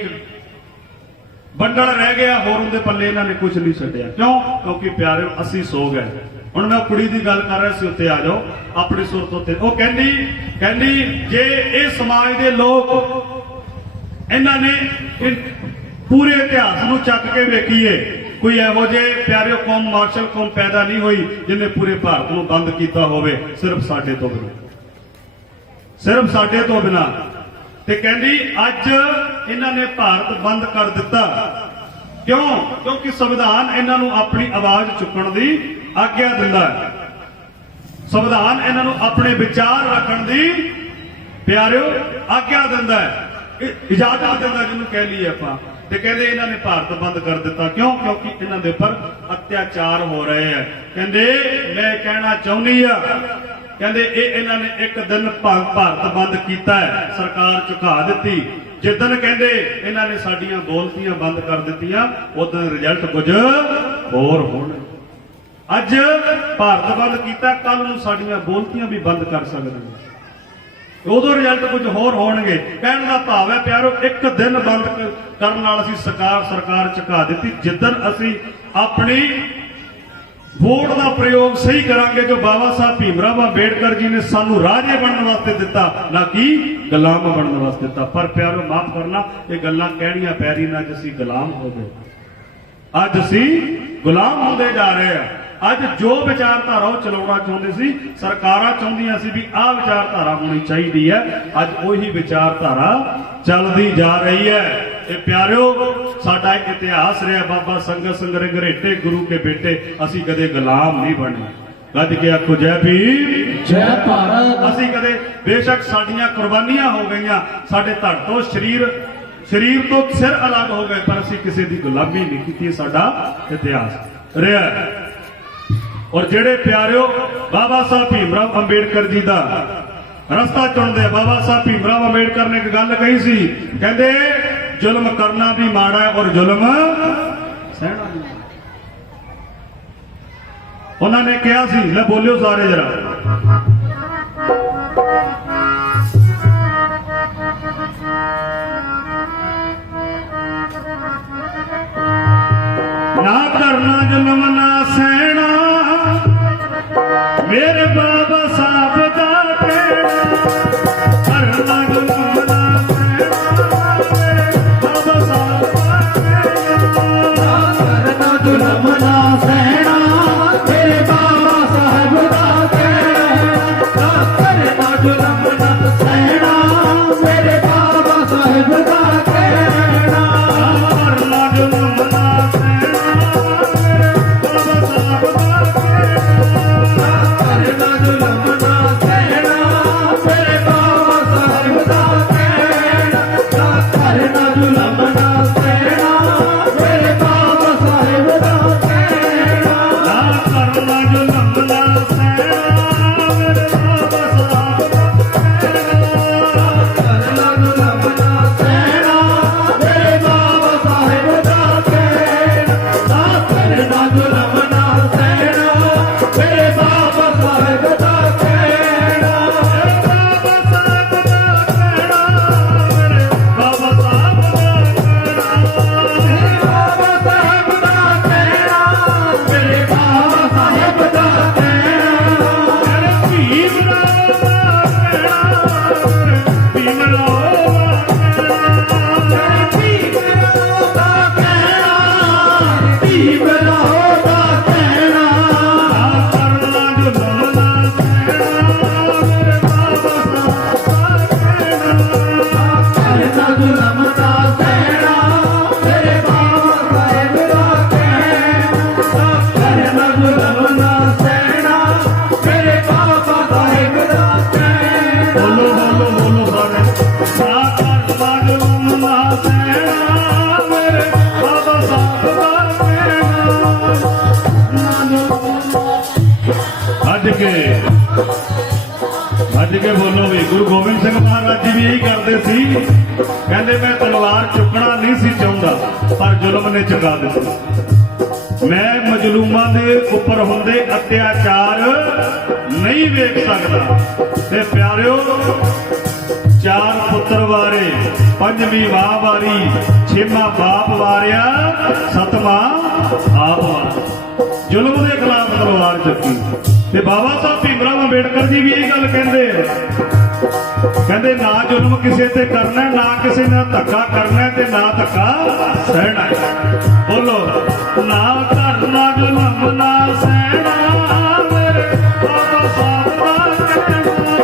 बंडल रह गया होर उनके पल्ले इन्होंने कुछ नहीं छड्डिया क्यों क्योंकि प्यारिओ असीं सो गए हुण मैं कुड़ी की गल कर रहा सी उत्ते आ जाओ अपनी सुरत उत्ते वो कहंदी जे ये समाज के लोग इन्होंने पूरे इतिहास नूं चक के वेखीए कोई इहो जिहे प्यारिओ कौम मार्शल कौम पैदा नहीं हुई जिन्हें पूरे भारत नूं बंद किया होवे सिर्फ साडे तो बिना ते कहंदी अज इन्होंने भारत बंद कर दिता क्यों क्योंकि संविधान इन्हों अपनी आवाज चुकण की आग्ञा दिंदा है संविधान इन्हों अपने विचार रखण की प्यारिओ आग्ञा दिंदा है इजाजत दिंदा जिन्होंने कह लीए आपां ते कहंदे इन्होंने भारत बंद कर दिता क्यों क्योंकि इन्हां दे उपर अत्याचार हो रहे हैं कहंदे मैं कहना चाहुंदी आ कहंदे इन्होंने एक दिन भारत बंद किया है सरकार झुका दी जिदन कहंदे इन्होंने साडियां बोलतियां बंद कर दित्तियां उदन रिजल्ट कुछ होर होणे अज भारत बंद किया कल नूं साडियां बोलतियां भी बंद कर सकदे उदों रिजल्ट कुछ होर होणगे कहण दा भाव है प्यारो एक दिन बंद करन नाल असीं सरकार झुका दित्ती जिदन असीं अपनी वोट का प्रयोग सही करांगे जो बाबा साहब भीमराव अंबेडकर जी ने सानू राजे बनने वास्ते दिता ना कि गुलाम बनने वास्ते दिता पर प्यारो माफ करना ये गल्लां कहणियां पै रही ना अज असीं गुलाम हो गए अज असीं गुलाम होंदे जा रहे हैं अज जो विचारधारा चलाउणा चाहुंदे सी सरकारां चाहुंदियां सी भी आ विचारधारा होनी चाहिए है अज उही विचारधारा चलदी जा रही है ये प्यारिओ साडा इतिहास रहा बाबा संगत संगरे घरेटे गुरु के बेटे असी कदे गुलाम नहीं बने ਗੱਜ ਕੇ ਆਖੋ ਜੈ ਭੀਮ। ਜੈ ਭਾਰਤ। ਅਸੀਂ ਕਦੇ ਬੇਸ਼ੱਕ ਸਾਡੀਆਂ ਕੁਰਬਾਨੀਆਂ ਹੋ ਗਈਆਂ, ਸਾਡੇ ਧੜ ਤੋਂ ਸਰੀਰ ਤੋਂ ਸਿਰ ਅਲੱਗ ਹੋ ਗਏ, ਪਰ ਅਸੀਂ ਕਿਸੇ ਦੀ ਗੁਲਾਮੀ ਨਹੀਂ ਕੀਤੀ। ਸਾਡਾ ਇਤਿਹਾਸ ਰਿਹਾ। ਔਰ ਜਿਹੜੇ ਪਿਆਰਿਓ ਬਾਬਾ ਸਾਹਿਬ ਭੀਮ ਰਾਓ ਅੰਬੇਡਕਰ ਜੀ ਦਾ ਰਸਤਾ ਚੁਣਦੇ, ਬਾਬਾ ਸਾਹਿਬ ਭੀਮ ਰਾਓ ਅੰਬੇਡਕਰ ਨੇ ਇੱਕ ਗੱਲ ਕਹੀ ਸੀ, ਕਹਿੰਦੇ ਜ਼ੁਲਮ ਕਰਨਾ ਵੀ ਮਾੜਾ ਹੈ ਔਰ ਜ਼ੁਲਮ ਸਹਿਣਾ ਵੀ। ਉਹਨਾਂ ਨੇ ਕਿਹਾ ਸੀ, ਲੈ ਬੋਲਿਓ ਸਾਰੇ ਜਰਾ, ਨਾ ਕਰਨਾ ਜ਼ੁਲਮ ਨਾ ਸਹਿਣਾ, ਮੇਰੇ ਬਾਬਾ ਸਾਹਿਬ ਦਾ ਕਹਿਣਾ। ਕਰਨਾ ਜ਼ੁਲਮ ਨਾ ਸਹਿਣਾ, ਮੇਰੇ ਬਾਬਾ ਸਾਹਿਬ ਦਾ ਕਹਿਣਾ। ਕਰਨਾ ਜ਼ੁਲਮ ਨਾ ਸਹਿਣਾ, ਮੇਰੇ ਬਾਬਾ ਸਾਹਿਬ ਦਾ ਕਹਿਣਾ। ਕਰਨਾ ਜ਼ੁਲਮ ਨਾ ਸਹਿਣਾ, ਮੇਰੇ ਬਾਬਾ ਸਾਹਿਬ ਦਾ ਕਹਿਣਾ। ਕਰਨਾ ਜ਼ੁਲਮ ਨਾ ਕਰਨਾ ਜ਼ੁਲਮ ਨਾ ਸਹਿਣਾ, ਮੇਰੇ ਬਾਬਾ ਸਾਹਿਬ ਦਾ ਕਹਿਣਾ। ਕਰਨਾ ਜ਼ੁਲਮ ਨਾ ਸਹਿਣਾ, ਮੇਰੇ ਬਾਬਾ ਸਾਹਿਬ ਦਾ ਕਹਿਣਾ। ਨਾ ਕਰਨਾ ਜ਼ੁਲਮ ਨਾ ਸਹਿਣਾ, ਮੇਰੇ ਬਾਬਾ ਸਾਹਿਬ ਦਾ ਕਹਿਣਾ। ਕਰਨਾ ਜ਼ੁਲਮ ਨਾ ਸਹਿਣਾ, ਮੇਰੇ ਬਾਬਾ ਸਾਹਿਬ ਦਾ ਕਹਿਣਾ। ਕਰਨਾ ਜ਼ੁਲਮ ਨਾ ਸਹਿਣਾ, ਮੇਰੇ ਬਾਬਾ ਸਾਹਿਬ ਦਾ ਕਹਿਣਾ। ਬਾਬਾ ਸਾਹਿਬ ਦਾ ਕਹਿਣਾ, ਮੇਰੇ ਬਾਬਾ ਸਾਹਿਬ ਦਾ ਕਹਿਣਾ। ਬਾਬਾ ਸਾਹਿਬ ਦਾ ਕਹਿਣਾ, ਮੇਰੇ ਬਾਬਾ ਸਾਹਿਬ ਦਾ ਕਹਿਣਾ। ਭੀਮ ਰਾਓ ਦਾ ਕਹਿਣਾ, ਭੀਮ ਰਾਓ ਦਾ ਕਹਿਣਾ। ਭੀਮ ਰਾਓ ਦਾ ਕਹਿਣਾ, ਕਰਨਾ ਜ਼ੁਲਮ ਨਾ ਸਹਿਣਾ, ਮੇਰੇ ਬਾਬਾ ਸਾਹਿਬ ਦਾ ਕਹਿਣਾ। ਕਰਨਾ ਜ਼ੁਲਮ ਨਾ ਸਹਿਣਾ, ਮੇਰੇ ਬਾਬਾ ਸਾਹਿਬ ਦਾ ਕਹਿਣਾ। ਕਰਨਾ ਜ਼ੁਲਮ ਨਾ ਸਹਿਣਾ, ਮੇਰੇ ਬਾਬਾ ਸਾਹਿਬ ਦਾ ਕਹਿਣਾ। ਬੋਲੋ ਬੋਲੋ ਬੋਲੋ ਸਾਰੇ, ਨਾ ਕਰਨਾ ਜ਼ੁਲਮ ਨਾ ਸਹਿਣਾ, ਮੇਰੇ ਬਾਬਾ ਸਾਹਿਬ ਦਾ ਕਹਿਣਾ। ਅੱਜ ਕੇ ਬੋਲੋ ਵੀ, ਗੁਰੂ ਗੋਬਿੰਦ ਸਿੰਘ ਮਹਾਰਾਜ ਜੀ ਵੀ ਇਹੀ ਕਰਦੇ ਸੀ, ਕਹਿੰਦੇ ਮੈਂ ਤਲਵਾਰ ਚੁੱਕਣਾ ਨਹੀਂ ਸੀ ਚਾਹੁੰਦਾ, ਪਰ ਜ਼ੁਲਮ ਨੇ ਚੁਕਾ ਦਿੱਤੀ। ਮੈਂ ਮਜਲੂਮਾਂ ਦੇ ਉੱਪਰ ਹੁੰਦੇ ਅਤਿਆਚਾਰ ਨਹੀਂ ਵੇਖ ਸਕਦਾ। ਤੇ ਪਿਆਰਿਓ, ਚਾਰ ਪੁੱਤਰ ਵਾਰੇ, ਪੰਜਵੀਂ ਮਾਂ ਵਾਰੀ, ਛੇਵਾਂ ਬਾਪ ਵਾਰਿਆ, ਸੱਤਵਾਂ ਆਪ ਵਾਰਿਆ। ਜ਼ੁਲਮ ਦੇ ਖਿਲਾਫ ਤਲਵਾਰ ਚੱਕੀ। ਤੇ ਬਾਬਾ ਸਾਹਿਬ ਭੀਮ ਰਾਓ ਅੰਬੇਡਕਰ ਜੀ ਵੀ ਇਹ ਗੱਲ ਕਹਿੰਦੇ ਆ, ਕਹਿੰਦੇ ਨਾ ਜ਼ੁਲਮ ਕਿਸੇ ਤੇ ਕਰਨਾ, ਨਾ ਕਿਸੇ ਨਾਲ ਧੱਕਾ ਕਰਨਾ, ਤੇ ਨਾ ਧੱਕਾ ਸਹਿਣਾ। ਬੋਲੋ, ਨਾ ਕਰਨਾ ਜ਼ੁਲਮ ਨਾ ਸਹਿਣਾ, ਮੇਰੇ ਬਾਬਾ ਸਾਹਿਬ ਦਾ ਕਹਿਣਾ।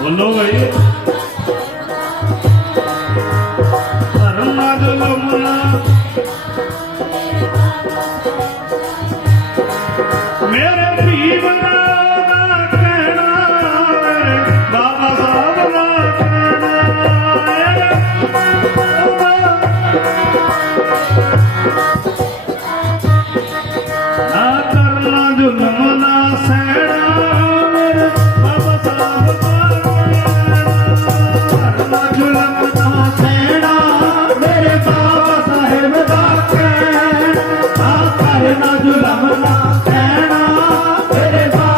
ਬੋਲੋ ਭਾਈ, ਕਰਨਾ ਜ਼ੁਲਮ ਨਾ, ਮੇਰੇ ਭੀਮ ਰਾਓ ਦਾ ਕਹਿਣਾ, ਮੇਰੇ ਬਾਬਾ ਸਾਹਿਬ ਦਾ ਨਾ ਕਰਨਾ ਜ਼ੁਲਮ ਨਾ ਸਹਿਣਾ, ਮੇਰੇ ਬਾਬਾ ਸਾਹਿਬ ਦਾ ਕਰਨਾ ਜ਼ੁਲਮ ਨਾ ਸਹਿਣਾ, ਮੇਰੇ ਬਾਬਾ ਸਾਹਿਬ ਦਾ ਕਹਿਣਾ। ਕਰਨਾ ਜ਼ੁਲਮ ਨਾ ਸਹਿਣਾ, ਮੇਰੇ ਬਾਬਾ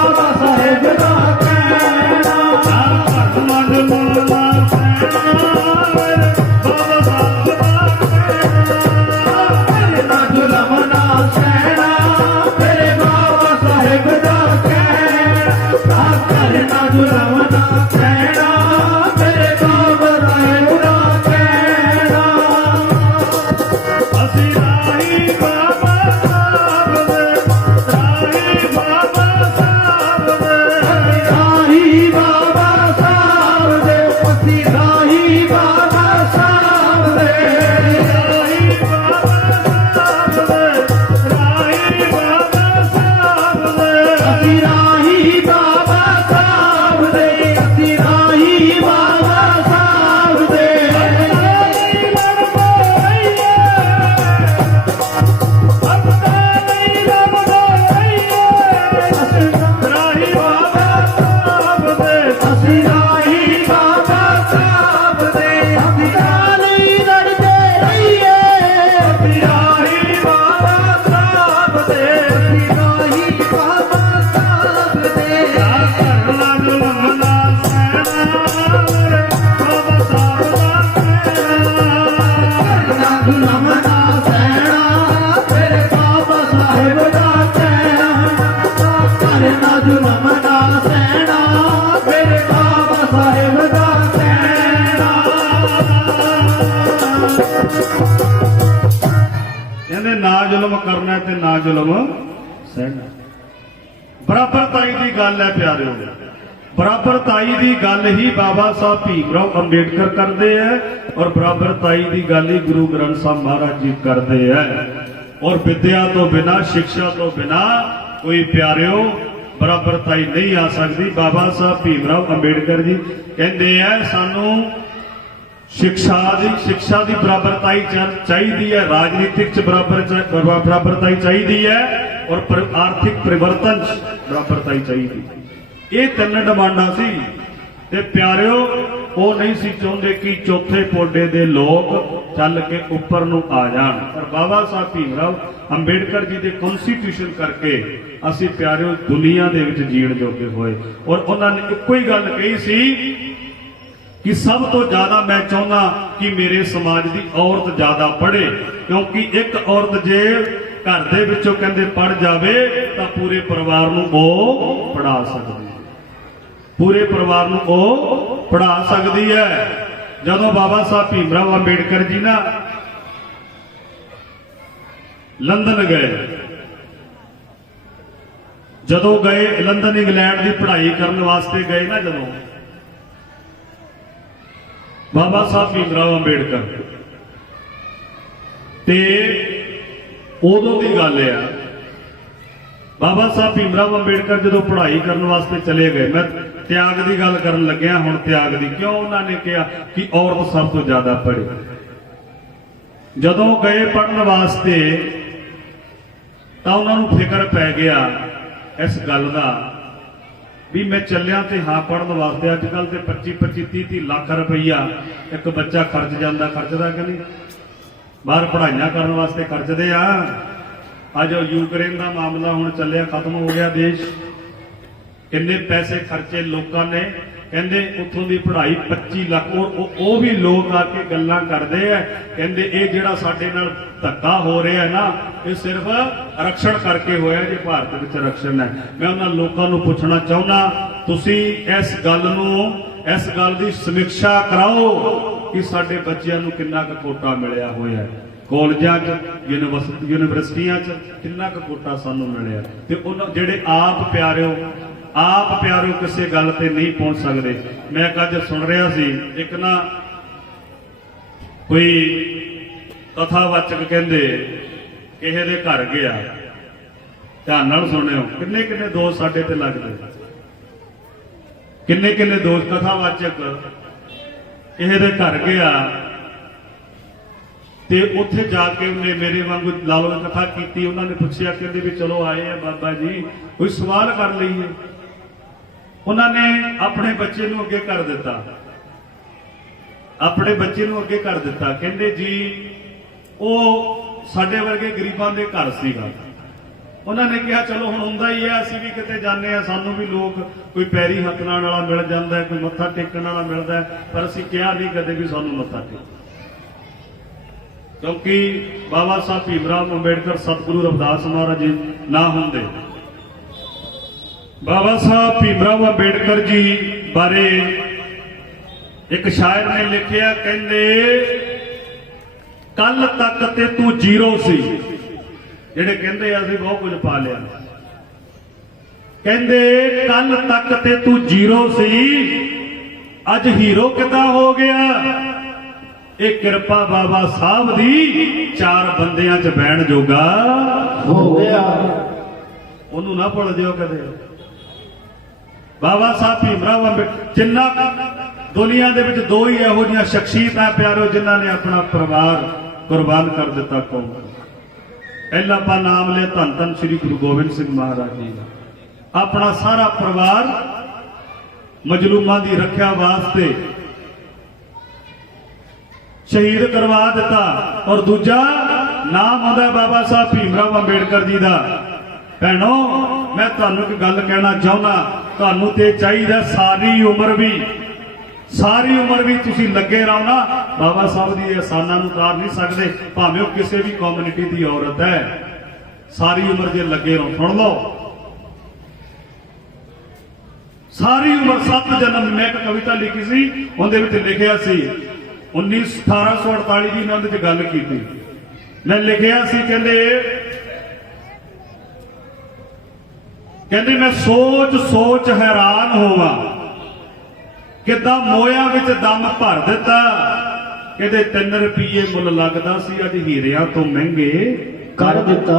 ਜ਼ੁਲਮ ਨਾ ਸਹਿਣਾ, ਮੇਰੇ ਬਾਬਾ ਸਾਹਿਬ ਦਾ ਕਹਿਣਾ। ਕਹਿੰਦੇ ਨਾ ਜ਼ੁਲਮ ਕਰਨਾ ਤੇ ਨਾ ਜ਼ੁਲਮ ਸਹਿਣਾ। ਬਰਾਬਰਤਾਈ ਦੀ ਗੱਲ ਹੈ ਪਿਆਰਿਓ, ਬਰਾਬਰਤਾਈ ਦੀ ਗੱਲ ਹੀ ਬਾਬਾ ਸਾਹਿਬ ਭੀਮ ਰਾਓ ਅੰਬੇਡਕਰ ਕਰਦੇ ਹੈ, ਔਰ ਬਰਾਬਰਤਾਈ ਦੀ ਗੱਲ ਹੀ ਗੁਰੂ ਗ੍ਰੰਥ ਸਾਹਿਬ ਮਹਾਰਾਜ ਜੀ ਕਰਦੇ ਹੈ। ਔਰ ਵਿਦਿਆ ਤੋਂ ਬਿਨਾ, ਸਿੱਖਿਆ ਤੋਂ ਬਿਨਾ ਕੋਈ ਪਿਆਰਿਓ ਬਰਾਬਰਤਾਈ ਨਹੀਂ ਆ ਸਕਦੀ। ਬਾਬਾ ਸਾਹਿਬ ਭੀਮ ਰਾਓ ਅੰਬੇਡਕਰ ਜੀ ਕਹਿੰਦੇ ਹੈ ਸਾਨੂੰ ਸਿੱਖਿਆ ਦੀ ਬਰਾਬਰਤਾਈ ਚਾਹੀਦੀ ਹੈ, ਰਾਜਨੀਤਿਕ ਚ ਬਰਾਬਰਤਾਈ ਚਾਹੀਦੀ ਹੈ, ਔਰ ਆਰਥਿਕ ਪਰਿਵਰਤਨ ਚ ਬਰਾਬਰਤਾਈ ਚਾਹੀਦੀ। ਇਹ ਤਿੰਨ ਡਿਮਾਂਡਾਂ ਸੀ ਤੇ ਪਿਆਰਿਓ ਉਹ ਨਹੀਂ ਸੀ ਚਾਹੁੰਦੇ ਕਿ ਚੌਥੇ ਪੋਡੇ ਦੇ ਲੋਕ ਚੱਲ ਕੇ ਉੱਪਰ ਨੂੰ ਆ ਜਾਣ, ਪਰ ਬਾਬਾ ਸਾਹਿਬ ਭੀਮ ਰਾਓ ਅੰਬੇਡਕਰ ਜੀ ਦੇ ਕਨਸਟੀਟਿਊਸ਼ਨ ਕਰਕੇ ਅਸੀਂ ਪਿਆਰਿਓ ਦੁਨੀਆ ਦੇ ਵਿੱਚ ਜੀਣ ਜੋਗੇ ਹੋਏ। ਔਰ ਉਹਨਾਂ ਨੇ ਇੱਕੋ ਹੀ ਗੱਲ ਕਹੀ ਸੀ ਕਿ ਸਭ ਤੋਂ ਜ਼ਿਆਦਾ ਮੈਂ ਚਾਹੁੰਦਾ ਕਿ ਮੇਰੇ ਸਮਾਜ ਦੀ ਔਰਤ ਜ਼ਿਆਦਾ ਪੜ੍ਹੇ, ਕਿਉਂਕਿ ਇੱਕ ਔਰਤ ਜੇ ਘਰ ਦੇ ਵਿੱਚੋਂ ਕਹਿੰਦੇ ਪੜ ਜਾਵੇ ਤਾਂ ਪੂਰੇ ਪਰਿਵਾਰ ਨੂੰ ਉਹ ਪੜ੍ਹਾ ਸਕਦੀ ਹੈ, ਪੂਰੇ ਪਰਿਵਾਰ ਨੂੰ ਉਹ ਪੜ੍ਹਾ ਸਕਦੀ ਹੈ। ਜਦੋਂ ਬਾਬਾ ਸਾਹਿਬ ਭੀਮ ਰਾਓ ਅੰਬੇਡਕਰ ਜੀ ਨਾ ਲੰਦਨ ਗਏ, ਜਦੋਂ ਗਏ ਲੰਦਨ ਇੰਗਲੈਂਡ ਦੀ ਪੜ੍ਹਾਈ ਕਰਨ ਵਾਸਤੇ ਗਏ ਨਾ, ਜਦੋਂ ਬਾਬਾ ਸਾਹਿਬ ਭੀਮ ਰਾਓ ਅੰਬੇਡਕਰ, ਤੇ ਉਦੋਂ ਦੀ ਗੱਲ ਆ ਬਾਬਾ ਸਾਹਿਬ ਭੀਮ ਰਾਓ ਅੰਬੇਡਕਰ ਜਦੋਂ ਪੜ੍ਹਾਈ ਕਰਨ ਵਾਸਤੇ ਚਲੇ ਗਏ, ਮੈਂ ਤਿਆਗ ਦੀ ਗੱਲ ਕਰਨ ਲੱਗਿਆ ਹੁਣ, ਤਿਆਗ ਦੀ ਕਿਉਂ ਉਹਨਾਂ ਨੇ ਕਿਹਾ ਕਿ ਔਰਤ ਸਭ ਤੋਂ ਜ਼ਿਆਦਾ ਪੜ੍ਹੇ। ਜਦੋਂ ਗਏ ਪੜ੍ਹਨ ਵਾਸਤੇ ਤਾਂ ਉਹਨਾਂ ਨੂੰ ਫਿਕਰ ਪੈ ਗਿਆ ਇਸ ਗੱਲ ਦਾ ਵੀ ਮੈਂ ਚੱਲਿਆ ਤੇ ਹਾਂ ਪੜ੍ਹਨ ਵਾਸਤੇ, ਅੱਜ ਕੱਲ ਤੇ 25-30 ਲੱਖ ਰੁਪਈਆ ਇੱਕ ਬੱਚਾ ਖਰਚ ਜਾਂਦਾ, ਖਰਚਦਾ ਕਿ ਨਹੀਂ? ਬਾਹਰ ਪੜ੍ਹਾਈਆਂ ਕਰਨ ਵਾਸਤੇ ਖਰਚਦੇ ਆ। ਅੱਜ ਯੂਕਰੇਨ ਦਾ ਮਾਮਲਾ ਹੁਣ ਚੱਲਿਆ, ਖਤਮ ਹੋ ਗਿਆ ਦੇਸ਼, ਕਿੰਨੇ ਪੈਸੇ ਖਰਚੇ ਲੋਕਾਂ ਨੇ, ਕਹਿੰਦੇ ਉੱਥੋਂ ਦੀ ਪੜ੍ਹਾਈ 25 ਲੱਖ। ਉਹ ਵੀ ਲੋਕ ਆ ਕੇ ਗੱਲਾਂ ਕਰਦੇ ਆ, ਕਹਿੰਦੇ ਇਹ ਜਿਹੜਾ ਸਾਡੇ ਨਾਲ ਧੱਕਾ ਹੋ ਰਿਹਾ ਨਾ, ਇਹ ਸਿਰਫ ਆਰਕਸ਼ਣ ਕਰਕੇ ਹੋਇਆ ਜੀ, ਭਾਰਤ ਵਿੱਚ ਆਰਕਸ਼ਣ ਹੈ। ਮੈਂ ਉਹਨਾਂ ਲੋਕਾਂ ਨੂੰ ਪੁੱਛਣਾ ਚਾਹੁੰਦਾ, ਤੁਸੀਂ ਇਸ ਗੱਲ ਦੀ ਸਮੀਖਿਆ ਕਰਾਓ ਕਿ ਸਾਡੇ ਬੱਚਿਆਂ ਨੂੰ ਕਿੰਨਾ ਕੁ ਕੋਟਾ ਮਿਲਿਆ ਹੋਇਆ ਹੈ, ਕਾਲਜਾਂ 'ਚ, ਯੂਨੀਵਰਸਿਟੀਆਂ 'ਚ ਕਿੰਨਾ ਕੁ ਕੋਟਾ ਸਾਨੂੰ ਮਿਲਿਆ। ਤੇ ਉਹਨਾਂ ਜਿਹੜੇ ਆਪ ਪਿਆਰਿਓ ਕਿਸੇ ਗੱਲ ਤੇ ਨਹੀਂ ਪਹੁੰਚ ਸਕਦੇ। ਮੈਂ ਅੱਜ ਸੁਣ ਰਿਹਾ ਸੀ, ਇੱਕ ਨਾ ਕੋਈ ਕਥਾਵਾਚਕ ਕਹਿੰਦੇ ਕਿਸੇ ਦੇ ਘਰ ਗਿਆ, ਧਿਆਨ ਨਾਲ ਸੁਣਿਓ, ਕਿੰਨੇ ਕਿੰਨੇ ਦੋਸ਼ ਸਾਡੇ ਤੇ ਲੱਗਦੇ, ਕਿੰਨੇ ਕਿੰਨੇ ਦੋਸ਼। ਕਥਾਵਾਚਕ ਕਿਸੇ ਦੇ ਘਰ ਗਿਆ ਤੇ ਉੱਥੇ ਜਾ ਕੇ ਉਹਨੇ ਮੇਰੇ ਵਾਂਗੂ ਲਾ ਲਓ ਕਥਾ ਕੀਤੀ। ਉਹਨਾਂ ਨੇ ਪੁੱਛਿਆ, ਕਹਿੰਦੇ ਵੀ ਚਲੋ ਆਏ ਆ ਬਾਬਾ ਜੀ, ਕੋਈ ਸਵਾਲ ਕਰ ਲਈਏ। ਉਹਨਾਂ ਨੇ ਆਪਣੇ ਬੱਚੇ ਨੂੰ ਅੱਗੇ ਕਰ ਦਿੱਤਾ, ਆਪਣੇ ਬੱਚੇ ਨੂੰ ਅੱਗੇ ਕਰ ਦਿੱਤਾ। ਕਹਿੰਦੇ ਜੀ ਉਹ ਸਾਡੇ ਵਰਗੇ ਗਰੀਬਾਂ ਦੇ ਘਰ ਸੀਗਾ। ਉਹਨਾਂ ਨੇ ਕਿਹਾ ਚਲੋ ਹੁਣ ਹੁੰਦਾ ਹੀ ਹੈ, ਅਸੀਂ ਵੀ ਕਿਤੇ ਜਾਂਦੇ ਆ, ਸਾਨੂੰ ਵੀ ਲੋਕ ਕੋਈ ਪੈਰੀ ਹੱਥ ਨਾਲ ਵਾਲਾ ਮਿਲ ਜਾਂਦਾ, ਕੋਈ ਮੱਥਾ ਟੇਕਣ ਵਾਲਾ ਮਿਲਦਾ, ਪਰ ਅਸੀਂ ਕਿਹਾ ਨਹੀਂ ਕਦੇ ਵੀ ਸਾਨੂੰ ਮੱਥਾ ਟੇਕ, ਕਿਉਂਕਿ ਬਾਬਾ ਸਾਹਿਬ ਭੀਮ ਰਾਓ ਅੰਬੇਡਕਰ ਸਤਿਗੁਰੂ ਰਵਿਦਾਸ ਮਹਾਰਾਜ ਜੀ ਨਾ ਹੁੰਦੇ। ਬਾਬਾ ਸਾਹਿਬ ਭੀਮ ਰਾਓ ਅੰਬੇਡਕਰ ਜੀ ਬਾਰੇ ਇੱਕ ਸ਼ਾਇਰ ਨੇ ਲਿਖਿਆ, ਕਹਿੰਦੇ ਕੱਲ ਤੱਕ ਤੇ ਤੂੰ ਜ਼ੀਰੋ ਸੀ, ਜਿਹੜੇ ਕਹਿੰਦੇ ਅਸੀਂ ਬਹੁਤ ਕੁਝ ਪਾ ਲਿਆ, ਕਹਿੰਦੇ ਕੱਲ ਤੱਕ ਤੇ ਤੂੰ ਜ਼ੀਰੋ ਸੀ, ਅੱਜ ਹੀਰੋ ਕਿੱਦਾਂ ਹੋ ਗਿਆ। ਇਹ ਕਿਰਪਾ ਬਾਬਾ ਸਾਹਿਬ ਦੀ, ਚਾਰ ਬੰਦਿਆਂ 'ਚ ਬਹਿਣ ਜੋਗਾ ਹੋ ਗਿਆ। ਉਹਨੂੰ ਨਾ ਭੁੱਲ ਜਿਓ ਕਦੇ। ਬਾਬਾ ਸਾਹਿਬ ਭੀਮ ਰਾਓ ਅੰਬੇਡਕਰ, ਜਿੰਨਾ ਦੁਨੀਆ ਦੇ ਵਿੱਚ ਦੋ ਹੀ ਇਹੋ ਜਿਹੀਆਂ ਸ਼ਖਸੀਅਤਾਂ ਪਿਆਰੋ ਜਿਨ੍ਹਾਂ ਨੇ ਆਪਣਾ ਪਰਿਵਾਰ ਕੁਰਬਾਨ ਕਰ ਦਿੱਤਾ ਕੌਮ। ਪਹਿਲਾਂ ਆਪਾਂ ਨਾਮ ਲਿਆ ਧੰਨ ਧੰਨ ਸ੍ਰੀ ਗੁਰੂ ਗੋਬਿੰਦ ਸਿੰਘ ਮਹਾਰਾਜ ਜੀ ਦਾ, ਆਪਣਾ ਸਾਰਾ ਪਰਿਵਾਰ ਮਜਲੂਮਾਂ ਦੀ ਰੱਖਿਆ ਵਾਸਤੇ ਸ਼ਹੀਦ ਕਰਵਾ ਦਿੱਤਾ। ਔਰ ਦੂਜਾ ਨਾਮ ਆਉਂਦਾ ਬਾਬਾ ਸਾਹਿਬ ਭੀਮ ਰਾਓ ਅੰਬੇਡਕਰ ਜੀ ਦਾ। ਭੈਣੋ ਮੈਂ ਤੁਹਾਨੂੰ ਇੱਕ ਗੱਲ ਕਹਿਣਾ ਚਾਹੁੰਦਾ, ਤੁਹਾਨੂੰ ਤੇ ਚਾਹੀਦਾ ਸਾਰੀ ਉਮਰ ਵੀ ਤੁਸੀਂ ਲੱਗੇ ਰਹੋ ਨਾ, ਬਾਬਾ ਸਾਹਿਬ ਦੀ ਅਹਿਸਾਨਾਂ ਨੂੰ ਉਤਾਰ ਨਹੀਂ ਸਕਦੇ, ਭਾਵੇਂ ਉਹ ਕਿਸੇ ਵੀ ਕਮਿਊਨਿਟੀ ਦੀ ਔਰਤ ਹੈ। ਸਾਰੀ ਉਮਰ ਜੇ ਲੱਗੇ ਰਹੋ, ਸੁਣ ਲਓ ਸਾਰੀ ਉਮਰ 7 ਜਨਮ। ਮੈਂ ਇੱਕ ਕਵਿਤਾ ਲਿਖੀ ਸੀ, ਉਹਦੇ ਵਿੱਚ ਲਿਖਿਆ ਸੀ 1848 ਦੀ ਇਹਨਾਂ ਦੇ ਚ ਗੱਲ ਕੀਤੀ। ਮੈਂ ਲਿਖਿਆ ਸੀ ਕਹਿੰਦੇ ਮੈਂ ਸੋਚ ਸੋਚ ਹੈਰਾਨ ਹੋਵਾਂ, ਕਿੱਦਾਂ ਮੋਇਆਂ ਵਿੱਚ ਦਮ ਭਰ ਦਿੱਤਾ। ਕਹਿੰਦੇ 3 ਰੁਪਏ ਮੁੱਲ ਲੱਗਦਾ ਸੀ, ਅੱਜ ਹੀਰਿਆਂ ਤੋਂ ਮਹਿੰਗੇ ਕਰ ਦਿੱਤਾ।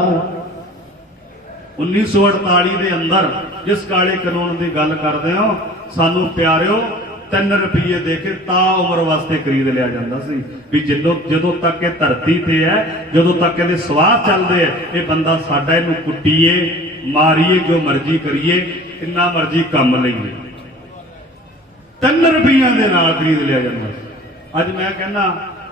1948 ਦੇ ਅੰਦਰ ਜਿਸ ਕਾਲੇ ਕਾਨੂੰਨ ਦੀ ਗੱਲ ਕਰਦੇ ਹੋ, ਸਾਨੂੰ ਪਿਆਰਿਓ 3 ਰੁਪਏ ਦੇ ਕੇ ਤਾਂ ਉਮਰ ਵਾਸਤੇ ਖਰੀਦ ਲਿਆ ਜਾਂਦਾ ਸੀ ਵੀ ਜਦੋਂ ਤੱਕ ਇਹ ਧਰਤੀ ਤੇ ਹੈ, ਜਦੋਂ ਤੱਕ ਇਹਦੇ ਸਵਾਸ ਚੱਲਦੇ ਆ, ਇਹ ਬੰਦਾ ਸਾਡਾ, ਇਹਨੂੰ ਕੁੱਟੀਏ ਮਾਰੀਏ ਜੋ ਮਰਜ਼ੀ ਕਰੀਏ, ਕਿੰਨਾ ਮਰਜ਼ੀ ਕੰਮ ਲਈਏ। 3 ਰੁਪਈਆਂ ਦੇ ਨਾਲ ਖਰੀਦ ਲਿਆ ਜਾਂਦਾ ਸੀ। ਅੱਜ ਮੈਂ ਕਹਿੰਦਾ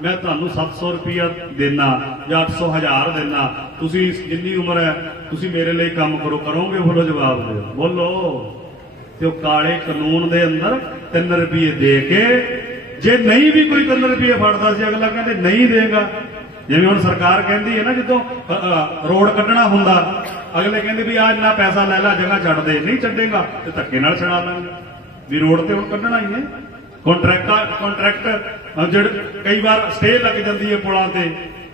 ਮੈਂ ਤੁਹਾਨੂੰ 700 ਰੁਪਇਆ ਦੇਣਾ ਜਾਂ 800 1000 ਦੇਣਾ, ਤੁਸੀਂ ਜਿੰਨੀ ਉਮਰ ਹੈ ਤੁਸੀਂ ਮੇਰੇ ਲਈ ਕੰਮ ਕਰੋਗੇ? ਬੋਲੋ, ਜਵਾਬ ਦਿਓ, ਬੋਲੋ। ਤੇ ਉਹ ਕਾਲੇ ਕਾਨੂੰਨ ਦੇ ਅੰਦਰ 3 ਰੁਪਏ ਦੇ ਕੇ, ਜੇ ਨਹੀਂ ਵੀ ਕੋਈ 3 ਰੁਪਏ ਫੜਦਾ ਸੀ, ਅਗਲਾ ਕਹਿੰਦੇ ਨਹੀਂ ਦੇਗਾ। ਜਿਵੇਂ ਹੁਣ ਸਰਕਾਰ ਕਹਿੰਦੀ ਹੈ ਨਾ, ਜਦੋਂ ਰੋਡ ਕੱਢਣਾ ਹੁੰਦਾ, ਅਗਲੇ ਕਹਿੰਦੇ ਵੀ ਆ ਇੰਨਾ ਪੈਸਾ ਲੈ ਲੈ, ਜਗ੍ਹਾ ਛੱਡ ਦੇ। ਨਹੀਂ ਛੱਡੇਗਾ ਤੇ ਧੱਕੇ ਨਾਲ ਛਡਾ ਲਾਂਗੇ ਵੀ ਰੋਡ ਤੇ ਹੁਣ ਕੱਢਣਾ ਹੀ ਹੈ। ਕੰਟਰੈਕਟ ਜਿਹੜੇ ਕਈ ਵਾਰ ਸਟੇ ਲੱਗ ਜਾਂਦੀ ਹੈ ਪੁਲਾਂ ਤੇ,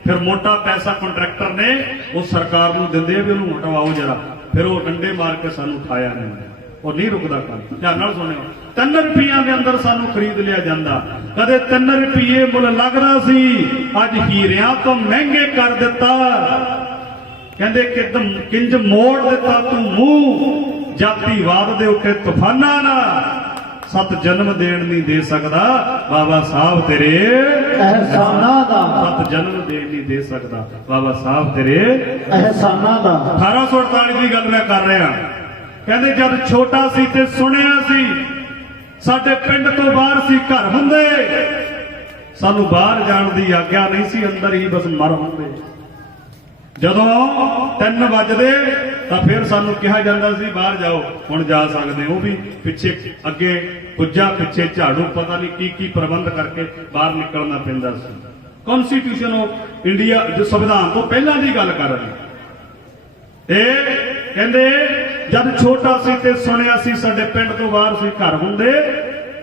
ਫਿਰ ਮੋਟਾ ਪੈਸਾ ਕੰਟਰੈਕਟਰ ਨੇ ਉਹ ਸਰਕਾਰ ਨੂੰ ਦਿੰਦੇ ਆ ਵੀ ਉਹਨੂੰ ਹਟਵਾਓ ਜਰਾ, ਫਿਰ ਉਹ ਡੰਡੇ ਮਾਰ ਕੇ ਸਾਨੂੰ ਉਠਾਇਆ ਨਹੀਂ, ਉਹ ਨਹੀਂ ਰੁਕਦਾ ਕੰਮ। ਧਿਆਨ ਨਾਲ ਸੁਣਿਓ, 3 ਰੁਪਈਆਂ ਦੇ ਅੰਦਰ ਸਾਨੂੰ ਖਰੀਦ ਲਿਆ ਜਾਂਦਾ। ਕਦੇ 3 ਰੁਪਏ ਮੁੱਲ ਲੱਗਦਾ ਸੀ, ਅੱਜ ਹੀਰਿਆਂ ਤੋਂ ਮਹਿੰਗੇ ਕਰ ਦਿੱਤਾ। ਕਹਿੰਦੇ ਕਿੰਜ ਮੋੜ ਦਿੱਤਾ ਤੂੰ ਮੂੰਹ, ਜਾਤੀਵਾਦ ਦੇ ਉੱਤੇ ਤੂਫਾਨਾਂ ਨਾਲ। 7 ਜਨਮ ਦੇਣ ਨਹੀਂ ਦੇ ਸਕਦਾ ਬਾਬਾ ਸਾਹਿਬ ਤੇਰੇ ਅਹਿਸਾਨਾਂ ਦਾ। 7 ਜਨਮ ਦੇਣ ਨਹੀਂ ਦੇ ਸਕਦਾ ਬਾਬਾ ਸਾਹਿਬ ਤੇਰੇ ਅਹਿਸਾਨਾਂ ਦਾ। 1848 ਦੀ ਗੱਲ ਮੈਂ ਕਰ ਰਿਹਾ। ਕਹਿੰਦੇ ਜਦ ਛੋਟਾ ਸੀ ਤੇ ਸੁਣਿਆ ਸੀ, ਸਾਡੇ ਪਿੰਡ ਤੋਂ ਬਾਹਰ ਸੀ ਘਰ ਹੁੰਦੇ, ਸਾਨੂੰ ਬਾਹਰ ਜਾਣ ਦੀ ਆਗਿਆ ਨਹੀਂ ਸੀ, ਅੰਦਰ ਹੀ ਬਸ ਮਰ ਹੁੰਦੇ। ਜਦੋਂ 3 ਵੱਜਦੇ ਤਾਂ ਫਿਰ ਸਾਨੂੰ ਕਿਹਾ ਜਾਂਦਾ ਸੀ ਬਾਹਰ ਜਾਓ, ਹੁਣ ਜਾ ਸਕਦੇ ਹੋ। ਵੀ ਪਿੱਛੇ ਅੱਗੇ ਪੁੱਜਾ, ਪਿੱਛੇ ਝਾੜੂ, ਪਤਾ ਨਹੀਂ ਕੀ ਪ੍ਰਬੰਧ ਕਰਕੇ ਬਾਹਰ ਨਿਕਲਣਾ ਪੈਂਦਾ ਸੀ। ਕਨਸਟੀਟਿਊਸ਼ਨ ਆਫ ਇੰਡੀਆ ਜੋ ਸੰਵਿਧਾਨ ਤੋਂ ਪਹਿਲਾਂ ਦੀ ਗੱਲ ਕਰ ਰਹੇ। ਇਹ ਕਹਿੰਦੇ ਜਦ ਛੋਟਾ ਸੀ ਤੇ ਸੁਣਿਆ ਸੀ, ਸਾਡੇ ਪਿੰਡ ਤੋਂ ਬਾਹਰ ਸੀ ਘਰ ਹੁੰਦੇ,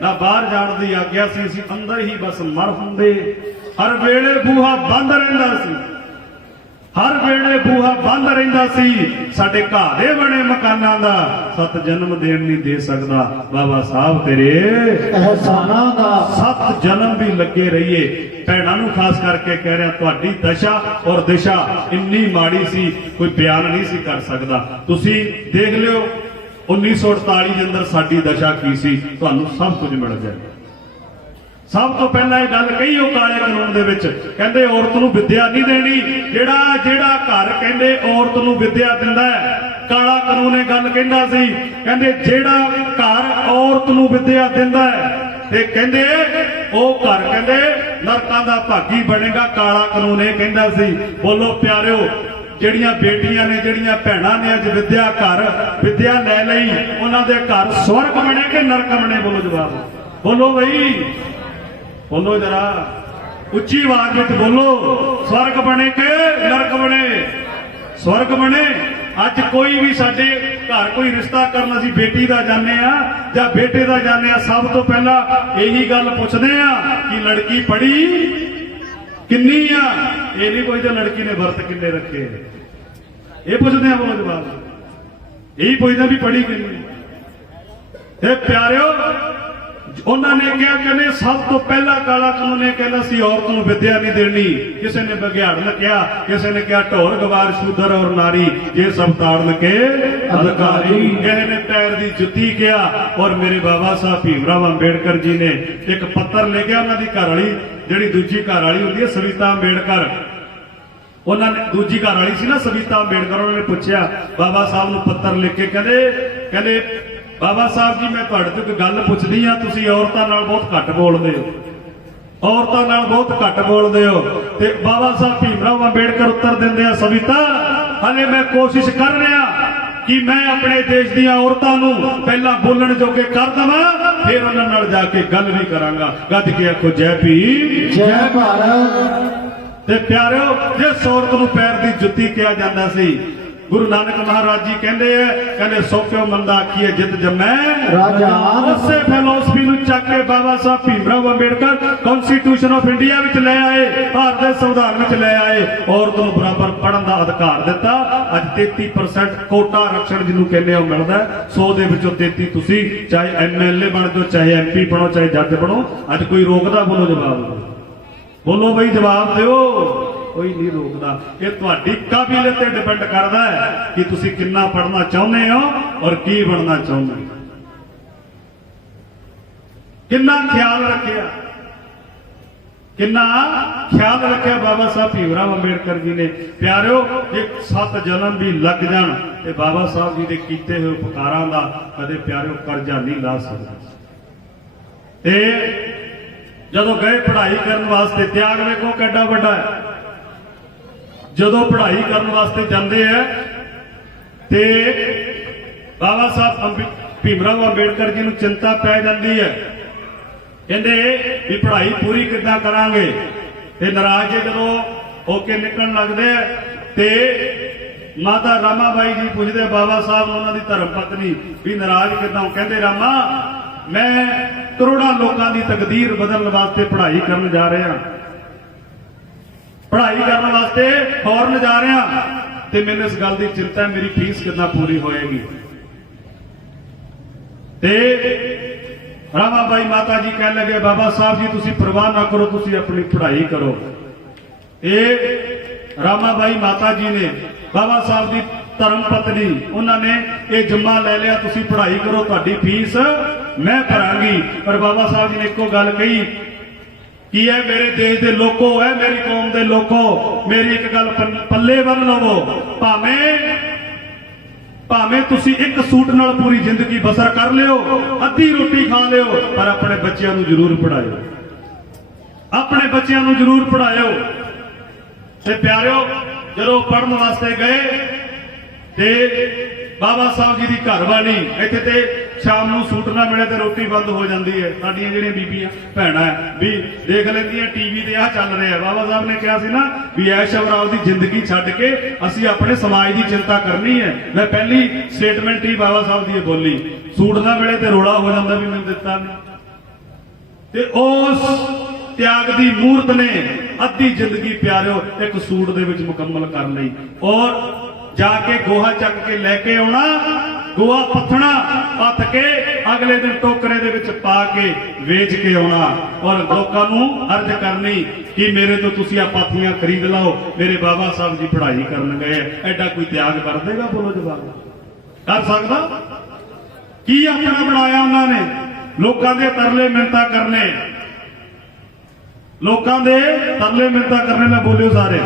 ਨਾ ਬਾਹਰ ਜਾਣ ਦੀ ਆਗਿਆ ਸੀ, ਅਸੀਂ ਅੰਦਰ ਹੀ ਬਸ ਮਰ ਹੁੰਦੇ। ਹਰ ਵੇਲੇ ਬੂਹਾ ਬੰਦ ਰਹਿੰਦਾ ਸੀ, ਹਰ ਵੇਲੇ ਬੂਹਾ ਬੰਦ ਰਹਿੰਦਾ ਸੀ, ਸਾਡੇ ਘਾਹ ਦੇ ਬਣੇ ਮਕਾਨਾਂ ਦਾ 7 ਜਨਮ ਦੇਣ ਨਹੀਂ ਦੇ ਸਕਦਾ ਬਾਬਾ ਸਾਹਿਬ ਤੇਰੇ ਅਹਿਸਾਨਾਂ ਦਾ। 7 ਜਨਮ ਵੀ ਲੱਗੇ ਰਹੀਏ। ਭੈਣਾਂ ਨੂੰ ਖਾਸ ਕਰਕੇ ਕਹਿ ਰਿਹਾ, ਤੁਹਾਡੀ ਦਸ਼ਾ ਔਰ ਦਿਸ਼ਾ ਇੰਨੀ ਮਾੜੀ ਸੀ, ਕੋਈ ਬਿਆਨ ਨਹੀਂ ਸੀ ਕਰ ਸਕਦਾ। ਤੁਸੀਂ ਦੇਖ ਲਿਓ 1948 ਦੇ ਅੰਦਰ ਸਾਡੀ ਦਸ਼ਾ ਕੀ ਸੀ, ਤੁਹਾਨੂੰ ਸਭ ਕੁਝ ਮਿਲ ਜਾਏਗਾ। ਸਭ ਤੋਂ ਪਹਿਲਾਂ ਇਹ ਗੱਲ ਕਹੀ ਉਹ ਕਾਲੇ ਕਾਨੂੰਨ ਦੇ ਵਿੱਚ, ਕਹਿੰਦੇ ਔਰਤ ਨੂੰ ਵਿੱਦਿਆ ਨਹੀਂ ਦੇਣੀ। ਜਿਹੜਾ ਘਰ ਕਹਿੰਦੇ ਔਰਤ ਨੂੰ ਵਿੱਦਿਆ ਦਿੰਦਾ ਹੈ, ਕਾਲਾ ਕਾਨੂੰਨ ਇਹ ਗੱਲ ਕਹਿੰਦਾ ਸੀ। ਕਹਿੰਦੇ ਜਿਹੜਾ ਘਰ ਔਰਤ ਨੂੰ ਵਿੱਦਿਆ ਦਿੰਦਾ ਹੈ ਤੇ ਕਹਿੰਦੇ ਉਹ ਘਰ ਕਹਿੰਦੇ ਨਰਕਾਂ ਦਾ ਭਾਗੀ ਬਣੇਗਾ, ਕਾਲਾ ਕਾਨੂੰਨ ਇਹ ਕਹਿੰਦਾ ਸੀ। ਬੋਲੋ ਪਿਆਰਿਓ, ਜਿਹੜੀਆਂ ਬੇਟੀਆਂ ਨੇ, ਜਿਹੜੀਆਂ ਭੈਣਾਂ ਨੇ ਅੱਜ ਵਿੱਦਿਆ ਲੈ ਲਈ, ਉਹਨਾਂ ਦੇ ਘਰ ਸਵਰਗ ਬਣੇ ਕਿ ਨਰਕ ਬਣੇ? ਬੋਲੋ ਜਵਾਬ, ਬੋਲੋ ਬਈ, ਬੋਲੋ ਜਰਾ ਉੱਚੀ ਆਵਾਜ਼ ਵਿੱਚ ਬੋਲੋ। ਸਵਰਗ ਬਣੇ ਕਿ ਨਰਕ ਬਣੇ? ਸਵਰਗ ਬਣੇ। ਅੱਜ ਕੋਈ ਵੀ ਸਾਡੇ ਘਰ ਕੋਈ ਰਿਸ਼ਤਾ ਕਰਨ ਅਸੀਂ ਬੇਟੀ ਦਾ ਜਾਂਦੇ ਆ ਜਾਂ ਬੇਟੇ ਦਾ ਜਾਂਦੇ ਆ, ਸਭ ਤੋਂ ਪਹਿਲਾਂ ਇਹੀ ਗੱਲ ਪੁੱਛਦੇ ਆ ਕਿ ਲੜਕੀ ਪੜ੍ਹੀ ਕਿੰਨੀ ਆ। ਇਹ ਨਹੀਂ ਪੁੱਛਦੇ ਲੜਕੀ ਨੇ ਵਰਤ ਕਿੰਨੇ ਰੱਖੇ, ਇਹ ਪੁੱਛਦੇ ਆ। ਬੋਲੋ ਜਵਾਬ, ਇਹੀ ਪੁੱਛਦੇ ਵੀ ਪੜ੍ਹੀ ਕਿੰਨੀ। ਤੇ ਪਿਆਰਿਓ, ਉਹਨਾਂ ਨੇ ਕਿਹਾ, ਕਹਿੰਦੇ ਸਭ ਤੋਂ ਪਹਿਲਾਂ ਕਾਲਾ ਕਾਨੂੰਨ ਇਹ ਕਹਿੰਦਾ ਸੀ ਔਰਤ ਨੂੰ ਵਿੱਦਿਆ ਨਹੀਂ ਦੇਣੀ। ਕਿਸੇ ਨੇ ਬਘਿਆੜਨ ਕਿਹਾ, ਕਿਸੇ ਨੇ ਕਿਹਾ ਢੋਰ ਗਵਾਰ ਸ਼ੂਦਰ ਔਰ ਨਾਰੀ ਇਹ ਸਭ ਤਾੜਨ ਕੇ ਅਧਿਕਾਰੀ। ਕਿਸੇ ਨੇ ਪੈਰ ਦੀ ਜੁੱਤੀ ਕਿਹਾ। ਔਰ ਮੇਰੇ ਬਾਬਾ ਸਾਹਿਬ ਭੀਮ ਰਾਓ ਅੰਬੇਡਕਰ ਜੀ ਨੇ ਇੱਕ ਪੱਤਰ ਲਿਖਿਆ, ਉਹਨਾਂ ਦੀ ਘਰ ਵਾਲੀ, ਜਿਹੜੀ ਦੂਜੀ ਘਰ ਵਾਲੀ ਹੁੰਦੀ ਹੈ ਸਵਿਤਾ ਅੰਬੇਡਕਰ, ਉਹਨਾਂ ਨੇ ਦੂਜੀ ਘਰ ਵਾਲੀ ਸੀ ਨਾ ਸਵਿਤਾ ਅੰਬੇਡਕਰ, ਉਹਨਾਂ ਨੇ ਪੁੱਛਿਆ ਬਾਬਾ ਸਾਹਿਬ ਨੂੰ ਪੱਤਰ ਲਿਖ ਕੇ, ਕਹਿੰਦੇ ਬਾਬਾ ਸਾਹਿਬ ਜੀ ਮੈਂ ਤੁਹਾਡੇ ਤੋਂ ਇੱਕ ਗੱਲ ਪੁੱਛਦੀ ਆ, ਤੁਸੀਂ ਔਰਤਾਂ ਨਾਲ ਬਹੁਤ ਘੱਟ ਬੋਲਦੇ ਹੋ, ਔਰਤਾਂ ਨਾਲ ਬਹੁਤ ਘੱਟ ਬੋਲਦੇ ਹੋ। ਤੇ ਬਾਬਾ ਸਾਹਿਬ ਭੀਮ ਰਾਓ ਅੰਬੇਡਕਰ ਉੱਤਰ ਦਿੰਦੇ ਆ, ਸਵਿਤਾ ਹਲੇ ਮੈਂ ਕੋਸ਼ਿਸ਼ ਕਰ ਰਿਹਾ ਕਿ ਮੈਂ ਆਪਣੇ ਦੇਸ਼ ਦੀਆਂ ਔਰਤਾਂ ਨੂੰ ਪਹਿਲਾਂ ਬੋਲਣ ਜੋਗੇ ਕਰ ਦਵਾਂ, ਫਿਰ ਉਹਨਾਂ ਨਾਲ ਜਾ ਕੇ ਗੱਲ ਵੀ ਕਰਾਂਗਾ। ਗੱਜ ਕੇ ਆਖੋ ਜੈ ਭੀਮ ਜੈ ਭਾਰਤ। ਤੇ ਪਿਆਰਿਓ, ਜਿਸ ਔਰਤ ਨੂੰ ਪੈਰ ਦੀ ਜੁੱਤੀ ਕਿਹਾ ਜਾਂਦਾ ਸੀ, गुरु नानक महाराज जी कहते हैं, कहते सो क्यों मंदा आखिए जित जमै राजा। उसे फिलोसफी ਨੂੰ ਚੱਕ ਕੇ ਬਾਬਾ ਸਾਹਿਬ Bhimrao Ambedkar constitution of India ਵਿੱਚ ਲੈ ਆਏ, ਭਾਰਤ ਦੇ ਸੰਵਿਧਾਨ ਵਿੱਚ ਲੈ ਆਏ, ਔਰਤ ਨੂੰ ਬਰਾਬਰ ਪੜਨ ਦਾ ਅਧਿਕਾਰ ਦਿੱਤਾ। ਅੱਜ 33% ਕੋਟਾ ਆਰਕਸ਼ਣ ਜਿਹਨੂੰ ਕਹਿੰਦੇ ਉਹ ਮਿਲਦਾ 100 ਦੇ ਵਿੱਚੋਂ 33 ਤੁਸੀਂ ਚਾਹੇ ਐਮਐਲਏ ਬਣ ਜਾਓ, ਚਾਹੇ ਐਮਪੀ ਬਣੋ, ਚਾਹੇ ਜੱਜ ਬਣੋ। ਅੱਜ ਕੋਈ ਰੋਕਦਾ? ਬੋਲੋ ਜਵਾਬ ਦਿਓ, ਬੋਲੋ ਬਈ ਜਵਾਬ ਦਿਓ। ਕੋਈ ਨਹੀਂ ਰੋਕਦਾ। ਇਹ ਤੁਹਾਡੀ ਕਾਬਲੀਅਤ ਤੇ ਡਿਪੈਂਡ ਕਰਦਾ ਹੈ ਕਿ ਤੁਸੀਂ ਕਿੰਨਾ ਪੜ੍ਹਨਾ ਚਾਹੁੰਦੇ ਹੋ ਔਰ ਕੀ ਬਣਨਾ ਚਾਹੁੰਦੇ ਹੋ, ਕਿੰਨਾ ਖਿਆਲ ਰੱਖਿਆ, ਕਿੰਨਾ ਖਿਆਲ ਰੱਖਿਆ ਬਾਬਾ ਸਾਹਿਬ ਭੀਮਰਾਓ ਅੰਬੇਡਕਰ ਜੀ ਨੇ। ਪਿਆਰਿਓ, ਜੇ 7 ਜਨਮ ਵੀ ਲੱਗ ਜਾਣ ਤੇ ਬਾਬਾ ਸਾਹਿਬ ਜੀ ਦੇ ਕੀਤੇ ਹੋਏ ਉਪਕਾਰਾਂ ਦਾ ਕਦੇ ਪਿਆਰਿਓ ਕਰਜ਼ਾ ਨਹੀਂ ਲਾ ਸਕਦਾ। ਤੇ ਜਦੋਂ ਗਏ ਪੜ੍ਹਾਈ ਕਰਨ ਵਾਸਤੇ, ਤਿਆਗ ਵੇਖੋ ਕਿੱਡਾ ਵੱਡਾ ਹੈ। ਜਦੋਂ ਪੜ੍ਹਾਈ ਕਰਨ ਵਾਸਤੇ ਜਾਂਦੇ ਆ ਤੇ ਬਾਬਾ ਸਾਹਿਬ ਭੀਮਰਾਓ ਅੰਬੇਡਕਰ ਜੀ ਨੂੰ ਚਿੰਤਾ ਪੈ ਜਾਂਦੀ ਹੈ। ਕਹਿੰਦੇ ਵੀ ਪੜ੍ਹਾਈ ਪੂਰੀ ਕਿੱਦਾਂ ਕਰਾਂਗੇ, ਤੇ ਨਾਰਾਜ਼ ਜਦੋਂ ਹੋ ਕੇ ਨਿਕਲਣ ਲੱਗਦੇ ਆ ਤੇ ਮਾਤਾ ਰਾਮਾਬਾਈ ਜੀ ਪੁੱਛਦੇ ਬਾਬਾ ਸਾਹਿਬ ਨੂੰ, ਉਹਨਾਂ ਦੀ ਧਰਮ ਪਤਨੀ, ਵੀ ਨਾਰਾਜ਼ ਕਿੱਦਾਂ? ਕਹਿੰਦੇ ਰਾਮਾ, ਮੈਂ ਕਰੋੜਾਂ ਲੋਕਾਂ ਦੀ ਤਕਦੀਰ ਬਦਲਣ ਵਾਸਤੇ ਪੜ੍ਹਾਈ ਕਰਨ ਜਾ ਰਿਹਾ, ਪੜ੍ਹਾਈ ਕਰਨ ਵਾਸਤੇ ਫੌਰਨ ਜਾ ਰਿਹਾ, ਤੇ ਮੈਨੂੰ ਇਸ ਗੱਲ ਦੀ ਚਿੰਤਾ ਹੈ ਮੇਰੀ ਫੀਸ ਕਿੱਦਾਂ ਪੂਰੀ ਹੋਏਗੀ। ਤੇ ਰਾਮਾਬਾਈ ਮਾਤਾ ਜੀ ਕਹਿਣ ਲੱਗੇ ਬਾਬਾ ਸਾਹਿਬ ਜੀ ਤੁਸੀਂ ਪਰਵਾਹ ਨਾ ਕਰੋ, ਤੁਸੀਂ ਆਪਣੀ ਪੜ੍ਹਾਈ ਕਰੋ। ਇਹ ਰਾਮਾਬਾਈ ਮਾਤਾ ਜੀ ਨੇ ਬਾਬਾ ਸਾਹਿਬ ਦੀ ਧਰਮ ਪਤਨੀ, ਉਹਨਾਂ ਨੇ ਇਹ ਜ਼ਿੰਮਾ ਲੈ ਲਿਆ, ਤੁਸੀਂ ਪੜ੍ਹਾਈ ਕਰੋ, ਤੁਹਾਡੀ ਫੀਸ ਮੈਂ ਭਰਾਂਗੀ। ਪਰ ਬਾਬਾ ਸਾਹਿਬ ਜੀ ਨੇ ਇੱਕੋ ਗੱਲ ਕਹੀ ਕੀ ਹੈ, ਮੇਰੇ ਦੇਸ਼ ਦੇ ਲੋਕੋ, ਹੈ ਮੇਰੀ ਕੌਮ ਦੇ ਲੋਕੋ, ਮੇਰੀ ਇੱਕ ਗੱਲ ਪੱਲੇ ਬੰਨ ਲਵੋ, ਭਾਵੇਂ ਤੁਸੀਂ ਇੱਕ ਸੂਟ ਨਾਲ ਪੂਰੀ ਜ਼ਿੰਦਗੀ ਬਸਰ ਕਰ ਲਿਓ, ਅੱਧੀ ਰੋਟੀ ਖਾ ਲਿਓ, ਪਰ ਆਪਣੇ ਬੱਚਿਆਂ ਨੂੰ ਜ਼ਰੂਰ ਪੜ੍ਹਾਇਓ, ਆਪਣੇ ਬੱਚਿਆਂ ਨੂੰ ਜ਼ਰੂਰ ਪੜ੍ਹਾਇਓ। ਤੇ ਪਿਆਰਿਓ, ਜਦੋਂ ਪੜ੍ਹਨ ਵਾਸਤੇ ਗਏ ਤੇ ਬਾਬਾ ਸਾਹਿਬ ਜੀ ਦੀ ਘਰਵਾਲੀ, ਇੱਥੇ ਤੇ ਸ਼ਾਮ ਨੂੰ ਸੂਟ ਨਾ ਮਿਲੇ ਤੇ ਰੋਟੀ ਬੰਦ ਹੋ ਜਾਂਦੀ ਹੈ। ਸਾਡੀਆਂ ਜਿਹੜੀਆਂ ਬੀਬੀਆਂ ਭੈਣਾਂ ਵੀ ਦੇਖ ਲੈਂਦੀਆਂ ਟੀਵੀ ਤੇ ਆਹ ਚੱਲ ਰਿਹਾ। ਬਾਬਾ ਸਾਹਿਬ ਨੇ ਕਿਹਾ ਸੀ ਨਾ ਵੀ ਐਸ਼ਵਰਾਵ ਦੀ ਜ਼ਿੰਦਗੀ ਛੱਡ ਕੇ ਅਸੀਂ ਆਪਣੇ ਸਮਾਜ ਦੀ ਚਿੰਤਾ ਕਰਨੀ ਹੈ। ਮੈਂ ਪਹਿਲੀ ਸਟੇਟਮੈਂਟ ਹੀ ਬਾਬਾ ਸਾਹਿਬ ਦੀ ਬੋਲੀ, ਸੂਟ ਨਾ ਮਿਲੇ ਤੇ ਰੋਲਾ ਹੋ ਜਾਂਦਾ ਵੀ ਮੈਨੂੰ ਦਿੱਤਾ ਨਹੀਂ। ਤੇ ਉਸ ਤਿਆਗ ਦੀ ਮੂਰਤ ਨੇ ਅੱਧੀ ਜ਼ਿੰਦਗੀ ਪਿਆਰਿਓ ਇੱਕ ਸੂਟ ਦੇ ਵਿੱਚ ਮੁਕੰਮਲ ਕਰ ਲਈ, ਔਰ ਜਾ ਕੇ ਗੋਹਾ ਚੱਕ ਕੇ ਲੈ ਕੇ ਆਉਣਾ, ਗੋਹਾ ਪੱਥਣਾ, ਪੱਥ ਕੇ ਅਗਲੇ ਦਿਨ ਟੋਕਰੇ ਦੇ ਵਿੱਚ ਪਾ ਕੇ ਵੇਚ ਕੇ ਆਉਣਾ, ਔਰ ਲੋਕਾਂ ਨੂੰ ਅਰਜ਼ ਕਰਨੀ ਕਿ ਮੇਰੇ ਤੋਂ ਤੁਸੀਂ ਆ ਪਾਥੀਆਂ ਖਰੀਦ ਲਓ, ਮੇਰੇ ਬਾਬਾ ਸਾਹਿਬ ਜੀ ਪੜ੍ਹਾਈ ਕਰਨ ਗਏ। ਐਡਾ ਕੋਈ ਤਿਆਗ ਕਰ ਦੇਗਾ? ਬੋਲੋ ਜਵਾਬ, ਕਰ ਸਕਦਾ? ਕੀ ਆਪਣਾ ਬਣਾਇਆ ਉਹਨਾਂ ਨੇ? ਲੋਕਾਂ ਦੇ ਤਰਲੇ ਮਿੰਨਤਾਂ ਕਰਨੇ, ਲੋਕਾਂ ਦੇ ਤਰਲੇ ਮਿੰਨਤਾਂ ਕਰਨੇ। ਨਾ ਬੋਲਿਓ ਸਾਰੇ।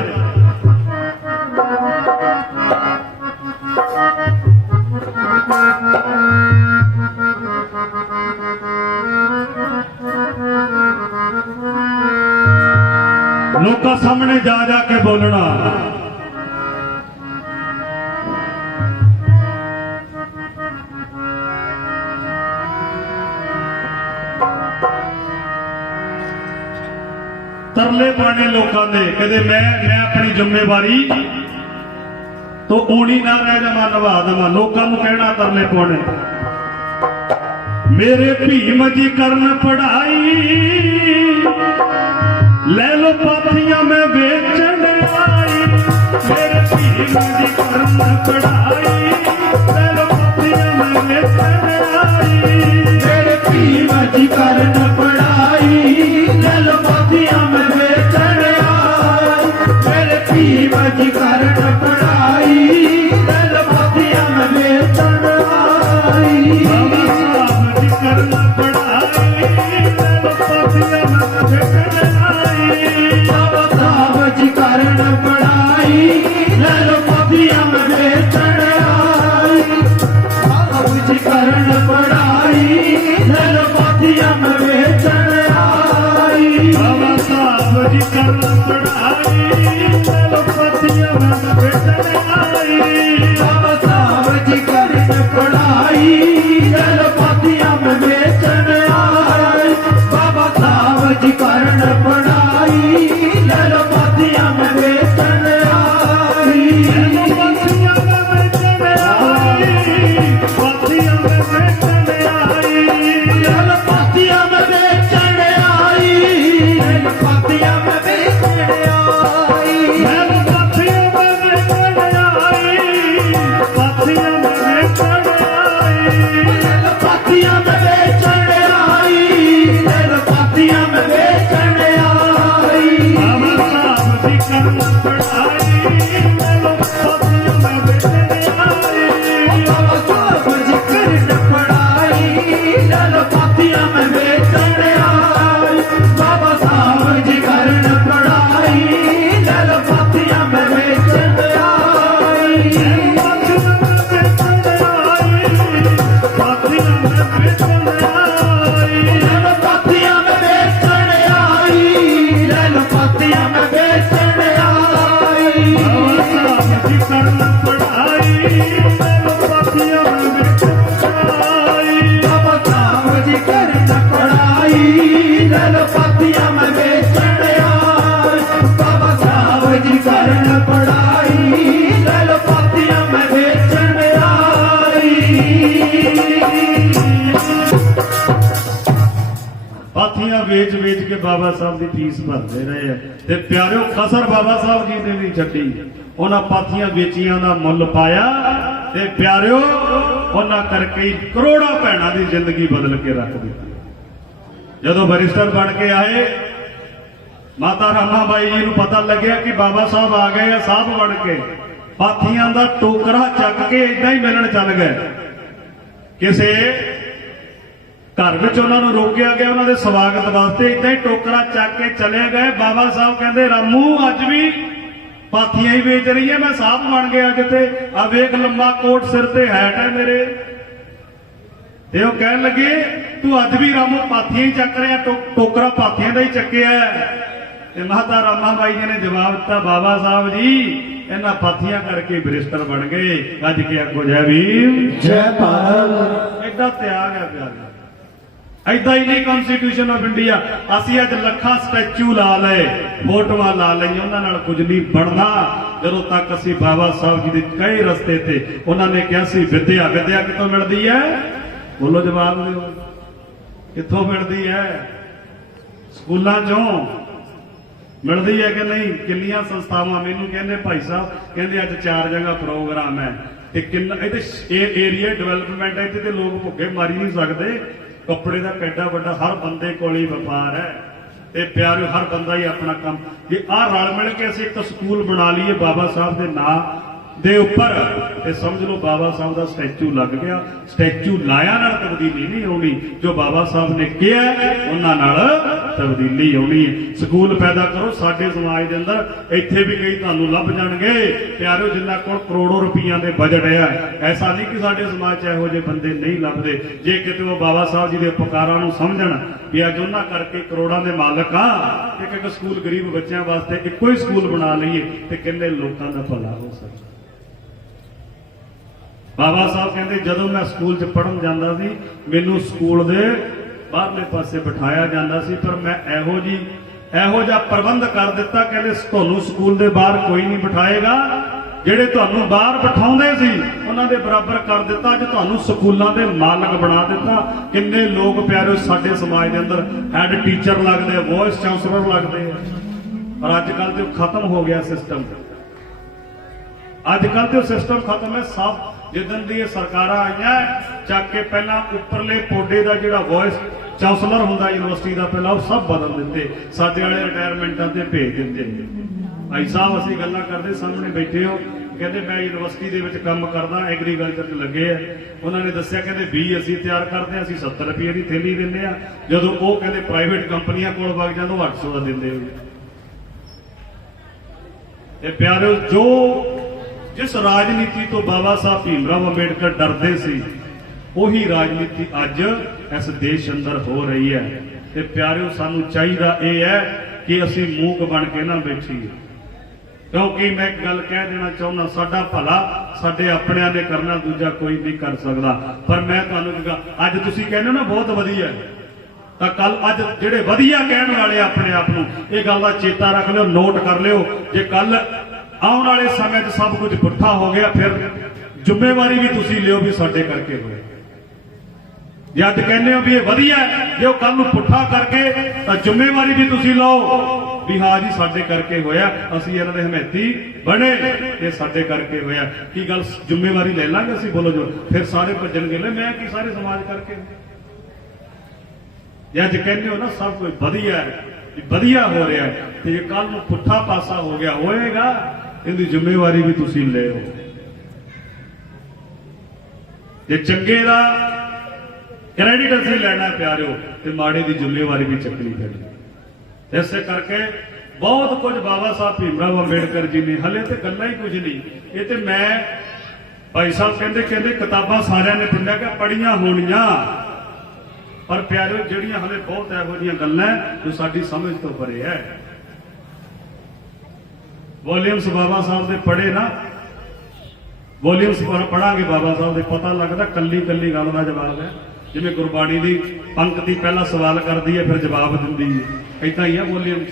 ਲੋਕਾਂ ਸਾਹਮਣੇ ਜਾ ਜਾ ਕੇ ਬੋਲਣਾ। ਤਰਲੇ ਪਾਣੇ ਲੋਕਾਂ ਦੇ, ਕਦੇ ਮੈਂ ਆਪਣੀ ਜ਼ਿੰਮੇਵਾਰੀ ਤੋਂ ਊਣੀ ਨਾ ਰਹਿ ਜਾਵਾਂ, ਨਿਭਾ ਦੇਵਾਂ। ਲੋਕਾਂ ਨੂੰ ਕਹਿਣਾ ਤਰਲੇ ਪਾਉਣੇ, ਮੇਰੇ ਭੀਮ ਜੀ ਕਰਨ ਪੜ੍ਹਾਈ, ਲੈ ਲੋ ਪਾਥੀਆਂ ਮੈਂ ਵੇਚਣ ਆਈ, ਮੇਰੇ ਭੀਮ ਜੀ ਕਰਨ ਪੜ੍ਹਾਈ, ਲੈ ਲੋ ਪਾਥੀਆਂ ਮੈਂ ਵੇਚਣ ਆਈ, ਮੇਰੇ ਭੀਮ ਜੀ ਕਰਨ ਪੜ੍ਹਾਈ, ਲੈ ਲੋ ਪਾਥੀਆਂ ਮੈਂ ਵੇਚਣ ਆਈ, ਮੇਰੇ ਭੀਮ ਜੀ ਕਰਨ ਪੜ੍ਹਾਈ, ਲੈ ਲੋ ਪਾਥੀਆਂ ਮੈਂ ਵੇਚਣ ਆਈ। ਬਾਬਾ ਸਾਹਿਬ ਜੀ ਕਰਨ ਪੜ੍ਹਾਈ, ਲੈ ਲੋ ਪਾਥੀਆਂ ਮੈਂ ਵੇਚਣ ਆਈ, ਬਾਬਾ ਸਾਹਿਬ ਜੀ ਕਰਨ ਪੜ੍ਹਾਈ, ਲੈ ਲੋ ਪਾਥੀਆਂ ਮੈਂ ਵੇਚਣ ਆਈ, ਬਾਬਾ ਸਾਹਿਬ ਜੀ ਕਰਨ ਪੜ੍ਹਾਈ, ਲੈ ਲੋ ਪਾਥੀਆਂ ਮੈਂ ਵੇਚਣ ਆਈ, ਬਾਬਾ ਸਾਹਿਬ ਜੀ ਕਰਨ ਪੜ੍ਹਾਈ, ਲੈ ਲੋ ਪਾਥੀਆਂ ਮੈਂ ਵੇਚਣ ਆਈ, ਬਾਬਾ ਸਾਹਿਬ ਜੀ ਕਰਨ ਪੜ੍ਹਾਈ, ਲੈ ਲੋ ਪਾਥੀਆਂ ਮੈਂ ਵੇਚਣ ਆਈ, ਪਾਥੀਆਂ ਮੈਂ ਪਾਥੀਆਂ ਵੇਚ ਕੇ ਬਾਬਾ ਸਾਹਿਬ ਦੀ ਫੀਸ ਭਰਦੇ ਰਹੇ ਆ। ਤੇ ਪਿਆਰਿਓ ਕਸਰ ਬਾਬਾ ਸਾਹਿਬ ਜੀ ਨੇ ਨਹੀਂ ਛੱਡੀ, ਉਹਨਾਂ ਪਾਥੀਆਂ ਵੇਚੀਆਂ ਦਾ ਮੁੱਲ ਪਾਇਆ। ਤੇ ਪਿਆਰਿਓ ਉਹਨਾਂ ਕਰਕੇ ਹੀ ਕਰੋੜਾਂ ਭੈਣਾਂ ਦੀ ਜ਼ਿੰਦਗੀ ਬਦਲ ਕੇ ਰੱਖ ਦਿੱਤੀ। ਜਦੋਂ ਬੈਰਿਸਟਰ ਬਣ ਕੇ ਆਏ, ਮਾਤਾ ਰਾਮਾ ਬਾਈ ਜੀ ਨੂੰ ਪਤਾ ਲੱਗਿਆ ਕਿ ਬਾਬਾ ਸਾਹਿਬ ਆ ਗਏ ਆ ਸਾਹਿਬ ਬਣ ਕੇ, ਪਾਥੀਆਂ ਦਾ ਟੋਕਰਾ ਚੱਕ ਕੇ ਏਦਾਂ ਹੀ ਮਿਲਣ ਚੱਲ ਗਏ। ਕਿਸੇ ਘਰ ਵਿੱਚ ਉਹਨਾਂ ਨੂੰ ਰੋਕਿਆ ਗਿਆ, ਉਹਨਾਂ ਦੇ ਸਵਾਗਤ ਵਾਸਤੇ ਏਦਾਂ ਹੀ ਟੋਕਰਾ ਚੱਕ ਕੇ ਚਲੇ ਗਏ। ਬਾਬਾ ਸਾਹਿਬ ਕਹਿੰਦੇ ਰਾਮੂ ਅੱਜ ਵੀ ਪਾਥੀਆਂ ਹੀ ਵੇਚ ਰਹੀ ਹੈ, ਮੈਂ ਸਾਹਿਬ ਬਣ ਗਿਆ ਅੱਜ ਤੇ ਆ ਵੇਖ ਲੰਮਾ ਕੋਟ ਸਿਰ ਤੇ ਹੈਟ ਹੈ ਮੇਰੇ। ਤੇ ਉਹ ਕਹਿਣ ਲੱਗੇ ਤੂੰ ਅੱਜ ਵੀ ਰਾਮੂ ਪਾਥੀਆਂ ਹੀ ਚੱਕ ਰਿਹਾ, ਟੋਕਰਾ ਪਾਥੀਆਂ ਦਾ ਹੀ ਚੱਕਿਆ। ਤੇ ਮਾਤਾ ਰਾਮਾ ਬਾਈ ਜੀ ਨੇ ਜਵਾਬ ਦਿੱਤਾ ਬਾਬਾ ਸਾਹਿਬ ਜੀ ਇਹਨਾਂ ਪਾਥੀਆਂ ਕਰਕੇ ਬੈਰਿਸਟਰ ਬਣ ਗਏ। ਅੱਜ ਕੇ ਆਖੋ ਜੈ ਭੀਮ ਜੈ ਭਾਰਤ। ਐਡਾ ਤਿਆਗ ਹੈ ਪਿਆਰੇ, ਐਦਾਂ ਹੀ ਨਹੀਂ ਕਨਸਟੀਟਿਊਸ਼ਨ ਆਫ ਇੰਡੀਆ। ਅਸੀਂ ਅੱਜ ਲੱਖਾਂ ਸਟੈਚੂ ਲਾ ਲਏ, ਫੋਟੋਆਂ ਲਾ ਲਈਆਂ, ਉਹਨਾਂ ਨਾਲ ਕੁਝ ਨਹੀਂ ਬਣਨਾ ਜਦੋਂ ਤੱਕ ਅਸੀਂ ਬਾਬਾ ਸਾਹਿਬ ਜੀ ਦੇ ਕਈ ਰਸਤੇ ਤੇ ਉਹਨਾਂ ਨੇ ਕਿਹਾ ਸੀ ਵਿਦਿਆ ਕਿੱਥੋਂ ਮਿਲਦੀ ਹੈ? ਬੋਲੋ ਜਵਾਬ ਦਿਓ, ਕਿੱਥੋਂ ਮਿਲਦੀ ਹੈ? ਸਕੂਲਾਂ ਚੋਂ ਮਿਲਦੀ ਹੈ ਕਿ ਨਹੀਂ? ਕਿੰਨੀਆਂ ਸੰਸਥਾਵਾਂ ਮੈਨੂੰ ਕਹਿੰਦੇ ਭਾਈ ਸਾਹਿਬ ਕਹਿੰਦੇ ਅੱਜ 4 ਜਗ੍ਹਾ ਪ੍ਰੋਗਰਾਮ ਹੈ ਤੇ ਕਿੰਨਾ ਇਹਦੇ ਏਰੀਆ ਡਿਵੈਲਪਮੈਂਟ ਹੈ, ਇੱਥੇ ਤੇ ਲੋਕ ਭੁੱਖੇ ਮਾਰੀ ਨਹੀਂ ਸਕਦੇ। ਕੱਪੜੇ ਦਾ ਕਿੱਡਾ ਵੱਡਾ ਹਰ ਬੰਦੇ ਕੋਲ ਹੀ ਵਪਾਰ ਹੈ। ਤੇ ਪਿਆਰਿਓ ਹਰ ਬੰਦਾ ਹੀ ਆਪਣਾ ਕੰਮ, ਜੇ ਆਹ ਰਲ ਮਿਲ ਕੇ ਅਸੀਂ ਇੱਕ ਸਕੂਲ ਬਣਾ ਲਈਏ ਬਾਬਾ ਸਾਹਿਬ ਦੇ ਨਾਂ ਦੇ ਉੱਪਰ ਤੇ ਸਮਝ ਲਓ ਬਾਬਾ ਸਾਹਿਬ ਦਾ ਸਟੈਚੂ ਲੱਗ ਗਿਆ। ਸਟੈਚੂ ਲਾਇਆ ਨਾਲ ਤਬਦੀਲੀ ਨਹੀਂ ਆਉਣੀ, ਜੋ ਬਾਬਾ ਸਾਹਿਬ ਨੇ ਕਿਹਾ ਉਹਨਾਂ ਨਾਲ ਤਬਦੀਲੀ ਆਉਣੀ ਹੈ। ਸਕੂਲ ਪੈਦਾ ਕਰੋ ਸਾਡੇ ਸਮਾਜ ਦੇ ਅੰਦਰ, ਇੱਥੇ ਵੀ ਕਈ ਤੁਹਾਨੂੰ ਲੱਭ ਜਾਣਗੇ ਪਿਆਰਿਓ ਜਿਨ੍ਹਾਂ ਕੋਲ ਕਰੋੜੋਂ ਰੁਪਈਆਂ ਦੇ ਬਜਟ ਹੈ। ਐਸਾ ਨਹੀਂ ਕਿ ਸਾਡੇ ਸਮਾਜ 'ਚ ਇਹੋ ਜਿਹੇ ਬੰਦੇ ਨਹੀਂ ਲੱਭਦੇ। ਜੇ ਕਿਤੇ ਉਹ ਬਾਬਾ ਸਾਹਿਬ ਜੀ ਦੇ ਉਪਕਾਰਾਂ ਨੂੰ ਸਮਝਣ ਵੀ ਅੱਜ ਉਹਨਾਂ ਕਰਕੇ ਕਰੋੜਾਂ ਦੇ ਮਾਲਕ ਆ, ਇੱਕ ਸਕੂਲ ਗਰੀਬ ਬੱਚਿਆਂ ਵਾਸਤੇ ਇੱਕੋ ਹੀ ਸਕੂਲ ਬਣਾ ਲਈਏ ਤੇ ਕਿੰਨੇ ਲੋਕਾਂ ਦਾ ਭਲਾ ਹੋ ਸਕਦਾ। ਬਾਬਾ ਸਾਹਿਬ ਕਹਿੰਦੇ ਜਦੋਂ ਮੈਂ ਸਕੂਲ 'ਚ ਪੜ੍ਹਨ ਜਾਂਦਾ ਸੀ ਮੈਨੂੰ ਸਕੂਲ ਦੇ ਬਾਹਰਲੇ ਪਾਸੇ ਬਿਠਾਇਆ ਜਾਂਦਾ ਸੀ, ਪਰ ਮੈਂ ਇਹੋ ਜਿਹਾ ਪ੍ਰਬੰਧ ਕਰ ਦਿੱਤਾ ਕਹਿੰਦੇ ਤੁਹਾਨੂੰ ਸਕੂਲ ਦੇ ਬਾਹਰ ਕੋਈ ਨਹੀਂ ਬਿਠਾਏਗਾ। ਜਿਹੜੇ ਤੁਹਾਨੂੰ ਬਾਹਰ ਬਿਠਾਉਂਦੇ ਸੀ ਉਹਨਾਂ ਦੇ ਬਰਾਬਰ ਕਰ ਦਿੱਤਾ, ਅੱਜ ਤੁਹਾਨੂੰ ਸਕੂਲਾਂ ਦੇ ਮਾਲਕ ਬਣਾ ਦਿੱਤਾ। ਕਿੰਨੇ ਲੋਕ ਪਿਆਰਿਓ ਸਾਡੇ ਸਮਾਜ ਦੇ ਅੰਦਰ ਹੈਡ ਟੀਚਰ ਲੱਗਦੇ ਆ, ਵਾਇਸ ਚਾਂਸਲਰ ਲੱਗਦੇ ਆ, ਪਰ ਅੱਜ ਕੱਲ੍ਹ ਤੇ ਖਤਮ ਹੋ ਗਿਆ ਸਿਸਟਮ। ਅੱਜ ਕੱਲ੍ਹ ਤੇ ਸਿਸਟਮ ਖਤਮ ਹੈ। ਸਭ ਜਿੱਦਣ ਦੀ ਇਹ ਸਰਕਾਰਾਂ ਆਈਆਂ ਚੱਕ ਕੇ ਪਹਿਲਾਂ ਉੱਪਰਲੇ ਪੋਡੇ ਦਾ ਜਿਹੜਾ ਵਾਇਸ ਚਾਂਸਲਰ ਹੁੰਦਾ ਯੂਨੀਵਰਸਿਟੀ ਦਾ ਪਹਿਲਾਂ ਉਹ ਸਭ ਬਦਲ ਦਿੱਤੇ। ਸਾਡੇ ਵਾਲੇ ਰਿਟਾਇਰਮੈਂਟਾਂ ਤੇ ਭੇਜ ਦਿੰਦੇ। ਭਾਈ ਸਾਹਿਬ ਅਸੀਂ ਗੱਲਾਂ ਕਰਦੇ ਸਾਹਮਣੇ ਬੈਠੇ ਹੋ, ਕਹਿੰਦੇ ਮੈਂ ਯੂਨੀਵਰਸਿਟੀ ਦੇ ਵਿੱਚ ਕੰਮ ਕਰਦਾ, ਐਗਰੀਕਲਚਰ 'ਚ ਲੱਗੇ ਆ। ਉਹਨਾਂ ਨੇ ਦੱਸਿਆ ਕਹਿੰਦੇ ਬੀਜ ਅਸੀਂ ਤਿਆਰ ਕਰਦੇ ਹਾਂ, ਅਸੀਂ 70 ਰੁਪਏ ਦੀ ਥੈਲੀ ਦਿੰਦੇ ਆ, ਜਦੋਂ ਉਹ ਕਹਿੰਦੇ ਪ੍ਰਾਈਵੇਟ ਕੰਪਨੀਆਂ ਕੋਲ ਵਗ ਜਾਂਦੇ ਉਹ 800 ਦਾ ਦਿੰਦੇ ਹੋ। ਇਹ ਪਿਆਰਿਓ ਜਿਸ ਰਾਜਨੀਤੀ ਤੋਂ ਬਾਬਾ ਸਾਹਿਬ ਭੀਮ ਰਾਓ ਅੰਬੇਡਕਰ ਡਰਦੇ ਸੀ ਉਹੀ ਰਾਜਨੀਤੀ ਅੱਜ ਇਸ ਦੇਸ਼ ਅੰਦਰ ਹੋ ਰਹੀ ਹੈ। ਤੇ ਪਿਆਰਿਓ ਸਾਨੂੰ ਚਾਹੀਦਾ ਇਹ ਹੈ ਕਿ ਅਸੀਂ ਮੂਕ ਬਣ ਕੇ ਨਾ ਬੈਠੀਏ, ਕਿਉਂਕਿ ਮੈਂ ਇੱਕ ਗੱਲ ਕਹਿ ਦੇਣਾ ਚਾਹੁੰਦਾ, ਸਾਡਾ ਭਲਾ ਸਾਡੇ ਆਪਣਿਆਂ ਨੇ ਕਰਨਾ, ਦੂਜਾ ਕੋਈ ਨਹੀਂ ਕਰ ਸਕਦਾ। ਪਰ ਮੈਂ ਤੁਹਾਨੂੰ ਕਹਾਂ ਅੱਜ ਤੁਸੀਂ ਕਹਿੰਦੇ ਹੋ ਨਾ ਬਹੁਤ ਵਧੀਆ, ਤਾਂ ਕੱਲ ਅੱਜ ਜਿਹੜੇ ਵਧੀਆ ਕਹਿਣ ਵਾਲੇ ਆਪਣੇ ਆਪ ਨੂੰ ਇਹ ਗੱਲ ਦਾ ਚੇਤਾ ਰੱਖ ਲਿਓ, ਨੋਟ ਕਰ ਲਿਓ। ਜੇ ਕੱਲ ਆਉਣ ਵਾਲੇ ਸਮੇਂ 'ਚ ਸਭ ਕੁਝ ਪੁੱਠਾ ਹੋ ਗਿਆ ਫਿਰ ਜ਼ਿੰਮੇਵਾਰੀ ਵੀ ਤੁਸੀਂ ਲਿਓ ਵੀ ਸਾਡੇ ਕਰਕੇ ਹੋਇਆ। ਜੇ ਅੱਜ ਕਹਿੰਦੇ ਹੋ ਵੀ ਇਹ ਵਧੀਆ, ਜੇ ਉਹ ਕੱਲ ਨੂੰ ਪੁੱਠਾ ਕਰਕੇ ਤਾਂ ਜ਼ਿੰਮੇਵਾਰੀ ਵੀ ਤੁਸੀਂ ਲਓ ਵੀ ਹਾਂ ਜੀ ਸਾਡੇ ਕਰਕੇ ਹੋਇਆ, ਅਸੀਂ ਇਹਨਾਂ ਦੇ ਹਮੈਤੀ ਬਣੇ, ਇਹ ਸਾਡੇ ਕਰਕੇ ਹੋਇਆ। ਕੀ ਗੱਲ ਜ਼ਿੰਮੇਵਾਰੀ ਲੈ ਲਾਂਗੇ ਅਸੀਂ? ਬੋਲੋ ਜੋ, ਫਿਰ ਸਾਰੇ ਭੱਜਣਗੇ ਲੈ ਮੈਂ ਕੀ ਸਾਰੇ ਸਮਾਜ ਕਰਕੇ। ਜੇ ਅੱਜ ਕਹਿੰਦੇ ਹੋ ਨਾ ਸਭ ਕੁਝ ਵਧੀਆ ਹੈ, ਵਧੀਆ ਹੋ ਰਿਹਾ, ਤੇ ਜੇ ਕੱਲ ਨੂੰ ਪੁੱਠਾ ਪਾਸਾ ਹੋ ਗਿਆ ਹੋਏਗਾ, ਇਹਦੀ ਜ਼ਿੰਮੇਵਾਰੀ ਵੀ ਤੁਸੀਂ ਲਿਓ। ਜੇ ਚੰਗੇ ਦਾ ਕ੍ਰੈਡਿਟ ਅਸੀਂ ਲੈਣਾ ਪਿਆਰਿਓ ਤੇ ਮਾੜੇ ਦੀ ਜ਼ਿੰਮੇਵਾਰੀ ਵੀ ਚੱਕਣੀ ਪੈਣੀ। ਇਸੇ ਕਰਕੇ ਬਹੁਤ ਕੁਝ ਬਾਬਾ ਸਾਹਿਬ ਭੀਮ ਰਾਓ ਅੰਬੇਡਕਰ ਜੀ ਨੇ, ਹਲੇ ਤੇ ਗੱਲਾਂ ਹੀ ਕੁਝ ਨਹੀਂ। ਇਹ ਤੇ ਮੈਂ ਭਾਈ ਸਾਹਿਬ ਕਹਿੰਦੇ ਕਿਤਾਬਾਂ ਸਾਰਿਆਂ ਨੇ ਪੜ੍ਹੀਆਂ ਹੋਣੀਆਂ, ਪਰ ਪਿਆਰਿਓ ਜਿਹੜੀਆਂ ਹਲੇ ਬਹੁਤ ਇਹੋ ਜਿਹੀਆਂ ਗੱਲਾਂ ਜੋ ਸਾਡੀ ਸਮਝ ਤੋਂ ਪਰੇ ਹੈ। ਵੋਲੀਅਮਸ ਬਾਬਾ ਸਾਹਿਬ ਦੇ ਪੜ੍ਹੇ ਨਾ, ਵੋਲੀਅਮਸ ਪੜਾਂਗੇ ਬਾਬਾ ਸਾਹਿਬ ਦੇ, ਪਤਾ ਲੱਗਦਾ ਕੱਲੀ ਕੱਲੀ ਗੱਲ ਦਾ ਜਵਾਬ ਹੈ। ਜਿਵੇਂ ਗੁਰਬਾਣੀ ਦੀ ਪੰਕਤੀ ਪਹਿਲਾਂ ਸਵਾਲ ਕਰਦੀ ਹੈ ਫਿਰ ਜਵਾਬ ਦਿੰਦੀ ਹੈ, ਏਦਾਂ ਹੀ ਆ ਵੋਲੀਅਮਸ।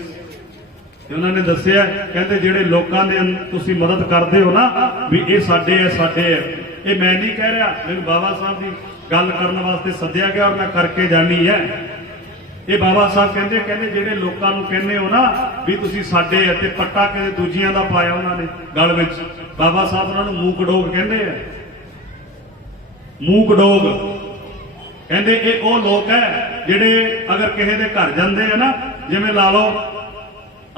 ਤੇ ਉਹਨਾਂ ਨੇ ਦੱਸਿਆ ਕਹਿੰਦੇ ਜਿਹੜੇ ਲੋਕਾਂ ਦੇ ਤੁਸੀਂ ਮਦਦ ਕਰਦੇ ਹੋ ਨਾ ਵੀ ਇਹ ਸਾਡੇ ਹੈ ਸਾਡੇ ਹੈ, ਇਹ ਮੈਂ ਨਹੀਂ ਕਹਿ ਰਿਹਾ, ਮੈਨੂੰ ਬਾਬਾ ਸਾਹਿਬ ਦੀ ਗੱਲ ਕਰਨ ਵਾਸਤੇ ਸੱਦਿਆ ਗਿਆ ਔਰ ਮੈਂ ਕਰਕੇ ਜਾਣੀ ਹੈ। ਇਹ ਬਾਬਾ ਸਾਹਿਬ ਕਹਿੰਦੇ ਜਿਹੜੇ ਲੋਕਾਂ ਨੂੰ ਕਹਿੰਦੇ ਹੋ ਨਾ ਵੀ ਤੁਸੀਂ ਸਾਡੇ ਆ ਤੇ ਪੱਟਾ ਕਿਸੇ ਦੂਜਿਆਂ ਦਾ ਪਾਇਆ ਉਹਨਾਂ ਨੇ ਗਲ ਵਿੱਚ, ਬਾਬਾ ਸਾਹਿਬ ਉਹਨਾਂ ਨੂੰ ਮੂੰਹ ਕਡੋਗ ਕਹਿੰਦੇ ਆ। ਮੂੰਹ ਕਡੋਗ ਕਹਿੰਦੇ ਇਹ ਉਹ ਲੋਕ ਹੈ ਜਿਹੜੇ ਅਗਰ ਕਿਸੇ ਦੇ ਘਰ ਜਾਂਦੇ ਆ ਨਾ, ਜਿਵੇਂ ਲਾ ਲਓ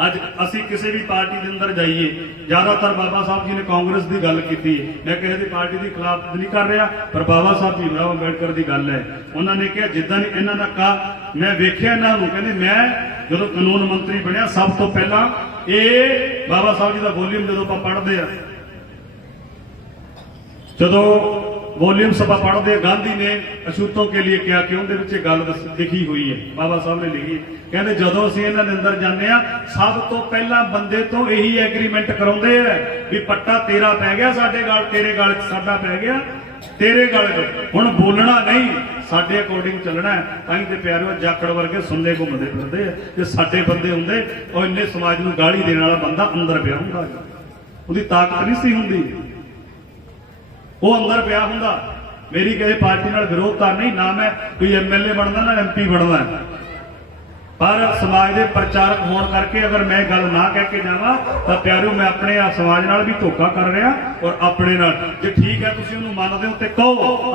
ਅੱਜ ਅਸੀਂ ਕਿਸੇ ਵੀ ਪਾਰਟੀ ਦੇ ਅੰਦਰ ਜਾਈਏ, ਜ਼ਿਆਦਾਤਰ ਬਾਬਾ ਸਾਹਿਬ ਜੀ ਨੇ ਕਾਂਗਰਸ ਦੀ ਗੱਲ ਕੀਤੀ ਹੈ। ਮੈਂ ਕਿਸੇ ਦੀ ਪਾਰਟੀ ਦੀ ਖਿਲਾਫ ਨਹੀਂ ਕਰ ਰਿਹਾ, ਪਰ ਬਾਬਾ ਸਾਹਿਬ ਭੀਮ ਰਾਓ ਅੰਬੇਡਕਰ ਦੀ ਗੱਲ ਹੈ। ਉਹਨਾਂ ਨੇ ਕਿਹਾ ਜਿੱਦਾਂ ਇਹਨਾਂ ਦਾ ਕਹਾ, ਮੈਂ ਵੇਖਿਆ ਇਹਨਾਂ ਨੂੰ, ਕਹਿੰਦੇ ਮੈਂ ਜਦੋਂ ਕਾਨੂੰਨ ਮੰਤਰੀ ਬਣਿਆ ਸਭ ਤੋਂ ਪਹਿਲਾਂ ਇਹ ਬਾਬਾ ਸਾਹਿਬ ਜੀ ਦਾ ਵੋਲੀਅਮ ਜਦੋਂ ਆਪਾਂ ਪੜ੍ਹਦੇ ਆ, ਜਦੋਂ वॉल्यूम सभा पढ़ते गांधी ने अछूतों के लिए क्या कि उनके विच गल लिखी हुई है, बाबा साहब ने लिखी, कहते जदों असीं इन्हां दे अंदर जाने सब तो पहला बंदे तो यही एग्रीमेंट कराउंदे है भी पट्टा तेरा पै गया साडे गल, तेरे गल साडा पै गया तेरे गल, हुण बोलना नहीं साडे अकॉर्डिंग चलना है। तां ते प्यारो जाखड़ वर्गे सुनने घूमते फिरदे जे साडे बंदे हुंदे और इन्ने समाज नूं गाली देण वाला बंदा अंदर पिया हुंदा, उहदी ताकत नहीं सी हुंदी, वो अंदर पिया हुंदा। मेरी किसी पार्टी नाल विरोधता नहीं, ना मैं कोई MLA बनना ना MP बनना, पर समाज के प्रचारक होने करके अगर मैं गल ना कह के जावां तो प्यारो मैं अपने समाज नाल भी धोखा कर रहा और अपने नाल। जे ठीक है तुसीं उहनूं मनदे हो ते कहो,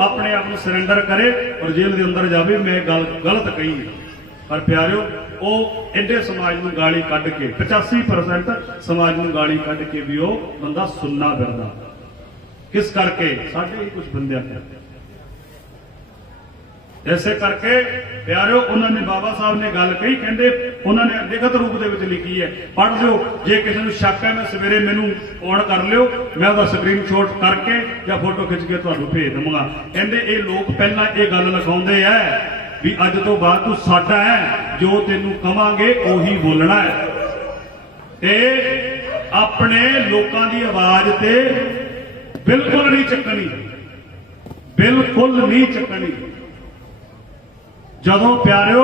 अपने आप नूं सरेंडर करे और जेल के अंदर जावे मैं गल गलत कही है। पर प्यारो वो एडे समाज नूं गाली कढ के 85% समाज नूं गाली कढ के भी वो बंदा सुनना फिरदा, किस करके साढ़े ही कुछ बंदे ऐसे करके प्यारो उन्होंने बाबा साहब ने गल कही, कहते उन्होंने लिखत रूप के लिखी है, पढ़ लो जे किसी को शक है मैं सवेरे मैनू ऑन कर लियो, मैं उसका स्क्रीनशॉट करके या फोटो खिंच के तुहानू भेज दूंगा। कहते ये लोग पहला ये गल लिखाउंदे है भी अज तो बाद तू साडा है, जो तेनू कहांगे उही बोलना है, ते अपने लोकां दी आवाज ते बिल्कुल नहीं चकनी, बिल्कुल नहीं चकनी। जदों प्यारिओ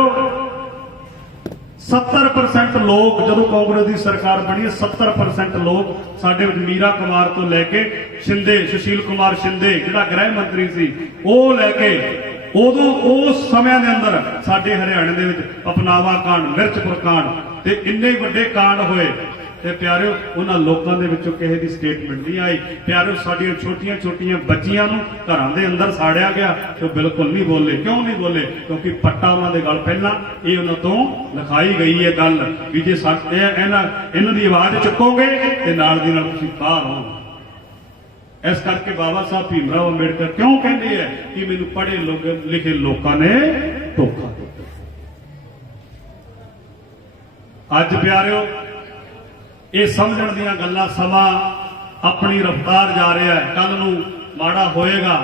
70% लोग जदों कांग्रेस की सरकार बनी, 70% लोग साडे विच मीरा कुमार तो लैके शिंदे, सुशील कुमार शिंदे जिहड़ा गृह मंत्री सी, वो लैके उदों उस समय के अंदर साडे हरियाणे दे विच अपनावा कांड, मिर्चपुर कांड ते इन्ने वड्डे कांड होए ते प्यारिओ उन्हां लोकां दे विचों किसी दी स्टेटमेंट नहीं आई। प्यारिओ साडियां छोटियां छोटियां बच्चियां नूं घरां दे अंदर साड़िया गया ते बिल्कुल नहीं बोले। क्यों नहीं बोले? क्योंकि पट्टा उन्हां दे गल पहलां ये उन्हां तों लिखाई गई है गल भी जे इन्हां दी आवाज़ चुकोगे ते नाल दी नाल तुसीं बाहर हो। इस करके बाबा साहब भीमराव अंबेडकर क्यों कहते हैं कि मैनूं पढ़े लिखे लोगों ने धोखा दिता। अज प्यारिओ ये समझण दीयां गल्लां समा अपनी रफ्तार जा रहा है, कल नूं माड़ा होएगा,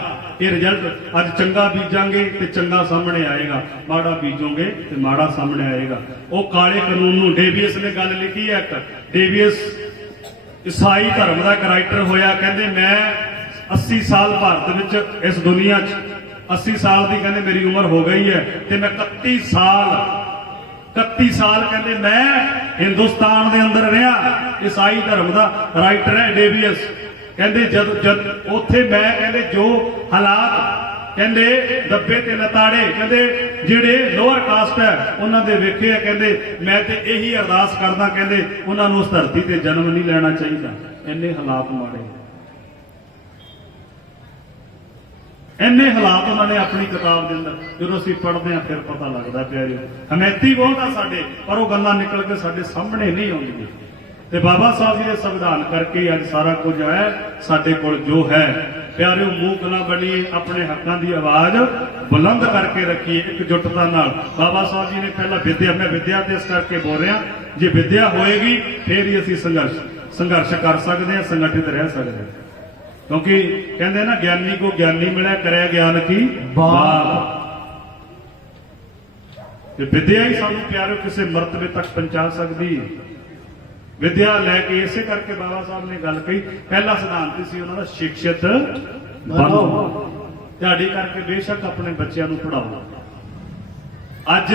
ये रिजल्ट अज चंगा बीजांगे तो चंगा सामने आएगा, माड़ा बीजोगे तो माड़ा सामने आएगा। वो काले कानून नूं डेवियस ने गल लिखी है, डेवियस ईसाई धर्म का एक राइटर होया, कहते मैं 80 साल भारत विच इस दुनिया 80 साल की कहते मेरी उम्र हो गई है तो मैं 31 साल कहते मैं हिंदुस्तान के अंदर रहा। ईसाई धर्म का राइटर है डेवियस, कहते जद उथे मैं कहते जो हालात कहते दबे ते लताड़े कहते जिहड़े लोअर कास्ट है उन्होंने वेखे है, कहते मैं तो यही अरदास करदा कहते उन्होंने उस धरती ते जन्म नहीं लेना चाहिए। इन्ने हालात माड़े, इन्ने हालात उन्होंने अपनी किताब के अंदर जो असीं पढ़ते हैं फिर पता लगता प्यारे हमैती बहुत आ साडे, पर वो गल्लां निकल के साडे सामने नहीं आउंदियां। ते बाबा साहब जी ने संविधान करके अज सारा कुछ है साडे कोल जो है। प्यारे मूक ना बनिए, अपने हकों की आवाज़ बुलंद करके रखिए एकजुटता नाल। बाबा साहब जी ने पहला विद्या, मैं विद्या ते इस करके बोल रहा, जे विद्या होएगी फिर ही असीं संघर्ष कर सकते हैं, संगठित रह सकते हैं। क्योंकि कहते ना ज्ञानी को ज्ञानी मिला, करे ज्ञान की बात। विद्या ही सानू प्यारे किसी मर्तबे तक पहुंचा सकती है। विद्या लैके इसे करके बाबा साहब ने गल कही, पहला सिद्धांत सी उन्होंने शिक्षित बनो, दिहाड़ी करके बेशक अपने बच्चों को पढ़ाओ। अज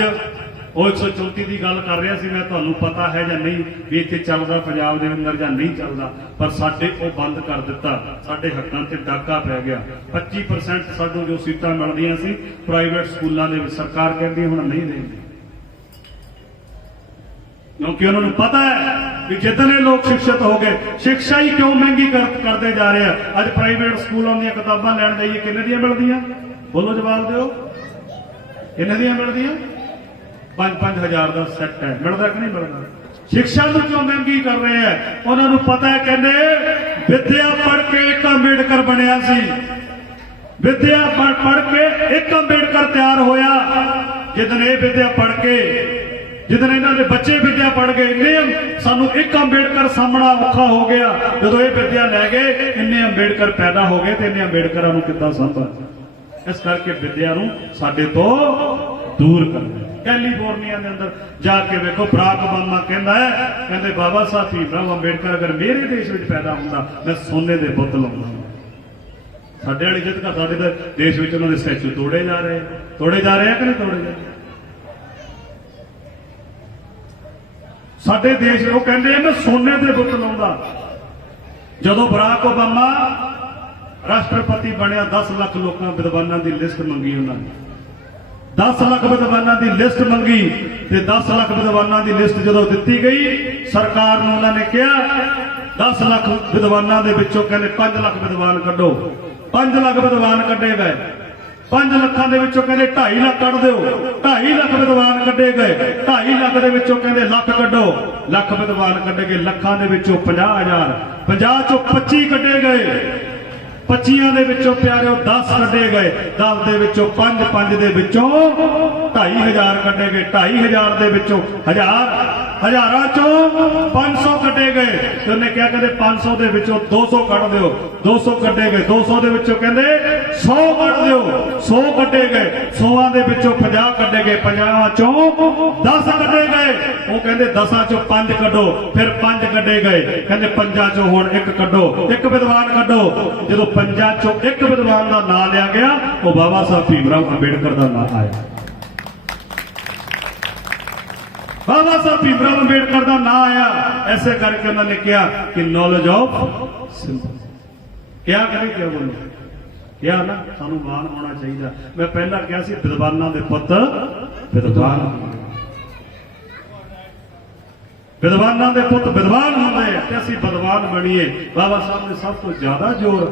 वो 134 की गल कर रहा सी, मैं तुहानू पता है या नहीं भी इत्थे चलदा पंजाब दे अंदर जां नहीं चलदा, पर साडे वो बंद कर दिता, साडे हक्कां ते डाका पै गया। 25% साडू जो सीटां मिलदियां सी प्राइवेट स्कूलों दे विच सरकार कहंदी हुण नहीं देंदी, क्योंकि उन्होंने पता है कि जितने लोग शिक्षित हो गए, शिक्षा ही क्यों महंगी करते जा रहे हैं। अज प्राइवेट स्कूलों दी किताबां लैण जाइए किन्ने दियां मिलदियां, बोलो जवाब दिओ, किन्ने दियां मिलदियां? 5-5 हज़ार का सैट है, मिलता कि नहीं मिलता? शिक्षा ਨੂੰ क्यों महंगी कर रहे हैं? उन्होंने पता है, कहते विद्या पढ़ के एक अंबेडकर बनया सी, विद्या पढ़ के एक अंबेडकर तैयार होया। जिदन ये विद्या पढ़ के, जिदन इन्हों के बच्चे विद्या पढ़ गए, इन्ने सानू एक अंबेडकर सामना औखा हो गया। जो ये विद्या लै गए, इन्ने अंबेडकर पैदा हो गए, तो इन्ने अंबेडकर किद्दां संभल। इस करके विद्या नूं साडे तो दूर करना। कैलीफोर्निया के अंदर जाके देखो, बराक ओबामा कहता है, कहते बाबा साहब भीमराव अंबेडकर अगर मेरे देश में पैदा होंदा, मैं सोने के बुत लाउंदा। साडे वाली जित का साडे देश में उन्होंने स्टैचू तोड़े जा रहे हैं, तोड़े जा रहे हैं कि नहीं तोड़े जा रहे? साडे देश वो कहते मैं सोने के बुत लाउंदा। जदों बराक ओबामा राष्ट्रपति बनया, 10 लाख लोगों विद्वानों की लिस्ट मंगी उन्होंने, 10 लाख विद्वानों की लिस्ट मंगी। ते 10 लाख विद्वानों की लिस्ट जो दी गई सरकार ने, उन्होंने कहा 10 लाख विद्वानों के विचों कहते 5 लाख विद्वान कड्डो। 5 लाख विद्वान कड्डे गए। 5 लाखां दे विचों कहते 2.5 लाख कड्ड दिओ। 2.5 लाख विद्वान कड्डे गए। 2.5 लाख दे विचों कहते लाख कड्डो। लाख विद्वान कड्डे गए। लाखां दे विचों 50,000, 50 चों 25 कड्डे गए। 25 दे विचों प्यारिओ 10 कड्डे गए। 10 दे विचों 5, 5 दे विचों 2,500 कड्डे गए। 2,500 दे विचों 1000, हजारां चों 500 कड्डे गए। ते उन्हें क्या कहते 500 दे विचों 200 कड्ड दिओ। 200 कड्डे गए। 200 दे विचों कहते 100 कड्ड दिओ। 100 कड्डे गए। 100 दे विचों 50 कड्डे गए। 50 चों 10 कड्डे गए। वो कहते 10 चों 5 कड्डो। फिर 5 कड्डे गए। कहते 5 चों हुण 1 कड्डो, 1 विद्वान कड्डो। जो 5 चों 1 विद्वान का नाम लिया गया, वो बाबा साहब भीमराव अंबेडकर का नाम आया। बाबा साहब भीमराव अंबेडकर का नाम आया। ऐसे करके उन्होंने कहा कि नॉलेज ऑफ सिंपल क्या करें, क्या बोलो, क्या ना सानू मान होना चाहिए। मैं पहला क्या सी, विद्वानों के पुत विद्वान, विद्वानों के पुत विद्वान होंगे ते असीं विद्वान बनीए। बाबा साहब ने सब तो ज्यादा जोर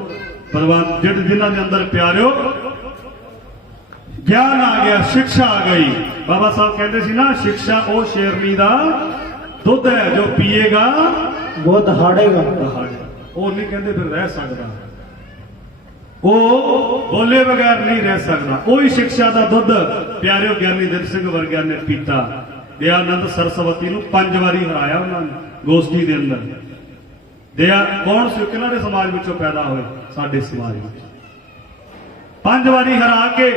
विद्वान जिन्हों के अंदर प्यारिओ ज्ञान आ गया, शिक्षा आ गई। बाबा साहब कहते सी ना, शिक्षा वो शेरनी का दुध है जो पिएगा वो दहाड़ेगा। वो नहीं कहते फिर रह सकता, वो बोले बगैर नहीं रह सकता। वही शिक्षा का दुध प्यारिओ ज्ञानी दिल सिंह वर्गिया ने पीता। दयानंद सरस्वती नूं 5 वारी हराया उन्होंने गोष्ठी के अंदर। दया कौन से किन्हां दे समाज विचों पैदा होए? साडे समाज विच 5 वारी हरा के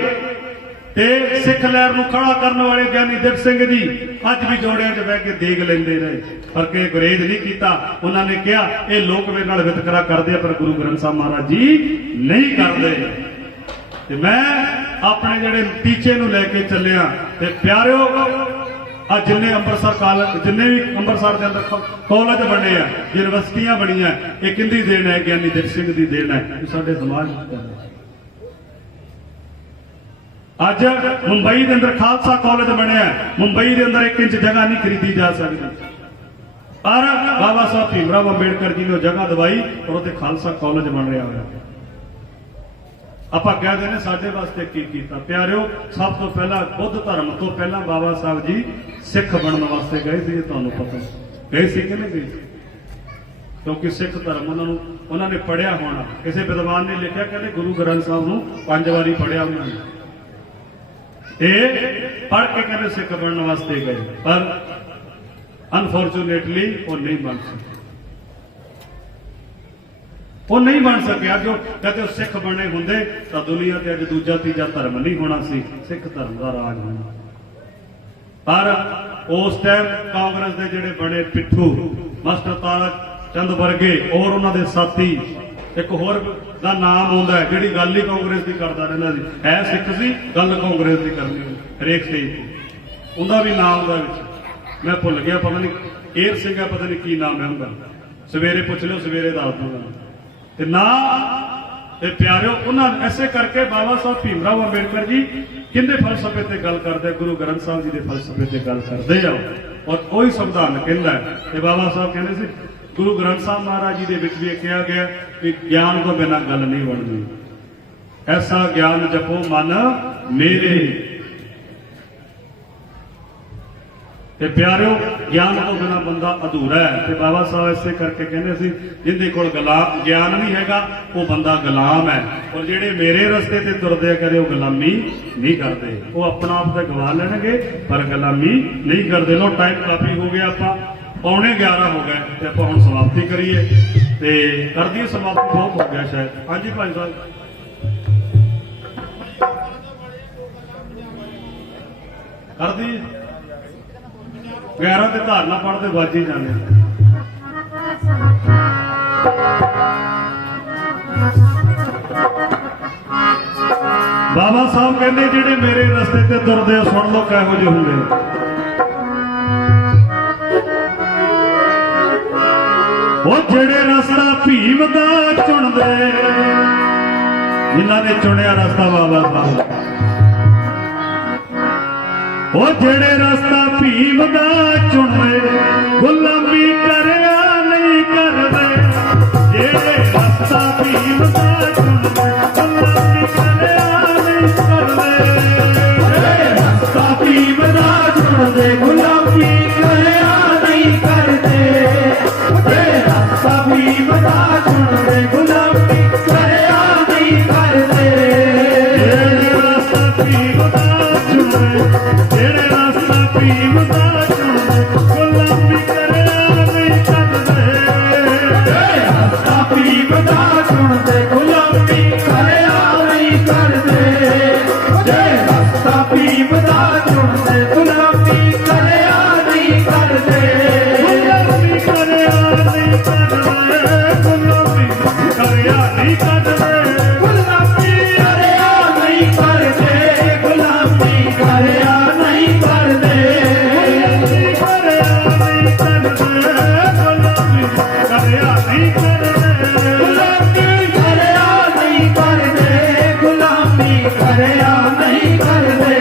ते सिख लहर नूं खड़ा करने वाले ज्ञानी दिल सिंह जी अज भी जोड़ियां च बह के देग लेंदे रहे, पर के गुरेज नहीं किया। उन्होंने कहा ये लोग मेरे नाल वितकरा करते, पर गुरु ग्रंथ साहब महाराज जी नहीं करते। ते मैं अपने जिहड़े टीचे नूं लैके चलिया। ते प्यारिओ आ जिन्ने अंमृतसर कॉलेज, जिन्ने भी अंमृतसर के अंदर कॉलेज बने हैं, यूनिवर्सिटियां बनियां, ये किंदी देन है? ज्ञानी दिल सिंह दी देन है। साडे समाज अज मुंबई के अंदर खालसा कॉलेज बनया। मुंबई के अंदर 1 इंच जगह नहीं खरीदी जा सकती, पर बाबा साहब भीमराव अंबेडकर जी ने जगह दवाई और उत्ते खालसा कॉलेज बन रहा है। आपां कहते हैं साडे वास्ते की कीता? प्यारिओ सब तो पहला बुद्ध धर्म तो पहला बाबा साहब जी सिख बनने वास्ते गए थे। तुहानूं पता गए सी कि नहीं गए? क्योंकि सिख धर्म उन्होंने पढ़िया होना। किसी विद्वान ने लिखा, कहते गुरु ग्रंथ साहब नूं 5 वारी पढ़िया उन्होंने, पढ़ के कहते सिख बनने वास्ते गए, पर अनफॉर्चुनेटली वो नहीं बन सके। वो नहीं बन सकिया। जो कहते सिख बने होंगे तो दुनिया से अज दूजा तीजा धर्म नहीं होना सी, सिख धर्म का राज होना। पर उस टाइम कांग्रेस के जिहड़े बने पिट्ठू मास्टर तारा चंद वर्गे और उन्होंने साथी, एक होर का नाम आता है जिहड़ी गल ही कांग्रेस की करता रहिंदा सी, है सिख सी गल कांग्रेस की करनी हरेक स्टेज, उनका भी नाम उहदा मैं भुल गया, पता नहीं एर सिंह है, पता नहीं की नाम है उनका। सवेरे पुछ लो, सवेरे दस दूंगा ना। प्यारिओ उन्होंने ऐसे करके बाबा साहब भीमराव अंबेडकर जी किंदे फलसफे ते गल करते? गुरु ग्रंथ साहब जी के फलसफे ते गल करते जाओ। ਔਰ ਉਹੀ ਸੰਵਿਧਾਨ ਕਹਿੰਦਾ ਹੈ। ਤੇ ਬਾਬਾ ਸਾਹਿਬ ਕਹਿੰਦੇ ਸੀ ਗੁਰੂ ਗ੍ਰੰਥ ਸਾਹਿਬ ਮਹਾਰਾਜ ਜੀ ਦੇ ਵਿੱਚ ਵੀ ਇਹ ਕਿਹਾ ਗਿਆ ਕਿ ਗਿਆਨ ਤੋਂ ਬਿਨਾਂ ਗੱਲ ਨਹੀਂ ਬਣਦੀ। ਐਸਾ ਗਿਆਨ ਜਪੋ ਮਨ ਮੇਰੇ। ਤੇ ਪਿਆਰਿਓ ਗਿਆਨ ਤੋਂ ਬਿਨਾਂ ਬੰਦਾ ਅਧੂਰਾ ਹੈ। ਤੇ ਬਾਬਾ ਸਾਹਿਬ ਇਸੇ ਕਰਕੇ ਕਹਿੰਦੇ ਸੀ ਜਿਹਦੇ ਕੋਲ ਗਿਆਨ ਨਹੀਂ ਹੈਗਾ ਉਹ ਬੰਦਾ ਗੁਲਾਮ ਹੈ। ਔਰ ਜਿਹੜੇ ਮੇਰੇ ਰਸਤੇ ਤੇ ਤੁਰਦੇ ਆ ਕਦੇ ਉਹ ਗੁਲਾਮੀ ਨਹੀਂ ਕਰਦੇ, ਉਹ ਆਪਣਾ ਆਪ ਤਾਂ ਗਵਾ ਲੈਣਗੇ ਪਰ ਗੁਲਾਮੀ ਨਹੀਂ ਕਰਦੇ। ਲੋ ਟਾਈਮ ਕਾਫੀ ਹੋ ਗਿਆ, ਆਪਾਂ 11:15 ਹੋ ਗਏ ਤੇ ਆਪਾਂ ਹੁਣ ਸਮਾਪਤੀ ਕਰੀਏ ਤੇ ਕਰਦੀ ਸਮਾਪਤੀ ਬਹੁਤ ਹੋ ਗਿਆ ਸ਼ਾਇਦ। ਹਾਂਜੀ ਭਾਈ ਸਾਹਿਬ ਕਰਦੀ 11 ਤੇ ਧਾਰਨਾ ਪੜ੍ਹਦੇ ਵੱਜ ਹੀ ਜਾਂਦੇ। ਬਾਬਾ ਸਾਹਿਬ ਕਹਿੰਦੇ ਜਿਹੜੇ ਮੇਰੇ ਰਸਤੇ ਤੇ ਤੁਰਦੇ ਆ ਸੁਣ ਲਓ ਕਿਹੋ ਜਿਹੇ ਹੁੰਦੇ ਆ। ਉਹ ਜਿਹੜੇ ਰਸਤਾ ਭੀਮ ਦਾ ਚੁਣਦੇ, ਜਿਨ੍ਹਾਂ ਨੇ ਚੁਣਿਆ ਰਸਤਾ ਬਾਬਾ ਸਾਹਿਬ, ਉਹ ਜਿਹੜੇ ਰਸਤਾ ਭੀਮ ਦਾ ਚੁਣਦੇ ਗੁਲਾਮੀ ਕਰਿਆ ਨਹੀਂ ਕਰਦੇ। ਜਿਹੜੇ ਰਸਤਾ ਭੀਮ ਦਾ ਚੁਣਦੇ ਗੁਲਾਮੀ ਕਰਿਆ ਨਹੀਂ ਕਰਦੇ। ਜਿਹੜੇ ਰਸਤਾ ਭੀਮ ਦਾ ਚੁਣਦੇ ਗੁਲਾਮੀ ਕਰਿਆ ਨਹੀਂ ਕਰਦੇ। ਜਿਹੜੇ ਰਸਤਾ ਭੀਮ ਦਾ ਚੁਣਦੇ ਗੁਲਾਮੀ ਕਰਿਆ ਨਹੀਂ ਕਰਦੇ। ਜਿਹੜੇ ਰਸਤਾ ਭੀਮ ਦਾ ਚੁਣਦੇ, ਜਿਹੜੇ ਰਸਤਾ ਭੀਮ ਦਾ ਚੁਣਦੇ ਗੁਲਾਮੀ ਕਰਿਆ ਨਹੀਂ ਕਰਦੇ। ਜਿਹੜੇ ਰਸਤਾ ਭੀਮ ਦਾ ਚੁਣਦੇ ਗੁਲਾਮੀ ਕਰਿਆ ਨਹੀਂ ਕਰਦੇ। ਜਿਹੜੇ ਰਸਤਾ ਭੀਮ ਦਾ ਚੁਣਦੇ ਗੁਲਾਮੀ ਕਰਿਆ ਨਹੀਂ ਕਰਦੇ। ਗੁਲਾਮੀ ਕਰਿਆ ਨਹੀਂ ਕਰਦੇ, ਗੁਲਾਮੀ ਕਰਿਆ ਨਹੀਂ ਕਰਦੇ। ਗੁਲਾਮੀ ਕਰਿਆ ਨਹੀਂ ਕਰਦੇ। ਗੁਲਾਮੀ ਕਰਿਆ ਨਹੀਂ ਕਰਦੇ। ਗੁਲਾਮੀ ਕਰਿਆ ਨਹੀਂ ਕਰਦੇ, ਗੁਲਾਮੀ ਕਰਿਆ ਨਹੀਂ ਕਰਦੇ। ਗੁਲਾਮੀ ਕਰਿਆ ਨਹੀਂ ਕਰਦੇ। ਗੁਲਾਮੀ ਕਰਿਆ ਨਹੀਂ ਕਰਦੇ।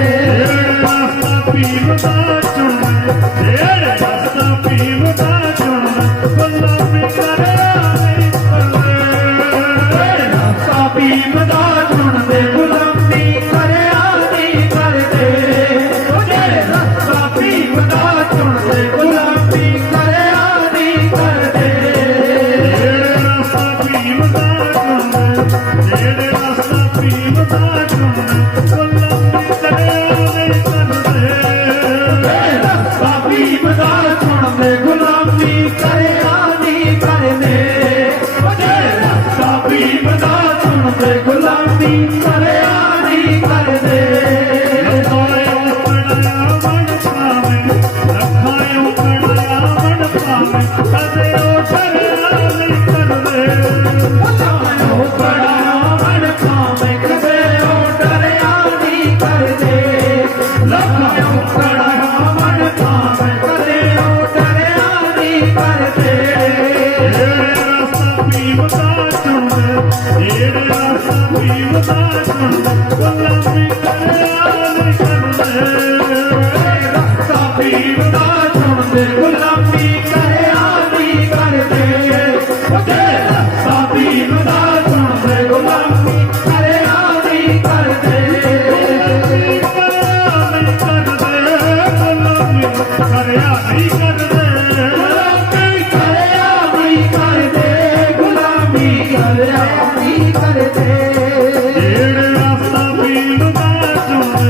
ਜਿਹੜੇ ਰਸਤਾ ਭੀਮ ਦਾ ਚੁਣਦੇ, ਜਿਹੜੇ ਰਸਤਾ ਭੀਮ ਦਾ ਚੁਣਦੇ ਗੁਲਾਮੀ ਕਰਿਆ ਨਹੀਂ ਕਰਦੇ। ਜਿਹੜੇ ਰਸਤਾ ਭੀਮ ਦਾ ਚੁਣਦੇ ਗੁਲਾਮੀ ਕਰਿਆ ਨਹੀਂ ਕਰਦੇ। ਜਿਹੜੇ ਰਸਤਾ ਭੀਮ ਦਾ ਚੁਣਦੇ ਗੁਲਾਮੀ ਕਰਿਆ ਨਹੀਂ ਕਰਦੇ। ਜਿਹੜੇ ਰਸਤਾ ਭੀਮ ਦਾ ਚੁਣਦੇ, ਜਿਹੜੇ ਰਸਤਾ ਭੀਮ ਦਾ ਚੁਣਦੇ ਗੁਲਾਮੀ ਕਰਿਆ ਨਹੀਂ ਕਰਦੇ। ਜਿਹੜੇ ਰਸਤਾ ਭੀਮ ਦਾ ਚੁਣਦੇ ਗੁਲਾਮੀ ਕਰਿਆ ਨਹੀਂ ਕਰਦੇ। ਜਿਹੜੇ ਰਸਤਾ ਭੀਮ ਦਾ ਚੁਣਦੇ ਗੁਲਾਮੀ ਕਰਿਆ ਨਹੀਂ ਕਰਦੇ। ਰੱਖਾਇਓ ਕੜਿਆ ਮਨ ਭਾਵੇਂ, ਰੱਖਾਇਓ ਕੜਿਆ ਮਨ ਭਾਵੇਂ, ਕਦੇ ਉਹ ਠਰਿਆ ਨਹੀਂ ਕਰਦੇ। ਉਹ ਬੜਾ ਮਨ ਭਾਵੇਂ ਕਦੇ ਉਹ ਡਰਿਆ ਨਹੀਂ ਕਰਦੇ। ਲੱਖਾਂ ਬੜਾ ਮਨ ਭਾਵੇਂ ਕਦੇ ਉਹ ਡਰਿਆ ਨਹੀਂ ਕਰਦੇ। ਜਿਹੜੇ ਰਸਤਾ ਭੀਮ ਦਾ ਚੁਣਦੇ, ਜਿਹੜੇ ਰਸਤਾ ਭੀਮ ਦਾ ਚੁਣਦੇ ਗੁਲਾਮੀ ਕਰਿਆ ਨਹੀਂ ਕਰਦੇ। ਰਸਤਾ ਭੀਮ ਦਾ ਚੁਣਦੇ ਗੁਲਾਮੀ ਕਰਿਆ ਨਹੀਂ ਕਰਦੇ। ਜਿਹੜੇ ਰਸਤਾ ਭੀਮ ਦਾ ਚੁਣਦੇ ਗੁਲਾਮੀ ਕਰਿਆ ਨਹੀਂ ਕਰਦੇ। ਗੁਲਾਮੀ ਕਰਿਆ ਨਹੀਂ ਕਰਦੇ, ਗੁਲਾਮੀ ਕਰਿਆ ਨਹੀਂ ਕਰਦੇ। ਗੁਲਾਮੀ ਕਰਿਆ ਨਹੀਂ ਕਰਦੇ। ਗੁਲਾਮੀ ਕਰਿਆ ਨਹੀਂ ਕਰਦੇ। ਜਿਹੜੇ ਰਸਤਾ ਭੀਮ ਦਾ ਚੁਣਦੇ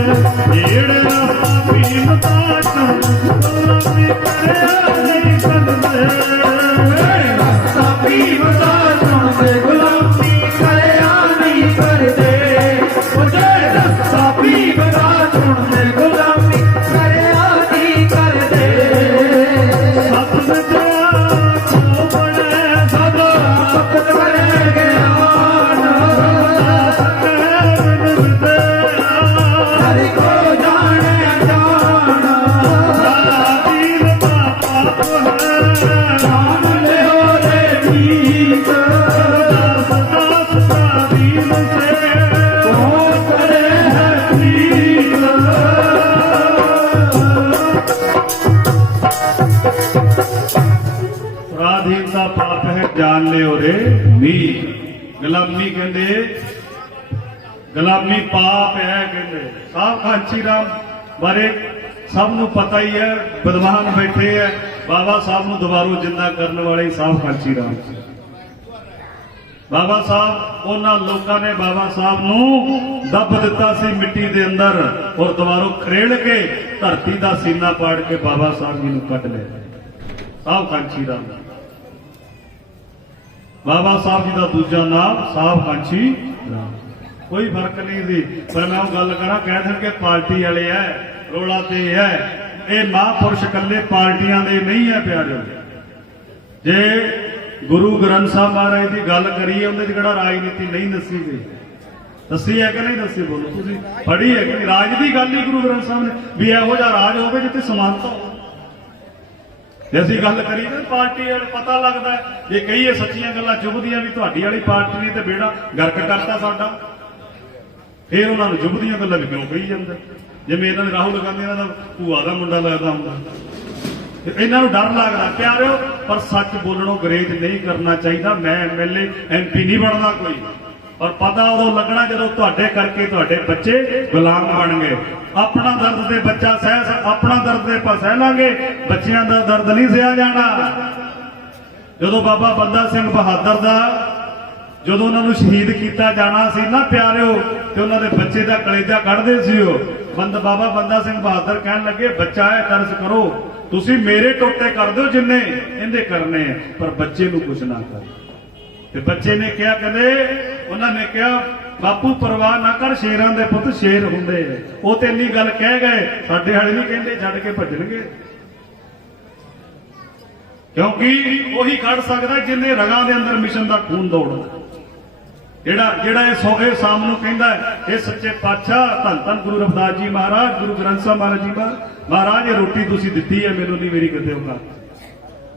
जान लियो रे नी। गुलामी कहते गुलामी पाप है कहते। साहब कांची राम बारे सब नूं पता ही है, विद्वान बैठे है, बाबा साहब नूं दोबारा जिंदा करने वाले साहब कांची राम। बाबा साहब उन्हां लोकां ने बाबा साहब नूं दब दिता सी मिट्टी दे अंदर और दोबारा खरेड़ के धरती दा सीना पाड़ के बाबा साहब जी नूं कट लिया। साहब कांची राम बाबा साहब जी का दूजा नाम साहब कांची राम। कोई फर्क नहीं सी, पर मैं गल करा कह देंगे पार्टी वाले है, रोला ते है। ये महापुरुष कल्ले पार्टियां दे नहीं है प्यारे। जे गुरु ग्रंथ साहब महाराज की गल करिए उन्हें किहड़ा राजनीति नहीं दसी गई, दसी है कि नहीं दसी? बोलो तुसीं पढ़ी है कि राज की गल ही गुरु ग्रंथ साहब ने भी इहो जिहा राज होवे जिथे समानता हो। जे असीं गल करिए ना पार्टी वाले पता लगता है, जे कहीए सच्चियां गल्लां चुभदियां भी तुहाडी वाली पार्टी ने ते बेड़ा गर्क करता साडा, फिर उन्होंने चुभदियां गल्लां भी क्यों कही जांदे? जिवें इन्हां ने राहुल गांधी इन्हां दा भूआ दा मुंडा लगदा हुंदा, इन्हां नूं डर लगदा प्यारिओ। पर सच बोलणों गुरेज नहीं करना चाहिए। मैं MLA MP नहीं बनना कोई, और पता उदों लगना जदों तुहाडे करके तुहाडे बच्चे गुलाम बन गए। अपना दर्द दे बच्चा अपना दर्द दे ਆਪਾਂ ਸਹਿ ਲਾਂਗੇ, ਬੱਚਿਆਂ ਦਾ दर्द नहीं सहा जाना। जदों बाबा बंदा सिंह बहादुर दा जदों उन्होंने शहीद किया जाना सी ना प्यारिओ, ते उन्होंने बच्चे का कलेजा कढ़दे सी। बाबा बंदा सिंह बहादुर कहन लगे बच्चा है तरस करो, तुसी मेरे टोटे कर दो जिन्ने इहदे करने हैं, पर बच्चे नूं कुछ ना कर। ते बच्चे ने क्या कहते, उन्होंने क्या बापू परवाह ना कर, शेरां दे पुत शेर हुंदे। वो तो इन्नी गल कह गए, साडे वाले नहीं कहते छड्ड के भजणगे, क्योंकि वही कढ़ सकदा जिन्हें रगां दे अंदर मिशन दा खून दौड़दा। ਜਿਹੜਾ ਇਹ ਸੋਹੇ ਸਾਮ ਨੂੰ ਕਹਿੰਦਾ ਇਹ ਸੱਚੇ ਪਾਤਸ਼ਾਹ ਧੰਨ ਧੰਨ ਗੁਰੂ ਰਵਿਦਾਸ ਜੀ ਮਹਾਰਾਜ, ਗੁਰੂ ਗ੍ਰੰਥ ਸਾਹਿਬ ਮਹਾਰਾਜ ਜੀ ਮਹਾਰਾਜ ਇਹ ਰੋਟੀ ਤੁਸੀਂ ਦਿੱਤੀ ਹੈ ਮੈਨੂੰ ਨਹੀਂ ਮੇਰੀ ਕਿਤੇ ਹੋਗਾ।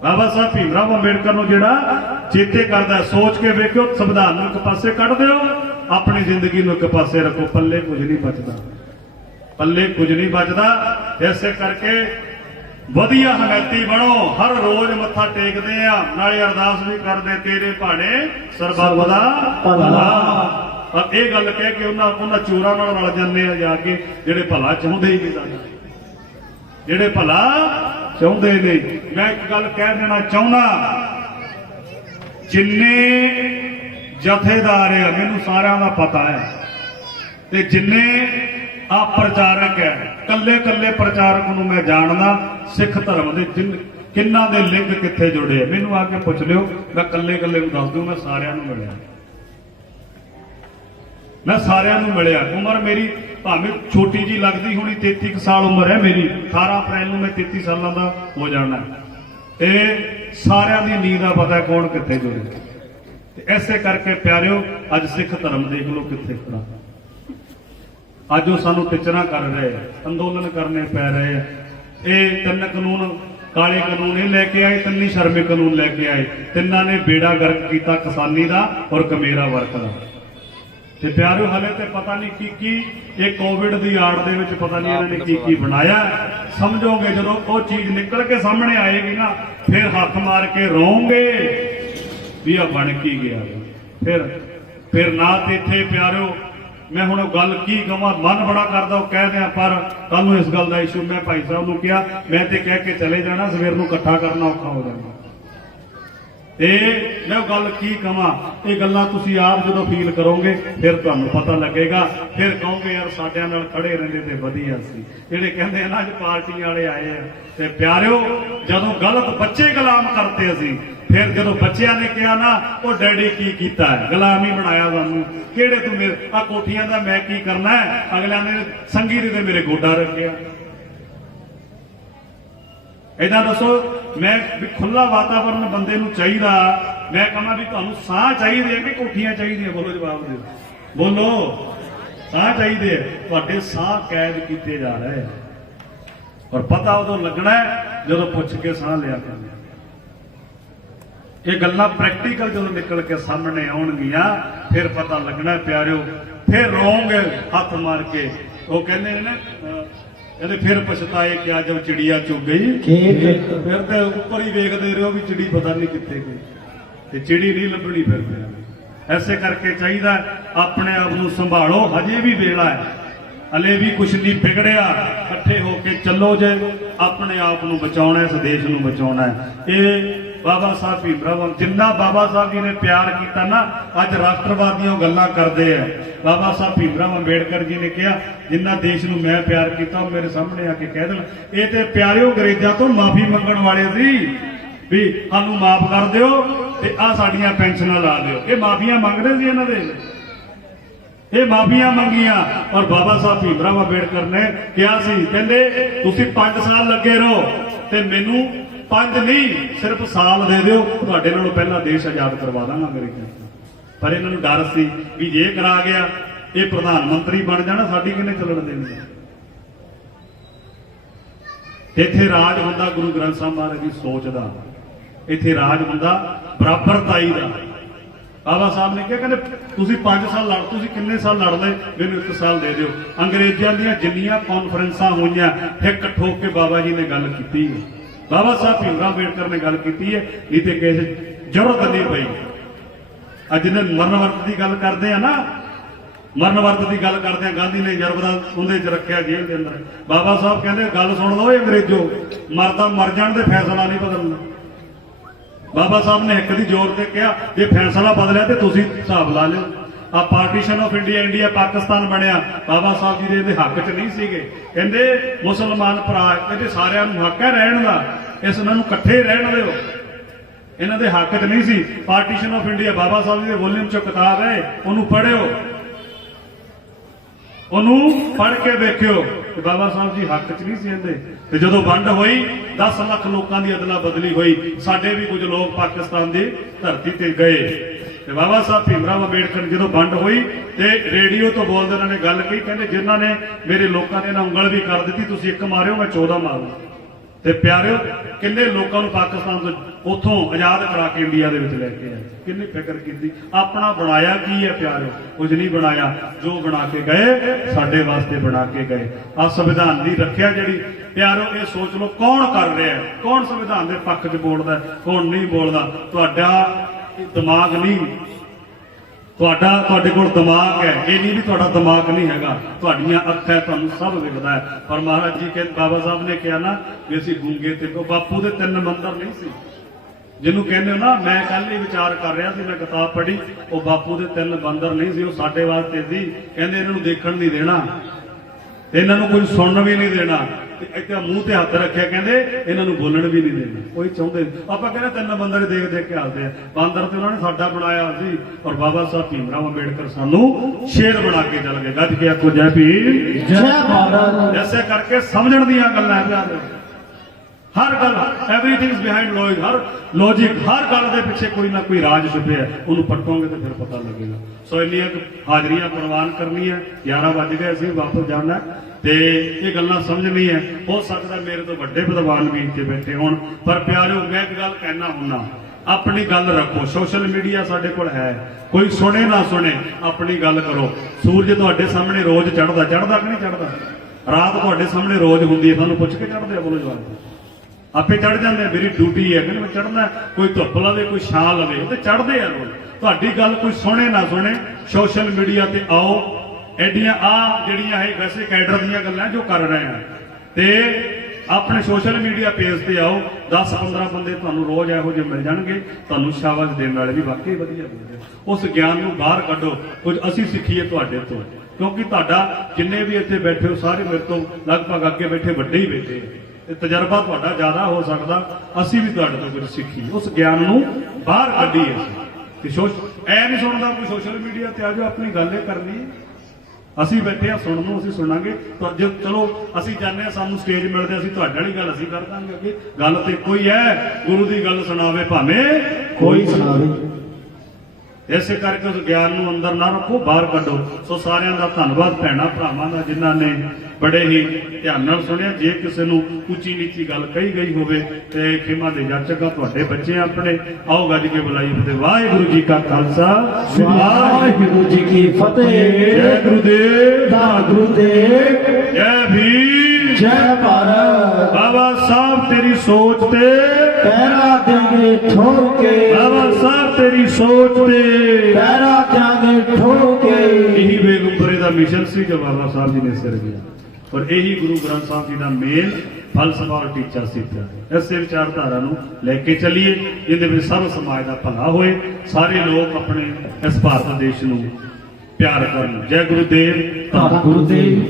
ਬਾਬਾ ਸਾਹਿਬ ਭੀਮ ਰਾਓ ਅੰਬੇਡਕਰ ਨੂੰ ਜਿਹੜਾ ਚੇਤੇ ਕਰਦਾ, ਸੋਚ ਕੇ ਵੇਖਿਓ ਸੰਵਿਧਾਨ ਨੂੰ ਇੱਕ ਪਾਸੇ ਕੱਢ ਦਿਓ, ਆਪਣੀ ਜ਼ਿੰਦਗੀ ਨੂੰ ਇੱਕ ਪਾਸੇ ਰੱਖੋ, ਪੱਲੇ ਕੁਝ ਨਹੀਂ ਬਚਦਾ, ਪੱਲੇ ਕੁਝ ਨਹੀਂ ਬਚਦਾ। ਇਸੇ ਕਰਕੇ ਵਧੀਆ ਹਮੈਤੀ ਬਣੋ, ਹਰ ਰੋਜ਼ ਮੱਥਾ ਟੇਕਦੇ ਆ, ਨਾਲੇ ਅਰਦਾਸ ਵੀ ਕਰਦੇ ਤੇਰੇ ਭਾਣੇ ਸਰਬੱਤ ਦਾ ਭਲਾ। ਪਰ ਇਹ ਗੱਲ ਕਹਿ ਕੇ ਉਹਨਾਂ ਚੋਰਾਂ ਨਾਲ ਰਲ ਜਾਂਦੇ ਆ ਜਾ ਕੇ ਜਿਹੜੇ ਭਲਾ ਚਾਹੁੰਦੇ ਹੀ ਨਹੀਂ ਸਾਡਾ, ਜਿਹੜੇ ਭਲਾ ਚਾਹੁੰਦੇ ਨਹੀਂ। ਮੈਂ ਇੱਕ ਗੱਲ ਕਹਿ ਦੇਣਾ ਚਾਹੁੰਦਾ, ਜਿੰਨੇ ਜਥੇਦਾਰ ਆ ਮੈਨੂੰ ਸਾਰਿਆਂ ਦਾ ਪਤਾ ਹੈ, ਤੇ ਜਿੰਨੇ ਆ ਪ੍ਰਚਾਰਕ ਹੈ, ਕੱਲੇ ਕੱਲੇ ਪ੍ਰਚਾਰਕ ਨੂੰ ਮੈਂ ਜਾਣਦਾ। ਸਿੱਖ ਧਰਮ ਦੇ ਕਿੰਨਾ ਦੇ ਲਿੰਕ ਕਿੱਥੇ ਜੁੜੇ ਆ ਮੈਨੂੰ ਆ ਕੇ ਪੁੱਛ ਲਿਓ, ਮੈਂ ਕੱਲੇ ਕੱਲੇ ਨੂੰ ਦੱਸ ਦੂੰ। ਮੈਂ ਸਾਰਿਆਂ ਨੂੰ ਮਿਲਿਆ, ਮੈਂ ਸਾਰਿਆਂ ਨੂੰ ਮਿਲਿਆ। ਉਮਰ ਮੇਰੀ ਭਾਵੇਂ ਛੋਟੀ ਜੀ ਲੱਗਦੀ ਹੋਣੀ, 33 ਸਾਲ ਉਮਰ ਹੈ ਮੇਰੀ। 18 ਅਪ੍ਰੈਲ ਨੂੰ ਮੈਂ 33 ਸਾਲਾਂ ਦਾ ਹੋ ਜਾਣਾ, ਤੇ ਸਾਰਿਆਂ ਦੀ ਨੀਂਦ ਦਾ ਪਤਾ ਕੌਣ ਕਿੱਥੇ ਜੁੜੇ। ਤੇ ਐਸੇ ਕਰਕੇ ਪਿਆਰਿਓ ਅੱਜ ਸਿੱਖ ਧਰਮ ਦੇਖ ਲਓ ਕਿੱਥੇ ਖੜਾ। ਅੱਜ ਉਹ ਸਾਨੂੰ ਟਿਚਰਾਂ ਕਰ ਰਹੇ, ਅੰਦੋਲਨ ਕਰਨੇ ਪੈ ਰਹੇ ਆ। ਇਹ 3 ਕਾਨੂੰਨ ਕਾਲੇ ਕਾਨੂੰਨ ਇਹ ਲੈ ਕੇ ਆਏ, 3 ਸ਼ਰਮੇ ਕਾਨੂੰਨ ਲੈ ਕੇ ਆਏ, ਤਿੰਨਾਂ ਨੇ ਬੇੜਾ ਗਰਕ ਕੀਤਾ ਕਿਸਾਨੀ ਦਾ ਔਰ ਕਮੇਰਾ ਵਰਕ ਦਾ। ਤੇ ਪਿਆਰਿਓ ਹਲੇ ਤੇ ਪਤਾ ਨਹੀਂ ਕੀ ਇਹ ਕੋਵਿਡ ਦੀ ਆੜ ਦੇ ਵਿੱਚ ਪਤਾ ਨਹੀਂ ਇਹਨਾਂ ਨੇ ਕੀ ਬਣਾਇਆ। ਸਮਝੋਗੇ ਜਦੋਂ ਉਹ ਚੀਜ਼ ਨਿਕਲ ਕੇ ਸਾਹਮਣੇ ਆਏਗੀ ਨਾ, ਫਿਰ ਹੱਥ ਮਾਰ ਕੇ ਰੋਵੋਗੇ ਵੀ ਆ ਬਣ ਕੀ ਗਿਆ। ਫਿਰ ਨਾ ਤੇ ਇੱਥੇ ਪਿਆਰਿਓ मैं हुण गल की कहां, मन बड़ा करदा वो कह दिया, पर कल नूं इस गल का इशू मैं भाई साहब नूं कहा, मैं तो कह के चले जाना, सवेर नूं इकट्ठा करना औखा हो जाना। मैं गल की कहां, ये गल्लां तुसीं आप जदों फील करोगे फिर तुहानूं पता लगेगा। फिर कहोगे यार साडिਆਂ नाल खड़े रहिंदे ते वधिया सी। जिहड़े कहंदे ना अज पार्टी वाले आए आ, ते प्यारिओ जदों गलत बच्चे गुलाम करते असीं, फिर जो बच्चों ने कहा ना वो डैडी की किया है, गुलाम ही बनाया सानू, किहड़े तू मेरे आ कोठियां दा मैं की करना है, अगलियां ने संगी दे मेरे गोडा रखिया। इदा दसो मैं भी खुला वातावरण बंदे नूं चाहिदा। मैं कहां भी तुहानूं साह चाहिए कि कोठियां चाहिए? बोलो जवाब दो, बोलो साह चाहिए। तुहाडे साह कैद किए जा रहे हैं, और पता उदों लगना है जदों पुछ के साह लिया करना। ये गल्लां प्रैक्टिकल जो निकल के सामने आउणगियां फिर पता लगना प्यारिओ। फिर रोंगे हथ मार के, वो कहते हैं ना फिर पछताए क्या जब चिड़िया चुग गई। फिर तो ऊपर ही वेखते रहो भी चिड़ी पता नहीं कितने गई। ਤੇ ਚਿੜੀ ਨਹੀਂ ਲੱਭਣੀ ਫਿਰਦੇ। ਐਸੇ ਕਰਕੇ ਚਾਹੀਦਾ ਆਪਣੇ ਆਪ ਨੂੰ ਸੰਭਾਲੋ, ਹਜੇ ਵੀ ਵੇਲਾ ਹੈ, ਹਲੇ ਵੀ ਕੁਛ ਨਹੀਂ ਵਿਗੜਿਆ, ਇਕੱਠੇ ਹੋ ਕੇ ਚੱਲੋ ਜੇ ਆਪਣੇ ਆਪ ਨੂੰ ਬਚਾਉਣਾ, ਇਸ ਦੇਸ਼ ਨੂੰ ਬਚਾਉਣਾ ਹੈ। ਇਹ ਬਾਬਾ ਸਾਹਿਬ ਭੀਮਰਾਓ ਜਿੰਨਾ ਬਾਬਾ ਸਾਹਿਬ ਜੀ ਨੇ ਪਿਆਰ ਕੀਤਾ ਨਾ, ਅੱਜ ਰਾਸ਼ਟਰਵਾਦੀਆਂ ਗੱਲਾਂ ਕਰਦੇ ਆ। ਬਾਬਾ ਸਾਹਿਬ ਭੀਮਰਾਓ ਅੰਬੇਡਕਰ ਜੀ ਨੇ ਕਿਹਾ ਜਿੰਨਾ ਦੇਸ਼ ਨੂੰ ਮੈਂ ਪਿਆਰ ਕੀਤਾ ਉਹ ਮੇਰੇ ਸਾਹਮਣੇ ਆ ਕੇ ਕਹਿ ਦੇਣ ਇਹ ਤੇ ਪਿਆਰਿਓ ਅੰਗਰੇਜ਼ਾਂ ਤੋਂ ਮਾਫੀ ਮੰਗਣ ਵਾਲੇ ਸੀ ਵੀ ਸਾਨੂੰ ਮਾਫ ਕਰ ਦਿਓ ਤੇ ਆ ਸਾਡੀਆਂ ਪੈਨਸ਼ਨਾਂ ਲਾ ਦਿਓ। ਇਹ ਮਾਫੀਆਂ ਮੰਗਦੇ ਸੀ ਇਹਨਾਂ ਦੇ, ਇਹ ਮਾਫੀਆਂ ਮੰਗੀਆਂ। ਔਰ ਬਾਬਾ ਸਾਹਿਬ ਭੀਮਰਾਓ ਅੰਬੇਡਕਰ ਨੇ ਕਿਹਾ ਸੀ, ਕਹਿੰਦੇ ਤੁਸੀਂ 5 ਸਾਲ ਲੱਗੇ ਰਹੋ ਤੇ ਮੈਨੂੰ 5 ਨਹੀਂ ਸਿਰਫ ਸਾਲ ਦੇ ਦਿਓ, ਤੁਹਾਡੇ ਨਾਲੋਂ ਪਹਿਲਾਂ ਦੇਸ਼ ਆਜ਼ਾਦ ਕਰਵਾ ਦਾਂਗਾ ਅੰਗਰੇਜ਼ਾਂ ਤੋਂ। ਪਰ ਇਹਨਾਂ ਨੂੰ ਡਰ ਸੀ ਵੀ ਜੇ ਕਰਾ ਗਿਆ ਇਹ ਪ੍ਰਧਾਨ ਮੰਤਰੀ ਬਣ ਜਾਣਾ, ਸਾਡੀ ਕਿਹਨੇ ਚੱਲਣ ਦੇਣੀ। ਇੱਥੇ ਰਾਜ ਹੁੰਦਾ ਗੁਰੂ ਗ੍ਰੰਥ ਸਾਹਿਬ ਮਹਾਰਾਜ ਦੀ ਸੋਚ ਦਾ, ਇੱਥੇ ਰਾਜ ਹੁੰਦਾ ਬਰਾਬਰਤਾਈ ਦਾ। ਬਾਬਾ ਸਾਹਿਬ ਨੇ ਕਿਹਾ ਕਹਿੰਦੇ ਤੁਸੀਂ 5 ਸਾਲ ਲੜ, ਤੁਸੀਂ ਕਿੰਨੇ ਸਾਲ ਲੜ ਲਏ, ਮੈਨੂੰ 1 ਸਾਲ ਦੇ ਦਿਓ। ਅੰਗਰੇਜ਼ਾਂ ਦੀਆਂ ਜਿੰਨੀਆਂ ਕਾਨਫਰੰਸਾਂ ਹੋਈਆਂ ਇੱਕ ਠੋਕ ਕੇ ਬਾਬਾ ਜੀ ਨੇ ਗੱਲ ਕੀਤੀ ਹੈ, ਬਾਬਾ ਸਾਹਿਬ ਭੀਮਰਾਓ ਅੰਬੇਡਕਰ ਨੇ ਗੱਲ ਕੀਤੀ ਹੈ, ਨਹੀਂ ਤੇ ਕਿਸੇ ਜ਼ਰੂਰਤ ਨਹੀਂ ਪਈ। ਅੱਜ ਨੇ ਮਰਨ ਵਰਤ ਦੀ ਗੱਲ ਕਰਦੇ ਆ ਨਾ, ਮਰਨ ਵਰਤ ਦੀ ਗੱਲ ਕਰਦੇ ਆ, ਗਾਂਧੀ ਨੇ ਜਰਬਦਾ ਉਹਦੇ ਚ ਰੱਖਿਆ ਜੇਲ੍ਹ ਦੇ ਅੰਦਰ। ਬਾਬਾ ਸਾਹਿਬ ਕਹਿੰਦੇ ਗੱਲ ਸੁਣ ਲਓ ਇਹ ਅੰਗਰੇਜ਼ੋ, ਮਰਦਾ ਮਰ ਜਾਣ ਦੇ ਫੈਸਲਾ ਨਹੀਂ ਬਦਲਣਾ। ਬਾਬਾ ਸਾਹਿਬ ਨੇ ਇੱਕ ਦੀ ਜ਼ੋਰ ਤੇ ਕਿਹਾ ਜੇ ਫੈਸਲਾ ਬਦਲਿਆ ਤੇ ਤੁਸੀਂ ਹਿਸਾਬ ਲਾ ਲਿਓ। ਆ partition of India, India Pakistan ਬਣਿਆ, ਬਾਬਾ ਸਾਹਿਬ ਜੀ ਦੇ ਇਹਦੇ ਹੱਕ 'ਚ ਨਹੀਂ ਸੀਗੇ। ਕਹਿੰਦੇ ਮੁਸਲਮਾਨ ਭਰਾ ਕਹਿੰਦੇ ਸਾਰਿਆਂ ਨੂੰ ਹੱਕ ਹੈ ਰਹਿਣ ਦਾ, ਇਸ ਇਹਨਾਂ ਨੂੰ ਇਕੱਠੇ ਰਹਿਣ ਦਿਓ, ਇਹਨਾਂ ਦੇ ਹੱਕ 'ਚ ਨਹੀਂ ਸੀ। ਪਾਰਟੀਸ਼ਨ ਆਫ ਇੰਡੀਆ ਬਾਬਾ ਸਾਹਿਬ ਜੀ ਦੇ ਵੋਲਿਊਮ 'ਚ ਕਿਤਾਬ ਹੈ, ਉਹਨੂੰ ਪੜ੍ਹਿਓ, ਉਹਨੂੰ ਪੜ੍ਹ ਕੇ ਵੇਖਿਓ ਕਿ ਬਾਬਾ ਸਾਹਿਬ ਜੀ ਹੱਕ 'ਚ ਨਹੀਂ ਸੀ ਇਹਦੇ। ਤੇ ਜਦੋਂ ਵੰਡ ਹੋਈ 10 ਲੱਖ ਲੋਕਾਂ ਦੀ ਅਦਲਾ ਬਦਲੀ ਹੋਈ, ਸਾਡੇ ਵੀ ਕੁਝ ਲੋਕ ਪਾਕਿਸਤਾਨ ਦੀ ਧਰਤੀ ਤੇ ਗਏ। ਤੇ ਬਾਬਾ ਸਾਹਿਬ ਭੀਮਰਾਓ ਅੰਬੇਡਕਰ ਜਦੋਂ ਵੰਡ ਹੋਈ ਤੇ ਰੇਡੀਓ ਤੋਂ ਬੋਲਦੇ ਉਹਨਾਂ ਨੇ ਗੱਲ ਕਹੀ, ਕਹਿੰਦੇ ਜਿਨ੍ਹਾਂ ਨੇ ਮੇਰੇ ਲੋਕਾਂ ਦੇ ਨਾਲ ਉਂਗਲ ਵੀ ਕਰ ਦਿੱਤੀ, ਤੁਸੀਂ ਇੱਕ ਮਾਰਿਓ ਮੈਂ 14 ਮਾਰੂ। ਤੇ ਪਿਆਰਿਓ ਕਿੰਨੇ ਲੋਕਾਂ ਨੂੰ ਪਾਕਿਸਤਾਨ ਤੋਂ ਉੱਥੋਂ ਆਜ਼ਾਦ ਕਰਾ ਕੇ ਇੰਡੀਆ ਦੇ ਵਿੱਚ ਲੈ ਕੇ ਆਏ, ਕਿੰਨੀ ਫਿਕਰ ਕੀਤੀ। ਆਪਣਾ ਬਣਾਇਆ ਕੀ ਹੈ ਪਿਆਰਿਓ, ਕੁਝ ਨਹੀਂ ਬਣਾਇਆ। ਜੋ ਬਣਾ ਕੇ ਗਏ ਸਾਡੇ ਵਾਸਤੇ ਬਣਾ ਕੇ ਗਏ। ਆ ਸੰਵਿਧਾਨ ਦੀ ਰੱਖਿਆ ਜਿਹੜੀ ਪਿਆਰਿਓ, ਇਹ ਸੋਚ ਲਓ ਕੌਣ ਕਰ ਰਿਹਾ, ਕੌਣ ਸੰਵਿਧਾਨ ਦੇ ਪੱਖ 'ਚ ਬੋਲਦਾ, ਕੌਣ ਨਹੀਂ ਬੋਲਦਾ। ਤੁਹਾਡਾ ਦਿਮਾਗ ਨਹੀਂ, ਤੁਹਾਡੇ ਕੋਲ ਦਿਮਾਗ ਹੈ, ਇਹ ਨਹੀਂ ਵੀ ਤੁਹਾਡਾ ਦਿਮਾਗ ਨਹੀਂ ਹੈਗਾ, ਤੁਹਾਡੀਆਂ ਅੱਖਾਂ, ਤੁਹਾਨੂੰ ਸਭ ਵਿਖਦਾ ਹੈ। ਪਰ ਮਹਾਰਾਜ ਜੀ ਕਹਿੰਦੇ, ਬਾਬਾ ਸਾਹਿਬ ਨੇ ਕਿਹਾ ਨਾ ਵੀ ਅਸੀਂ ਗੂੰਗੇ ਤੇ ਬਾਪੂ ਦੇ 3 ਮੰਦਰ ਨਹੀਂ ਸੀ, ਜਿਹਨੂੰ ਕਹਿੰਦੇ ਹੋ ਨਾ। ਮੈਂ ਕੱਲ ਹੀ ਵਿਚਾਰ ਕਰ ਰਿਹਾ ਸੀ, ਮੈਂ ਕਿਤਾਬ ਪੜ੍ਹੀ, ਉਹ ਬਾਪੂ ਦੇ 3 ਮੰਦਰ ਨਹੀਂ ਸੀ, ਉਹ ਸਾਡੇ ਵਾਸਤੇ ਸੀ। ਕਹਿੰਦੇ ਇਹਨਾਂ ਨੂੰ ਦੇਖਣ ਨਹੀਂ ਦੇਣਾ, ਇਹਨਾਂ ਨੂੰ ਕੋਈ ਸੁਣਨ ਵੀ ਨਹੀਂ ਦੇਣਾ, ਇੱਥੇ ਮੂੰਹ ਤੇ ਹੱਥ ਰੱਖਿਆ, ਕਹਿੰਦੇ ਇਹਨਾਂ ਨੂੰ ਬੋਲਣ ਵੀ ਨਹੀਂ ਦੇਣਾ। ਕੋਈ ਚਾਹੁੰਦੇ ਆਪਾਂ ਕਹਿੰਦੇ 3 ਬੰਦਰ ਦੇਖ ਦੇਖ ਕੇ ਹੱਸਦੇ ਆ, ਬਾਂਦਰ ਤੇ ਉਹਨਾਂ ਨੇ ਸਾਡਾ ਬਣਾਇਆ ਸੀ। ਔਰ ਬਾਬਾ ਸਾਹਿਬ ਭੀਮਰਾਓ ਅੰਬੇਡਕਰ ਸਾਨੂੰ ਸ਼ੇਰ ਬਣਾ ਕੇ ਚੱਲ ਗਏ। ਗੱਜ ਕੇ ਆਖੋ ਜੈ ਭੀਮ ਜੈ ਭਾਰਤ। ਐਸੇ ਕਰਕੇ ਸਮਝਣ ਦੀਆਂ ਗੱਲਾਂ ਹੈ, ਹਰ ਗੱਲ, ਐਵਰੀਥਿੰਗ ਇਜ਼ ਬਿਹਾਈਂਡ ਲੌਜਿਕ, ਹਰ ਲੌਜਿਕ, ਹਰ ਗੱਲ ਦੇ ਪਿੱਛੇ ਕੋਈ ਨਾ ਕੋਈ ਰਾਜ ਛੁਪਿਆ, ਉਹਨੂੰ ਪੜ੍ਹੋਗੇ ਤਾਂ ਫਿਰ ਪਤਾ ਲੱਗੇਗਾ। ਸੋ ਇੰਨੀਆਂ ਹਾਜ਼ਰੀਆਂ ਪ੍ਰਵਾਨ ਕਰਨੀਆਂ, 11 ਵੱਜ ਗਏ, ਅਸੀਂ ਵਾਪਸ ਜਾਣਾ ਤੇ ਇਹ ਗੱਲਾਂ ਸਮਝਣੀ ਹੈ। ਹੋ ਸਕਦਾ ਮੇਰੇ ਤੋਂ ਵੱਡੇ ਵਿਦਵਾਨ ਵੀ ਇੱਥੇ ਬੈਠੇ ਹੋਣ, ਪਰ ਪਿਆਰਿਓ ਮੈਂ ਇੱਕ ਗੱਲ ਕਹਿਣਾ ਹੁੰਨਾ, ਆਪਣੀ ਗੱਲ ਰੱਖੋ। ਸੋਸ਼ਲ ਮੀਡੀਆ ਸਾਡੇ ਕੋਲ ਹੈ, ਕੋਈ ਸੁਣੇ ਨਾ ਸੁਣੇ, ਆਪਣੀ ਗੱਲ ਕਰੋ। ਸੂਰਜ ਤੁਹਾਡੇ ਸਾਹਮਣੇ ਰੋਜ਼ ਚੜ੍ਹਦਾ ਕਿ ਨਹੀਂ ਚੜ੍ਹਦਾ? ਰਾਤ ਤੁਹਾਡੇ ਸਾਹਮਣੇ ਰੋਜ਼ ਹੁੰਦੀ ਹੈ, ਤੁਹਾਨੂੰ ਪੁੱਛ ਕੇ ਚੜ੍ਹਦੇ ਆ? ਬੋਲੋ ਜਵਾਬ। ਆਪੇ ਚੜ੍ਹ ਜਾਂਦੇ, ਮੇਰੀ ਡਿਊਟੀ ਹੈ ਕਿ ਮੈਂ ਚੜ੍ਹਨਾ। ਕੋਈ ਧੁੱਪ ਲਵੇ, ਕੋਈ ਛਾਂ ਲਵੇ, ਉਹ ਤੇ ਚੜ੍ਹਦੇ ਆ ਰੋਜ਼। ਤੁਹਾਡੀ ਗੱਲ ਕੋਈ ਸੁਣੇ ਨਾ ਸੁਣੇ, ਸੋਸ਼ਲ ਮੀਡੀਆ ਤੇ ਆਓ। ਐਡੀਆਂ ਜਿਹੜੀਆਂ ਹੈ ਵੈਸੇ ਕੈਡਰ ਦੀਆਂ ਗੱਲਾਂ ਜੋ ਕਰ ਰਹੇ ਆ, ਤੇ ਆਪਣੇ ਸੋਸ਼ਲ ਮੀਡੀਆ ਪੇਜ ਤੇ ਆਓ। 10-15 ਬੰਦੇ ਤੁਹਾਨੂੰ ਰੋਜ਼ ਇਹੋ ਜਿਹੇ ਮਿਲ ਜਾਣਗੇ, ਤੁਹਾਨੂੰ ਸ਼ਾਬਾਸ਼ ਦੇਣ ਵਾਲੇ ਵੀ, ਵਾਕਈ ਵਧੀਆ ਬੋਲਦੇ। ਉਸ ਗਿਆਨ ਨੂੰ ਬਾਹਰ ਕੱਢੋ, ਕੁਝ ਅਸੀਂ ਸਿੱਖੀਏ ਤੁਹਾਡੇ ਤੋਂ, ਕਿਉਂਕਿ ਤੁਹਾਡਾ ਜਿੰਨੇ ਵੀ ਇੱਥੇ ਬੈਠੇ ਹੋ ਸਾਰੇ ਮੇਰੇ ਤੋਂ ਲਗਭਗ ਅੱਗੇ ਬੈਠੇ ਵੱਡੇ ਹੀ ਬੈਠੇ, ਤੇ ਤਜਰਬਾ ਤੁਹਾਡਾ ਜ਼ਿਆਦਾ ਹੋ ਸਕਦਾ, ਅਸੀਂ ਵੀ ਤੁਹਾਡੇ ਤੋਂ ਕੁਝ ਸਿੱਖੀਏ, ਉਸ ਗਿਆਨ ਨੂੰ ਬਾਹਰ ਕੱਢੀਏ। ਤੇ ਐ ਨਹੀਂ ਸੁਣਦਾ ਕੋਈ ਸੋਸ਼ਲ ਮੀਡੀਆ ਤੇ ਆ ਜਾਓ, ਆਪਣੀ ਗੱਲ ਇਹ ਕਰਨੀ। ਅਸੀਂ ਬੈਠੇ ਆ ਸੁਣਨ ਨੂੰ, ਅਸੀਂ ਸੁਣਾਂਗੇ। ਜੇ ਚਲੋ ਅਸੀਂ ਜਾਂਦੇ ਹਾਂ, ਸਾਨੂੰ ਸਟੇਜ ਮਿਲਦੇ, ਅਸੀਂ ਤੁਹਾਡੇ ਵਾਲੀ ਗੱਲ ਅਸੀਂ ਕਰ ਦਾਂਗੇ ਅੱਗੇ। ਗੱਲ ਤੇ ਕੋਈ ਹੈ, ਗੁਰੂ ਦੀ ਗੱਲ ਸੁਣਾਵੇ ਭਾਵੇਂ ਕੋਈ ਸੁਣਾਵੇ। ਇਸੇ ਕਰਕੇ ਉਸ ਗਿਆਨ ਨੂੰ ਅੰਦਰ ਨਾ ਰੱਖੋ, ਬਾਹਰ ਕੱਢੋ। ਸੋ ਸਾਰਿਆਂ ਦਾ ਧੰਨਵਾਦ ਭੈਣਾਂ ਭਰਾਵਾਂ ਦਾ, ਜਿਨ੍ਹਾਂ ਨੇ ਬੜੇ ਹੀ ਧਿਆਨ ਨਾਲ ਸੁਣਿਆ। ਜੇ ਕਿਸੇ ਨੂੰ ਉੱਚੀ ਨੀਚੀ ਗੱਲ ਕਹੀ ਗਈ ਹੋਵੇ ਤੇ ਖਿਮਾ ਦੇ ਜਾਚਕਾਂ, ਤੁਹਾਡੇ ਬੱਚੇ ਆਪਣੇ। ਆਓ ਗੱਜ ਕੇ ਬੁਲਾਈ ਫਤਿਹ। ਵਾਹਿਗੁਰੂ ਜੀ ਕਾ ਖਾਲਸਾ, ਵਾਹਿਗੁਰੂ ਜੀ ਕੀ ਫਤਿਹ। ਜੈ ਗੁਰੂਦੇਵ, ਗੁਰੂਦੇਵ, ਜੈ ਭੀਮ, ਜੈ ਭਾਰਤ। ਬਾਬਾ ਸਾਹਿਬ ਤੇਰੀ ਸੋਚ ਤੇ ਪਹਿਰਾ ਦਿਨ ਜਾਗੇ ਠੋਕੇ ਬਾਬਾ ਸਾਹਿਬ ਤੇਰੀ ਸੋਚ ਤੇ ਪੈਰਾ ਜਾਗੇ ਠੋਕੇ ਇਹੀ ਬੇਗੁੰਬਰੇ ਦਾ ਮਿਸ਼ਨ ਸੀ ਜੋ ਬਾਬਾ ਸਾਹਿਬ ਜੀ ਨੇ ਸਿਰ ਗਿਆ ਔਰ ਇਹੀ ਗੁਰੂ ਗ੍ਰੰਥ ਸਾਹਿਬ ਜੀ ਦਾ ਮੇਨ ਫਲਸਫਾ ਔਰ ਟੀਚਾ ਸੀ ਇਸੇ ਵਿਚਾਰਧਾਰਾ ਨੂੰ ਲੈ ਕੇ ਚੱਲੀਏ ਇਹਦੇ ਵਿੱਚ ਸਰਵ ਸਮਾਜ ਦਾ ਭਲਾ ਹੋਏ ਸਾਰੇ ਲੋਕ ਆਪਣੇ ਇਸ ਭਾਰਤ ਦੇਸ਼ ਨੂੰ ਪਿਆਰ ਕਰਨ ਜੈ ਗੁਰੂਦੇਵ ਧੰਨ ਗੁਰੂਦੇਵ।